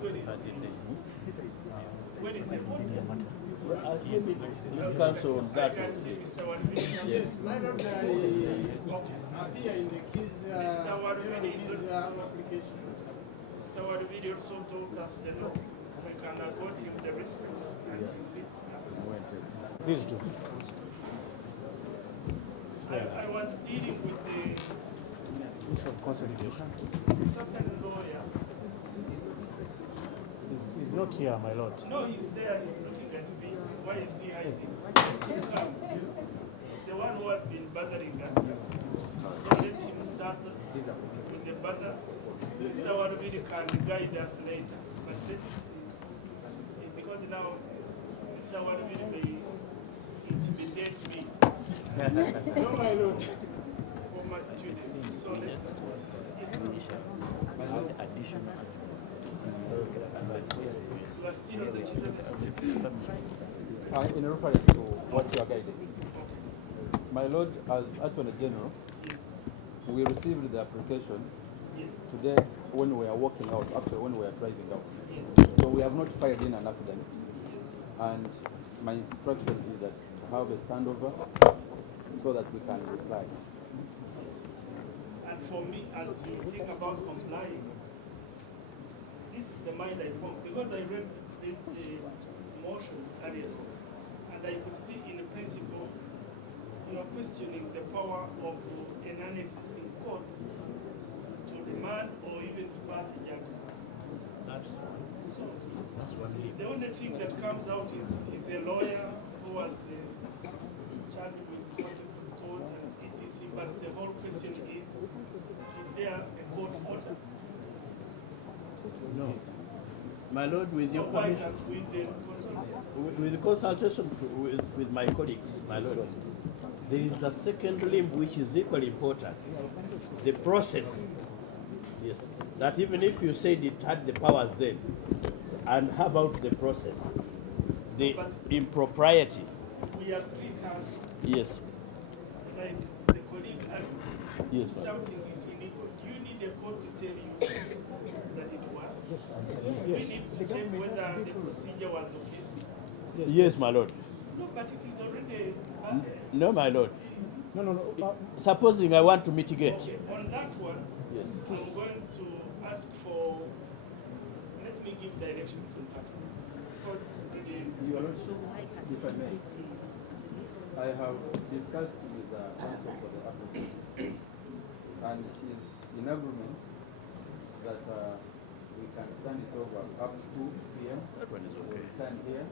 when is the court? You cancel that. I can see Mr. Wadvini. Yes. My lord, I appear in the case Mr. Wadvini application. Mr. Wadvini also told us the law. We can accord him the respect and he sits. Please do. I was dealing with the issue of consolidation. certain lawyer. He's not here, my lord. No, he's there. He's looking at me. Why is he hiding? The one who has been bothering us. So let him start with the bother. Mr. Wadvini can guide us later. But let's see. Because now Mr. Wadvini may intimidate me. No, my lord. For my student. So let's in reference to what you are guiding. My Lord, as Attorney General, we received the application today when we are walking out, actually when we are driving out. So we have not filed in an affidavit. And my instruction is that to have a standover so that we can reply. And for me, as you think about complying, this is the mind I formed. Because I read this motion earlier, and I could see in principle, you are questioning the power of a non-existing court to remand or even to pass a judgment. So the only thing that comes out is a lawyer who was charged with contempt of court and etc. But the whole question is there a court order? No. My Lord, with your why permission, can't we then consult? with consultation with my colleagues, my Lord, there is a second limb which is equally important. The process. Yes. That even if you said it had the powers then, and how about the process? The impropriety. We have 3 times. Yes. Like the colleague argued, Yes, ma'am. something is illegal. Do you need a court to tell you that it was? Yes, We need to check whether the procedure was okay. Yes, my Lord. No, but it is already. No, my Lord. No. Supposing I want to mitigate. Okay. On that one, Yes. I'm going to ask for. Let me give direction to that. Because Your Lordship, if I may, I have discussed with the counsel for the applicant, and is in agreement that we can stand it over up to 2 p.m. That one is okay. Time here.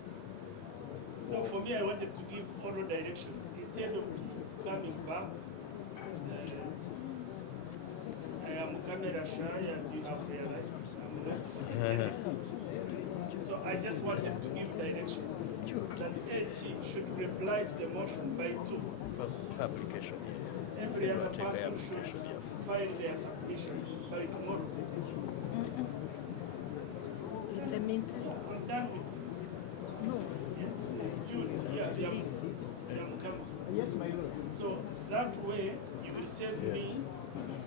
No, for me, I wanted to give oral direction instead of coming back. I am camera shy, as you have realized. So I just wanted to give direction that AG should reply to the motion by 2. Application. Every other person should file their submission by tomorrow. In the meantime, I'm done with it. no. Yes, my lord. So that way you will save me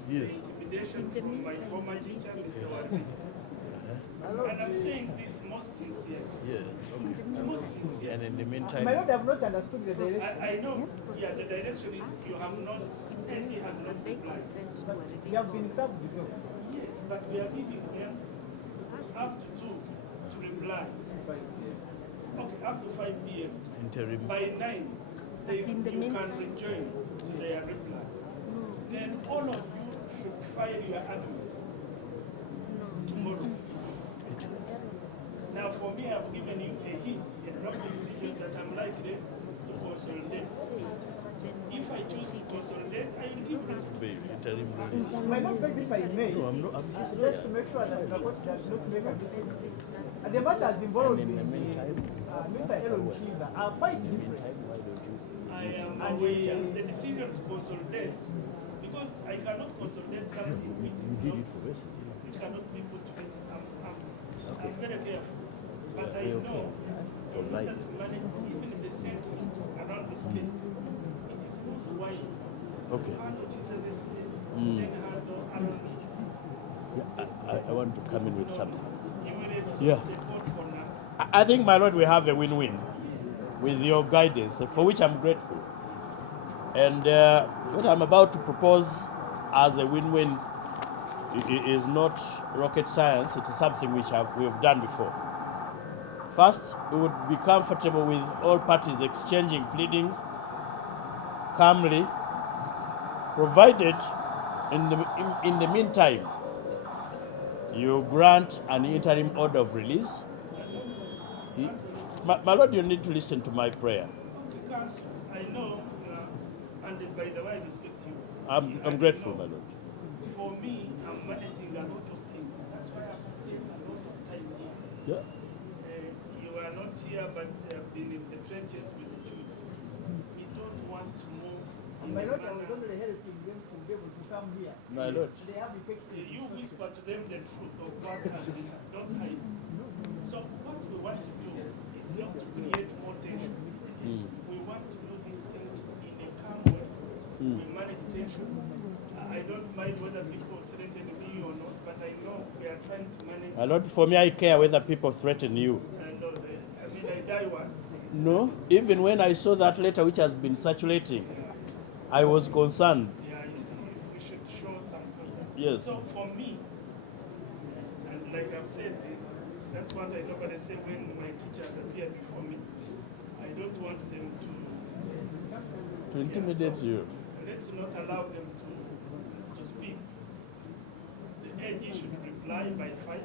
the intimidation from my former teacher, Mr. Wadi. And I'm saying this most sincerely. Yes, okay. Most sincere. And in the meantime, My lord, I have not understood the direction. I know, yeah, the direction is you have not, ND has not replied. You have been served before. Yes, but we are giving them up to 2 to reply. Okay, up to 5 p.m. interim. By 9, you can rejoin to their reply. Then all of you should file your arguments tomorrow. Now for me, I've given you a hint, a draft decision that I'm likely to consolidate. If I choose to consolidate, I will give it. My lord, maybe if I may, No, I'm not. just to make sure that the court does not make a mistake. And the matters involved in Mr. Elon Chiza are quite different. I am aware the decision to consolidate, because I cannot consolidate something which cannot be put together. I'm very careful. But I know in order to manage even the sentiment around this case, it is why Okay. I want to come in with something. Yeah. I think, my lord, we have a win-win with your guidance, for which I'm grateful. And what I'm about to propose as a win-win is not rocket science. It is something which we have done before. First, we would be comfortable with all parties exchanging pleadings calmly, provided in the meantime you grant an interim order of release. My lord, you need to listen to my prayer. I know, and by the way, I respect you. I'm grateful, my lord. For me, I'm managing a lot of things. That's why I've spent a lot of time here. Yeah. You are not here, but been in the trenches with the children. We don't want to move. My lord, I was only helping them to be able to come here. My lord. They have effective. You whisper to them the truth of what has been. Don't hide. So what we want to do is not to create more tension. We want to do this thing in a calm way. Mm. We manage tension. I don't mind whether people threaten me or not, but I know we are trying to manage. My lord, for me, I care whether people threaten you. I mean, I die once. No, even when I saw that letter which has been circulating, I was concerned. Yeah, we should show some concern. Yes. So for me, and like I've said, that's what I normally say when my teachers appear before me. I don't want them To intimidate you. Let's not allow them to speak. The AG should reply by 5.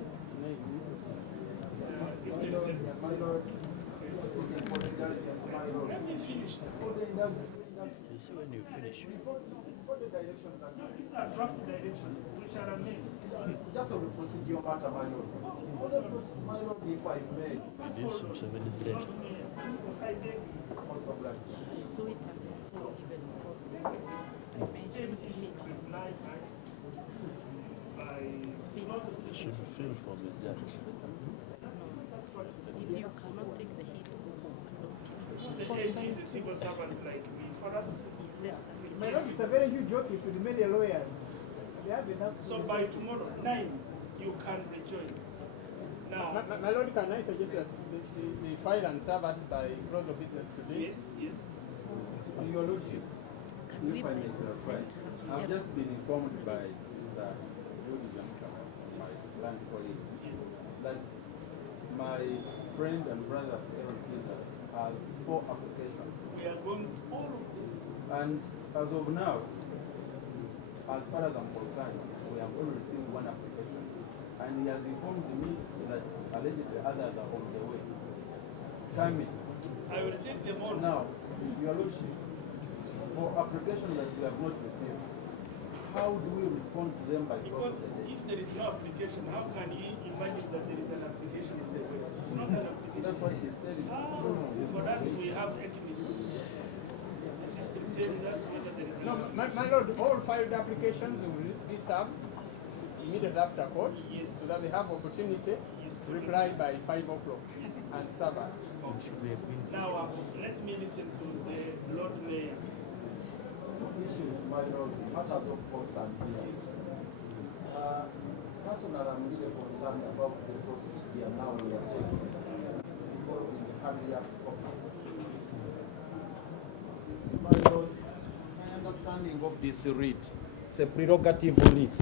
Let me finish. When you finish. Before the directions are No, these are draft directions. We shall amend. just on the procedural matter, my lord. My lord, if I may. Some 7 is late. I beg Also, black. So it happens. So even Should feel for the judge. if you cannot take the hit, the AG is a civil servant like me. For us, My lord, it's a very huge office with many lawyers. They have enough. so by tomorrow 9, you can rejoin. Now, My lord, can I suggest that they file and serve us by close of business today? yes. Your lordship. If I may clarify, I've just been informed by Mr. my land colleague, that my friend and brother Ernest has 4 applications. We are going forward. And as of now, as far as I'm concerned, we have only received 1 application. And he has informed me that allegedly others are on the way. Coming. I will take them on. Now, Your Lordship, for applications that we have not received, how do we respond to them by Because if there is no application, how can he imagine that there is an application in the way? It's not an application. That's what he's telling me. For us, we have ethnicity. The system tells us whether there is No, my lord, all filed applications will be served immediately after court, so that they have opportunity to reply by 5 o'clock and serve us. Now, let me listen to the Lord Mayor. Issues, my lord, matters of concern here. Personally, I'm really concerned about the procedure now we are taking involving the Habeas Corpus. You see, my lord, my understanding of this writ, it's a prerogative writ.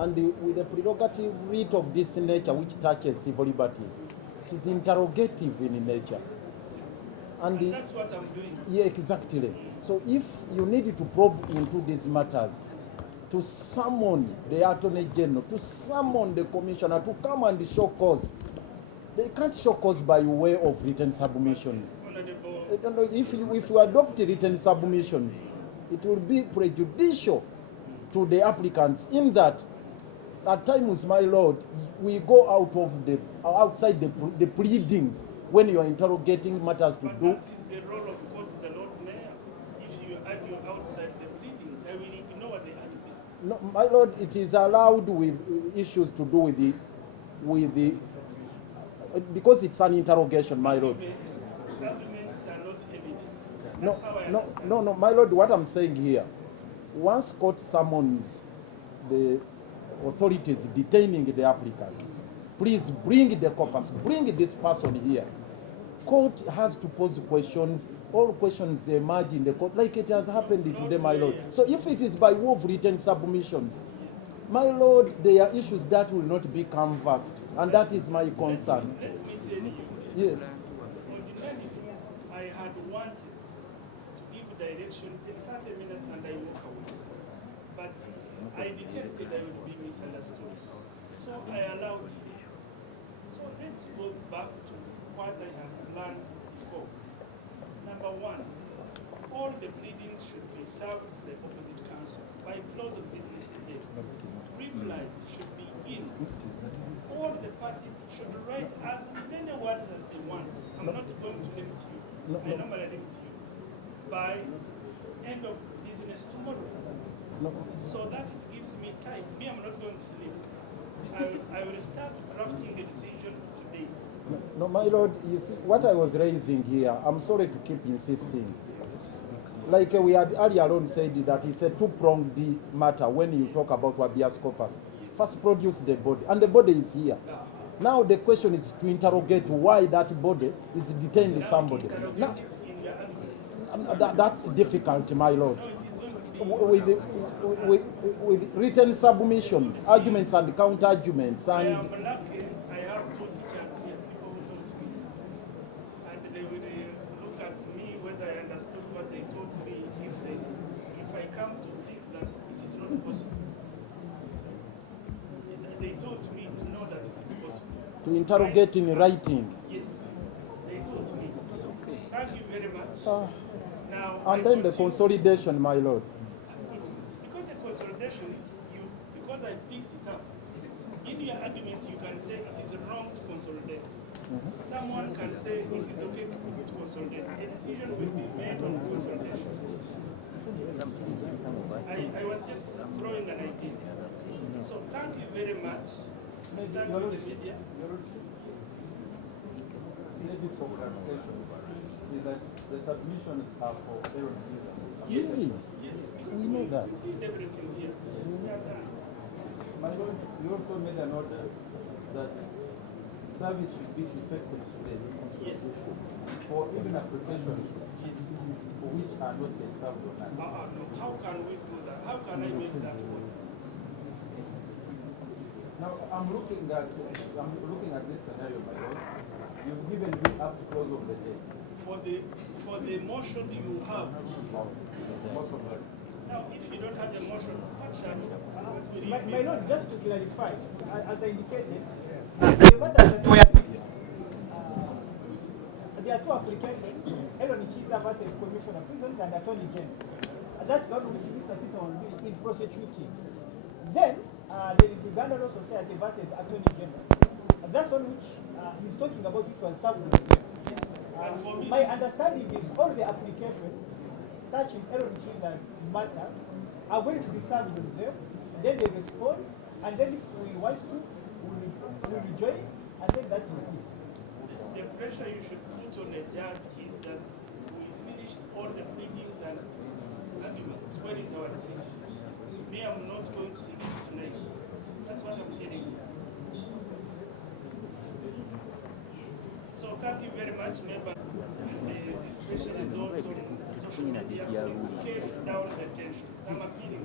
And with the prerogative writ of this nature, which touches civil liberties, it is interrogative in nature. And that's what I'm doing. Yeah, exactly. So if you need to probe into these matters, to summon the Attorney General, to summon the Commissioner, to come and show cause, they can't show cause by way of written submissions. I don't know, if you adopt written submissions, it will be prejudicial to the applicants in that at times, my lord, we go outside the pleadings when you are interrogating matters to do. That is the role of court, the Lord Mayor. If you argue outside the pleadings, I will ignore the arguments. No, my lord, it is allowed with issues to do with the because it's an interrogation, my lord. Arguments are not evidence. No, my lord, what I'm saying here, once court summons the authorities detaining the applicant, please bring the corpus, bring this person here. Court has to pose questions. All questions emerge in the court, like it has happened today, my lord. So if it is by way of written submissions, my lord, there are issues that will not be canvassed, and that is my concern. Let me tell you. Yes. Ordinarily, I had wanted to give directions in 30 minutes and I walk away. But I detected I would be misunderstood. So I allowed you. So let's go back to what I have learned before. Number 1, all the pleadings should be served to the opposite counsel by close of business today. Replies should be in. All the parties should write as many words as they want. I'm not going to limit you. I normally limit you. By end of business tomorrow. So that it gives me time. Me, I'm not going to sleep. I will start drafting the decision today. No, my lord, you see, what I was raising here, I'm sorry to keep insisting. like we had earlier on said that it's a two-pronged matter when you talk about habeas corpus. First produce the body, and the body is here. Now the question is to interrogate why that body is detained somebody. Now, that's difficult, my lord. With written submissions, arguments and counter-arguments, and... I am lucky, I have two teachers here, people who taught me. And they will look at me whether I understood what they taught me, if I come to think that it is not possible. They taught me to know that it is possible. To interrogate in writing. Yes, they taught me. Thank you very much. Now, And then the consolidation, my lord. Because the consolidation, because I picked it up, in your argument you can say it is wrong to consolidate. Someone can say it is okay to consolidate. A decision will be made on consolidation. I was just throwing an idea. So thank you very much. Thank you to the media. Maybe for clarification, is that the submissions are for error users. Yes, yes. We know that. We did everything here. My lord, you also made a note that service should be effective today. Yes. For even applications which are not yet served on us. No. How can we do that? How can I make that work? Now I'm looking at this scenario, my lord. You've given me up to close of the day. For the motion you have. Now, if you don't have a motion, what shall you? My lord, just to clarify, as I indicated, the matters that were fixed. There are two applications, Elon Chiza versus Commissioner of Prisons and Attorney General. That's not which Mr. Peter is prosecuting. Then there is Uganda Law Society versus Attorney General. That's on which he's talking about, which was served with him. My understanding is all the applications touching Elon Chiza's matter are going to be served with them. Then they respond, and then if we want to, we'll rejoin, and then that is it. The pressure you should put on a judge is that we finished all the pleadings and arguments. Where is our decision? Me, I'm not going to see it tonight. That's what I'm telling you. So thank you very much, member. Especially those on social media, scale down the tension. I'm appealing.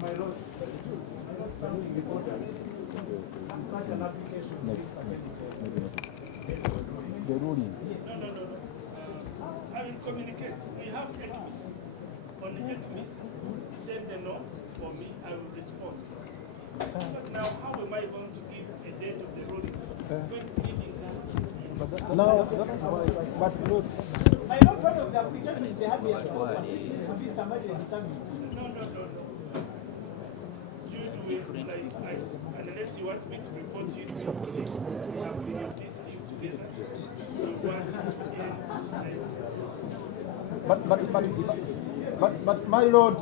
My lord, something important. Such an application needs the ruling. No. I will communicate. We have 8 weeks. On the 8 weeks, send a note for me, I will respond. But now, how am I going to give a date of the ruling? When pleadings are... Now, but look. My lord, one of the applications they have here to be somebody determined. No. You do it like unless you want me to report you, we have been this thing together. So you want But my lord,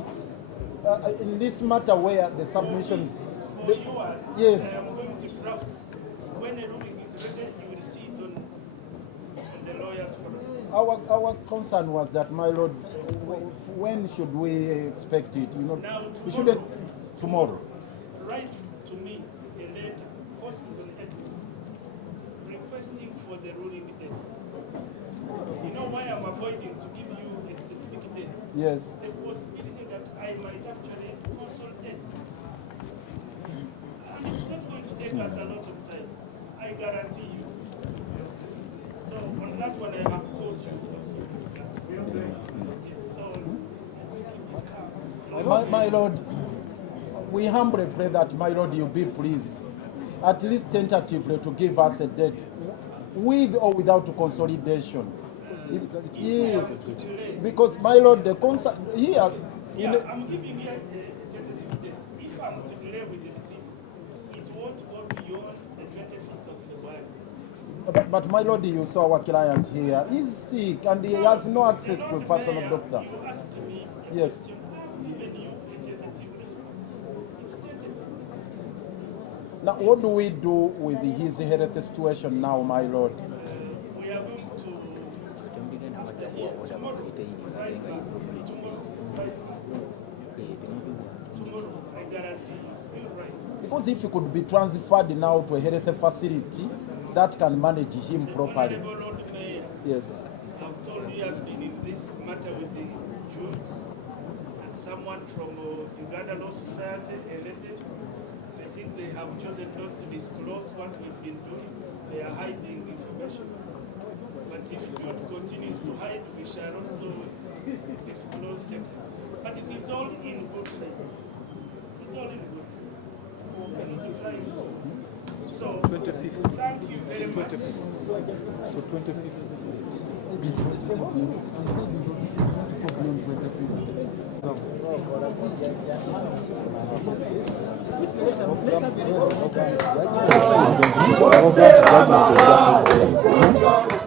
in this matter where the submissions... For yours, yes. I am going to draft. When a ruling is ready, you will see it on the lawyers forum. Our concern was that, my lord, when should we expect it? You know, we shouldn't tomorrow. Write to me a letter, posted on Ernest, requesting for the ruling date. You know why I'm avoiding to give you a specific date? Yes. The possibility that I might actually consolidate. And it's not going to take us a lot of time. I guarantee you. So on that one, I have called you. So let's keep it calm. My lord, we humbly pray that, my lord, you be pleased, at least tentatively, to give us a date, with or without consolidation. Yes, because, my lord, the concern here... I'm giving you a tentative date. If I'm to delay with the decision, it won't go beyond the 25th of February. But my lord, you saw our client here. He's sick and he has no access to a personal doctor. You asked me a Yes. question. I've given you a tentative response. It's tentative. Now, what do we do with his health situation now, my lord? We are going to... Tomorrow, suppose if he could be transferred now to a health facility that can manage him properly. Yes. I've told you I've been in this matter with the Jews and someone from Uganda Law Society, elected. I think they have chosen not to disclose what we've been doing. They are hiding information. But if God continues to hide, we shall also disclose things. But it is all in good faith. It is all in good faith. So, 25th. thank you very much. 25th. So 25th. Judgment.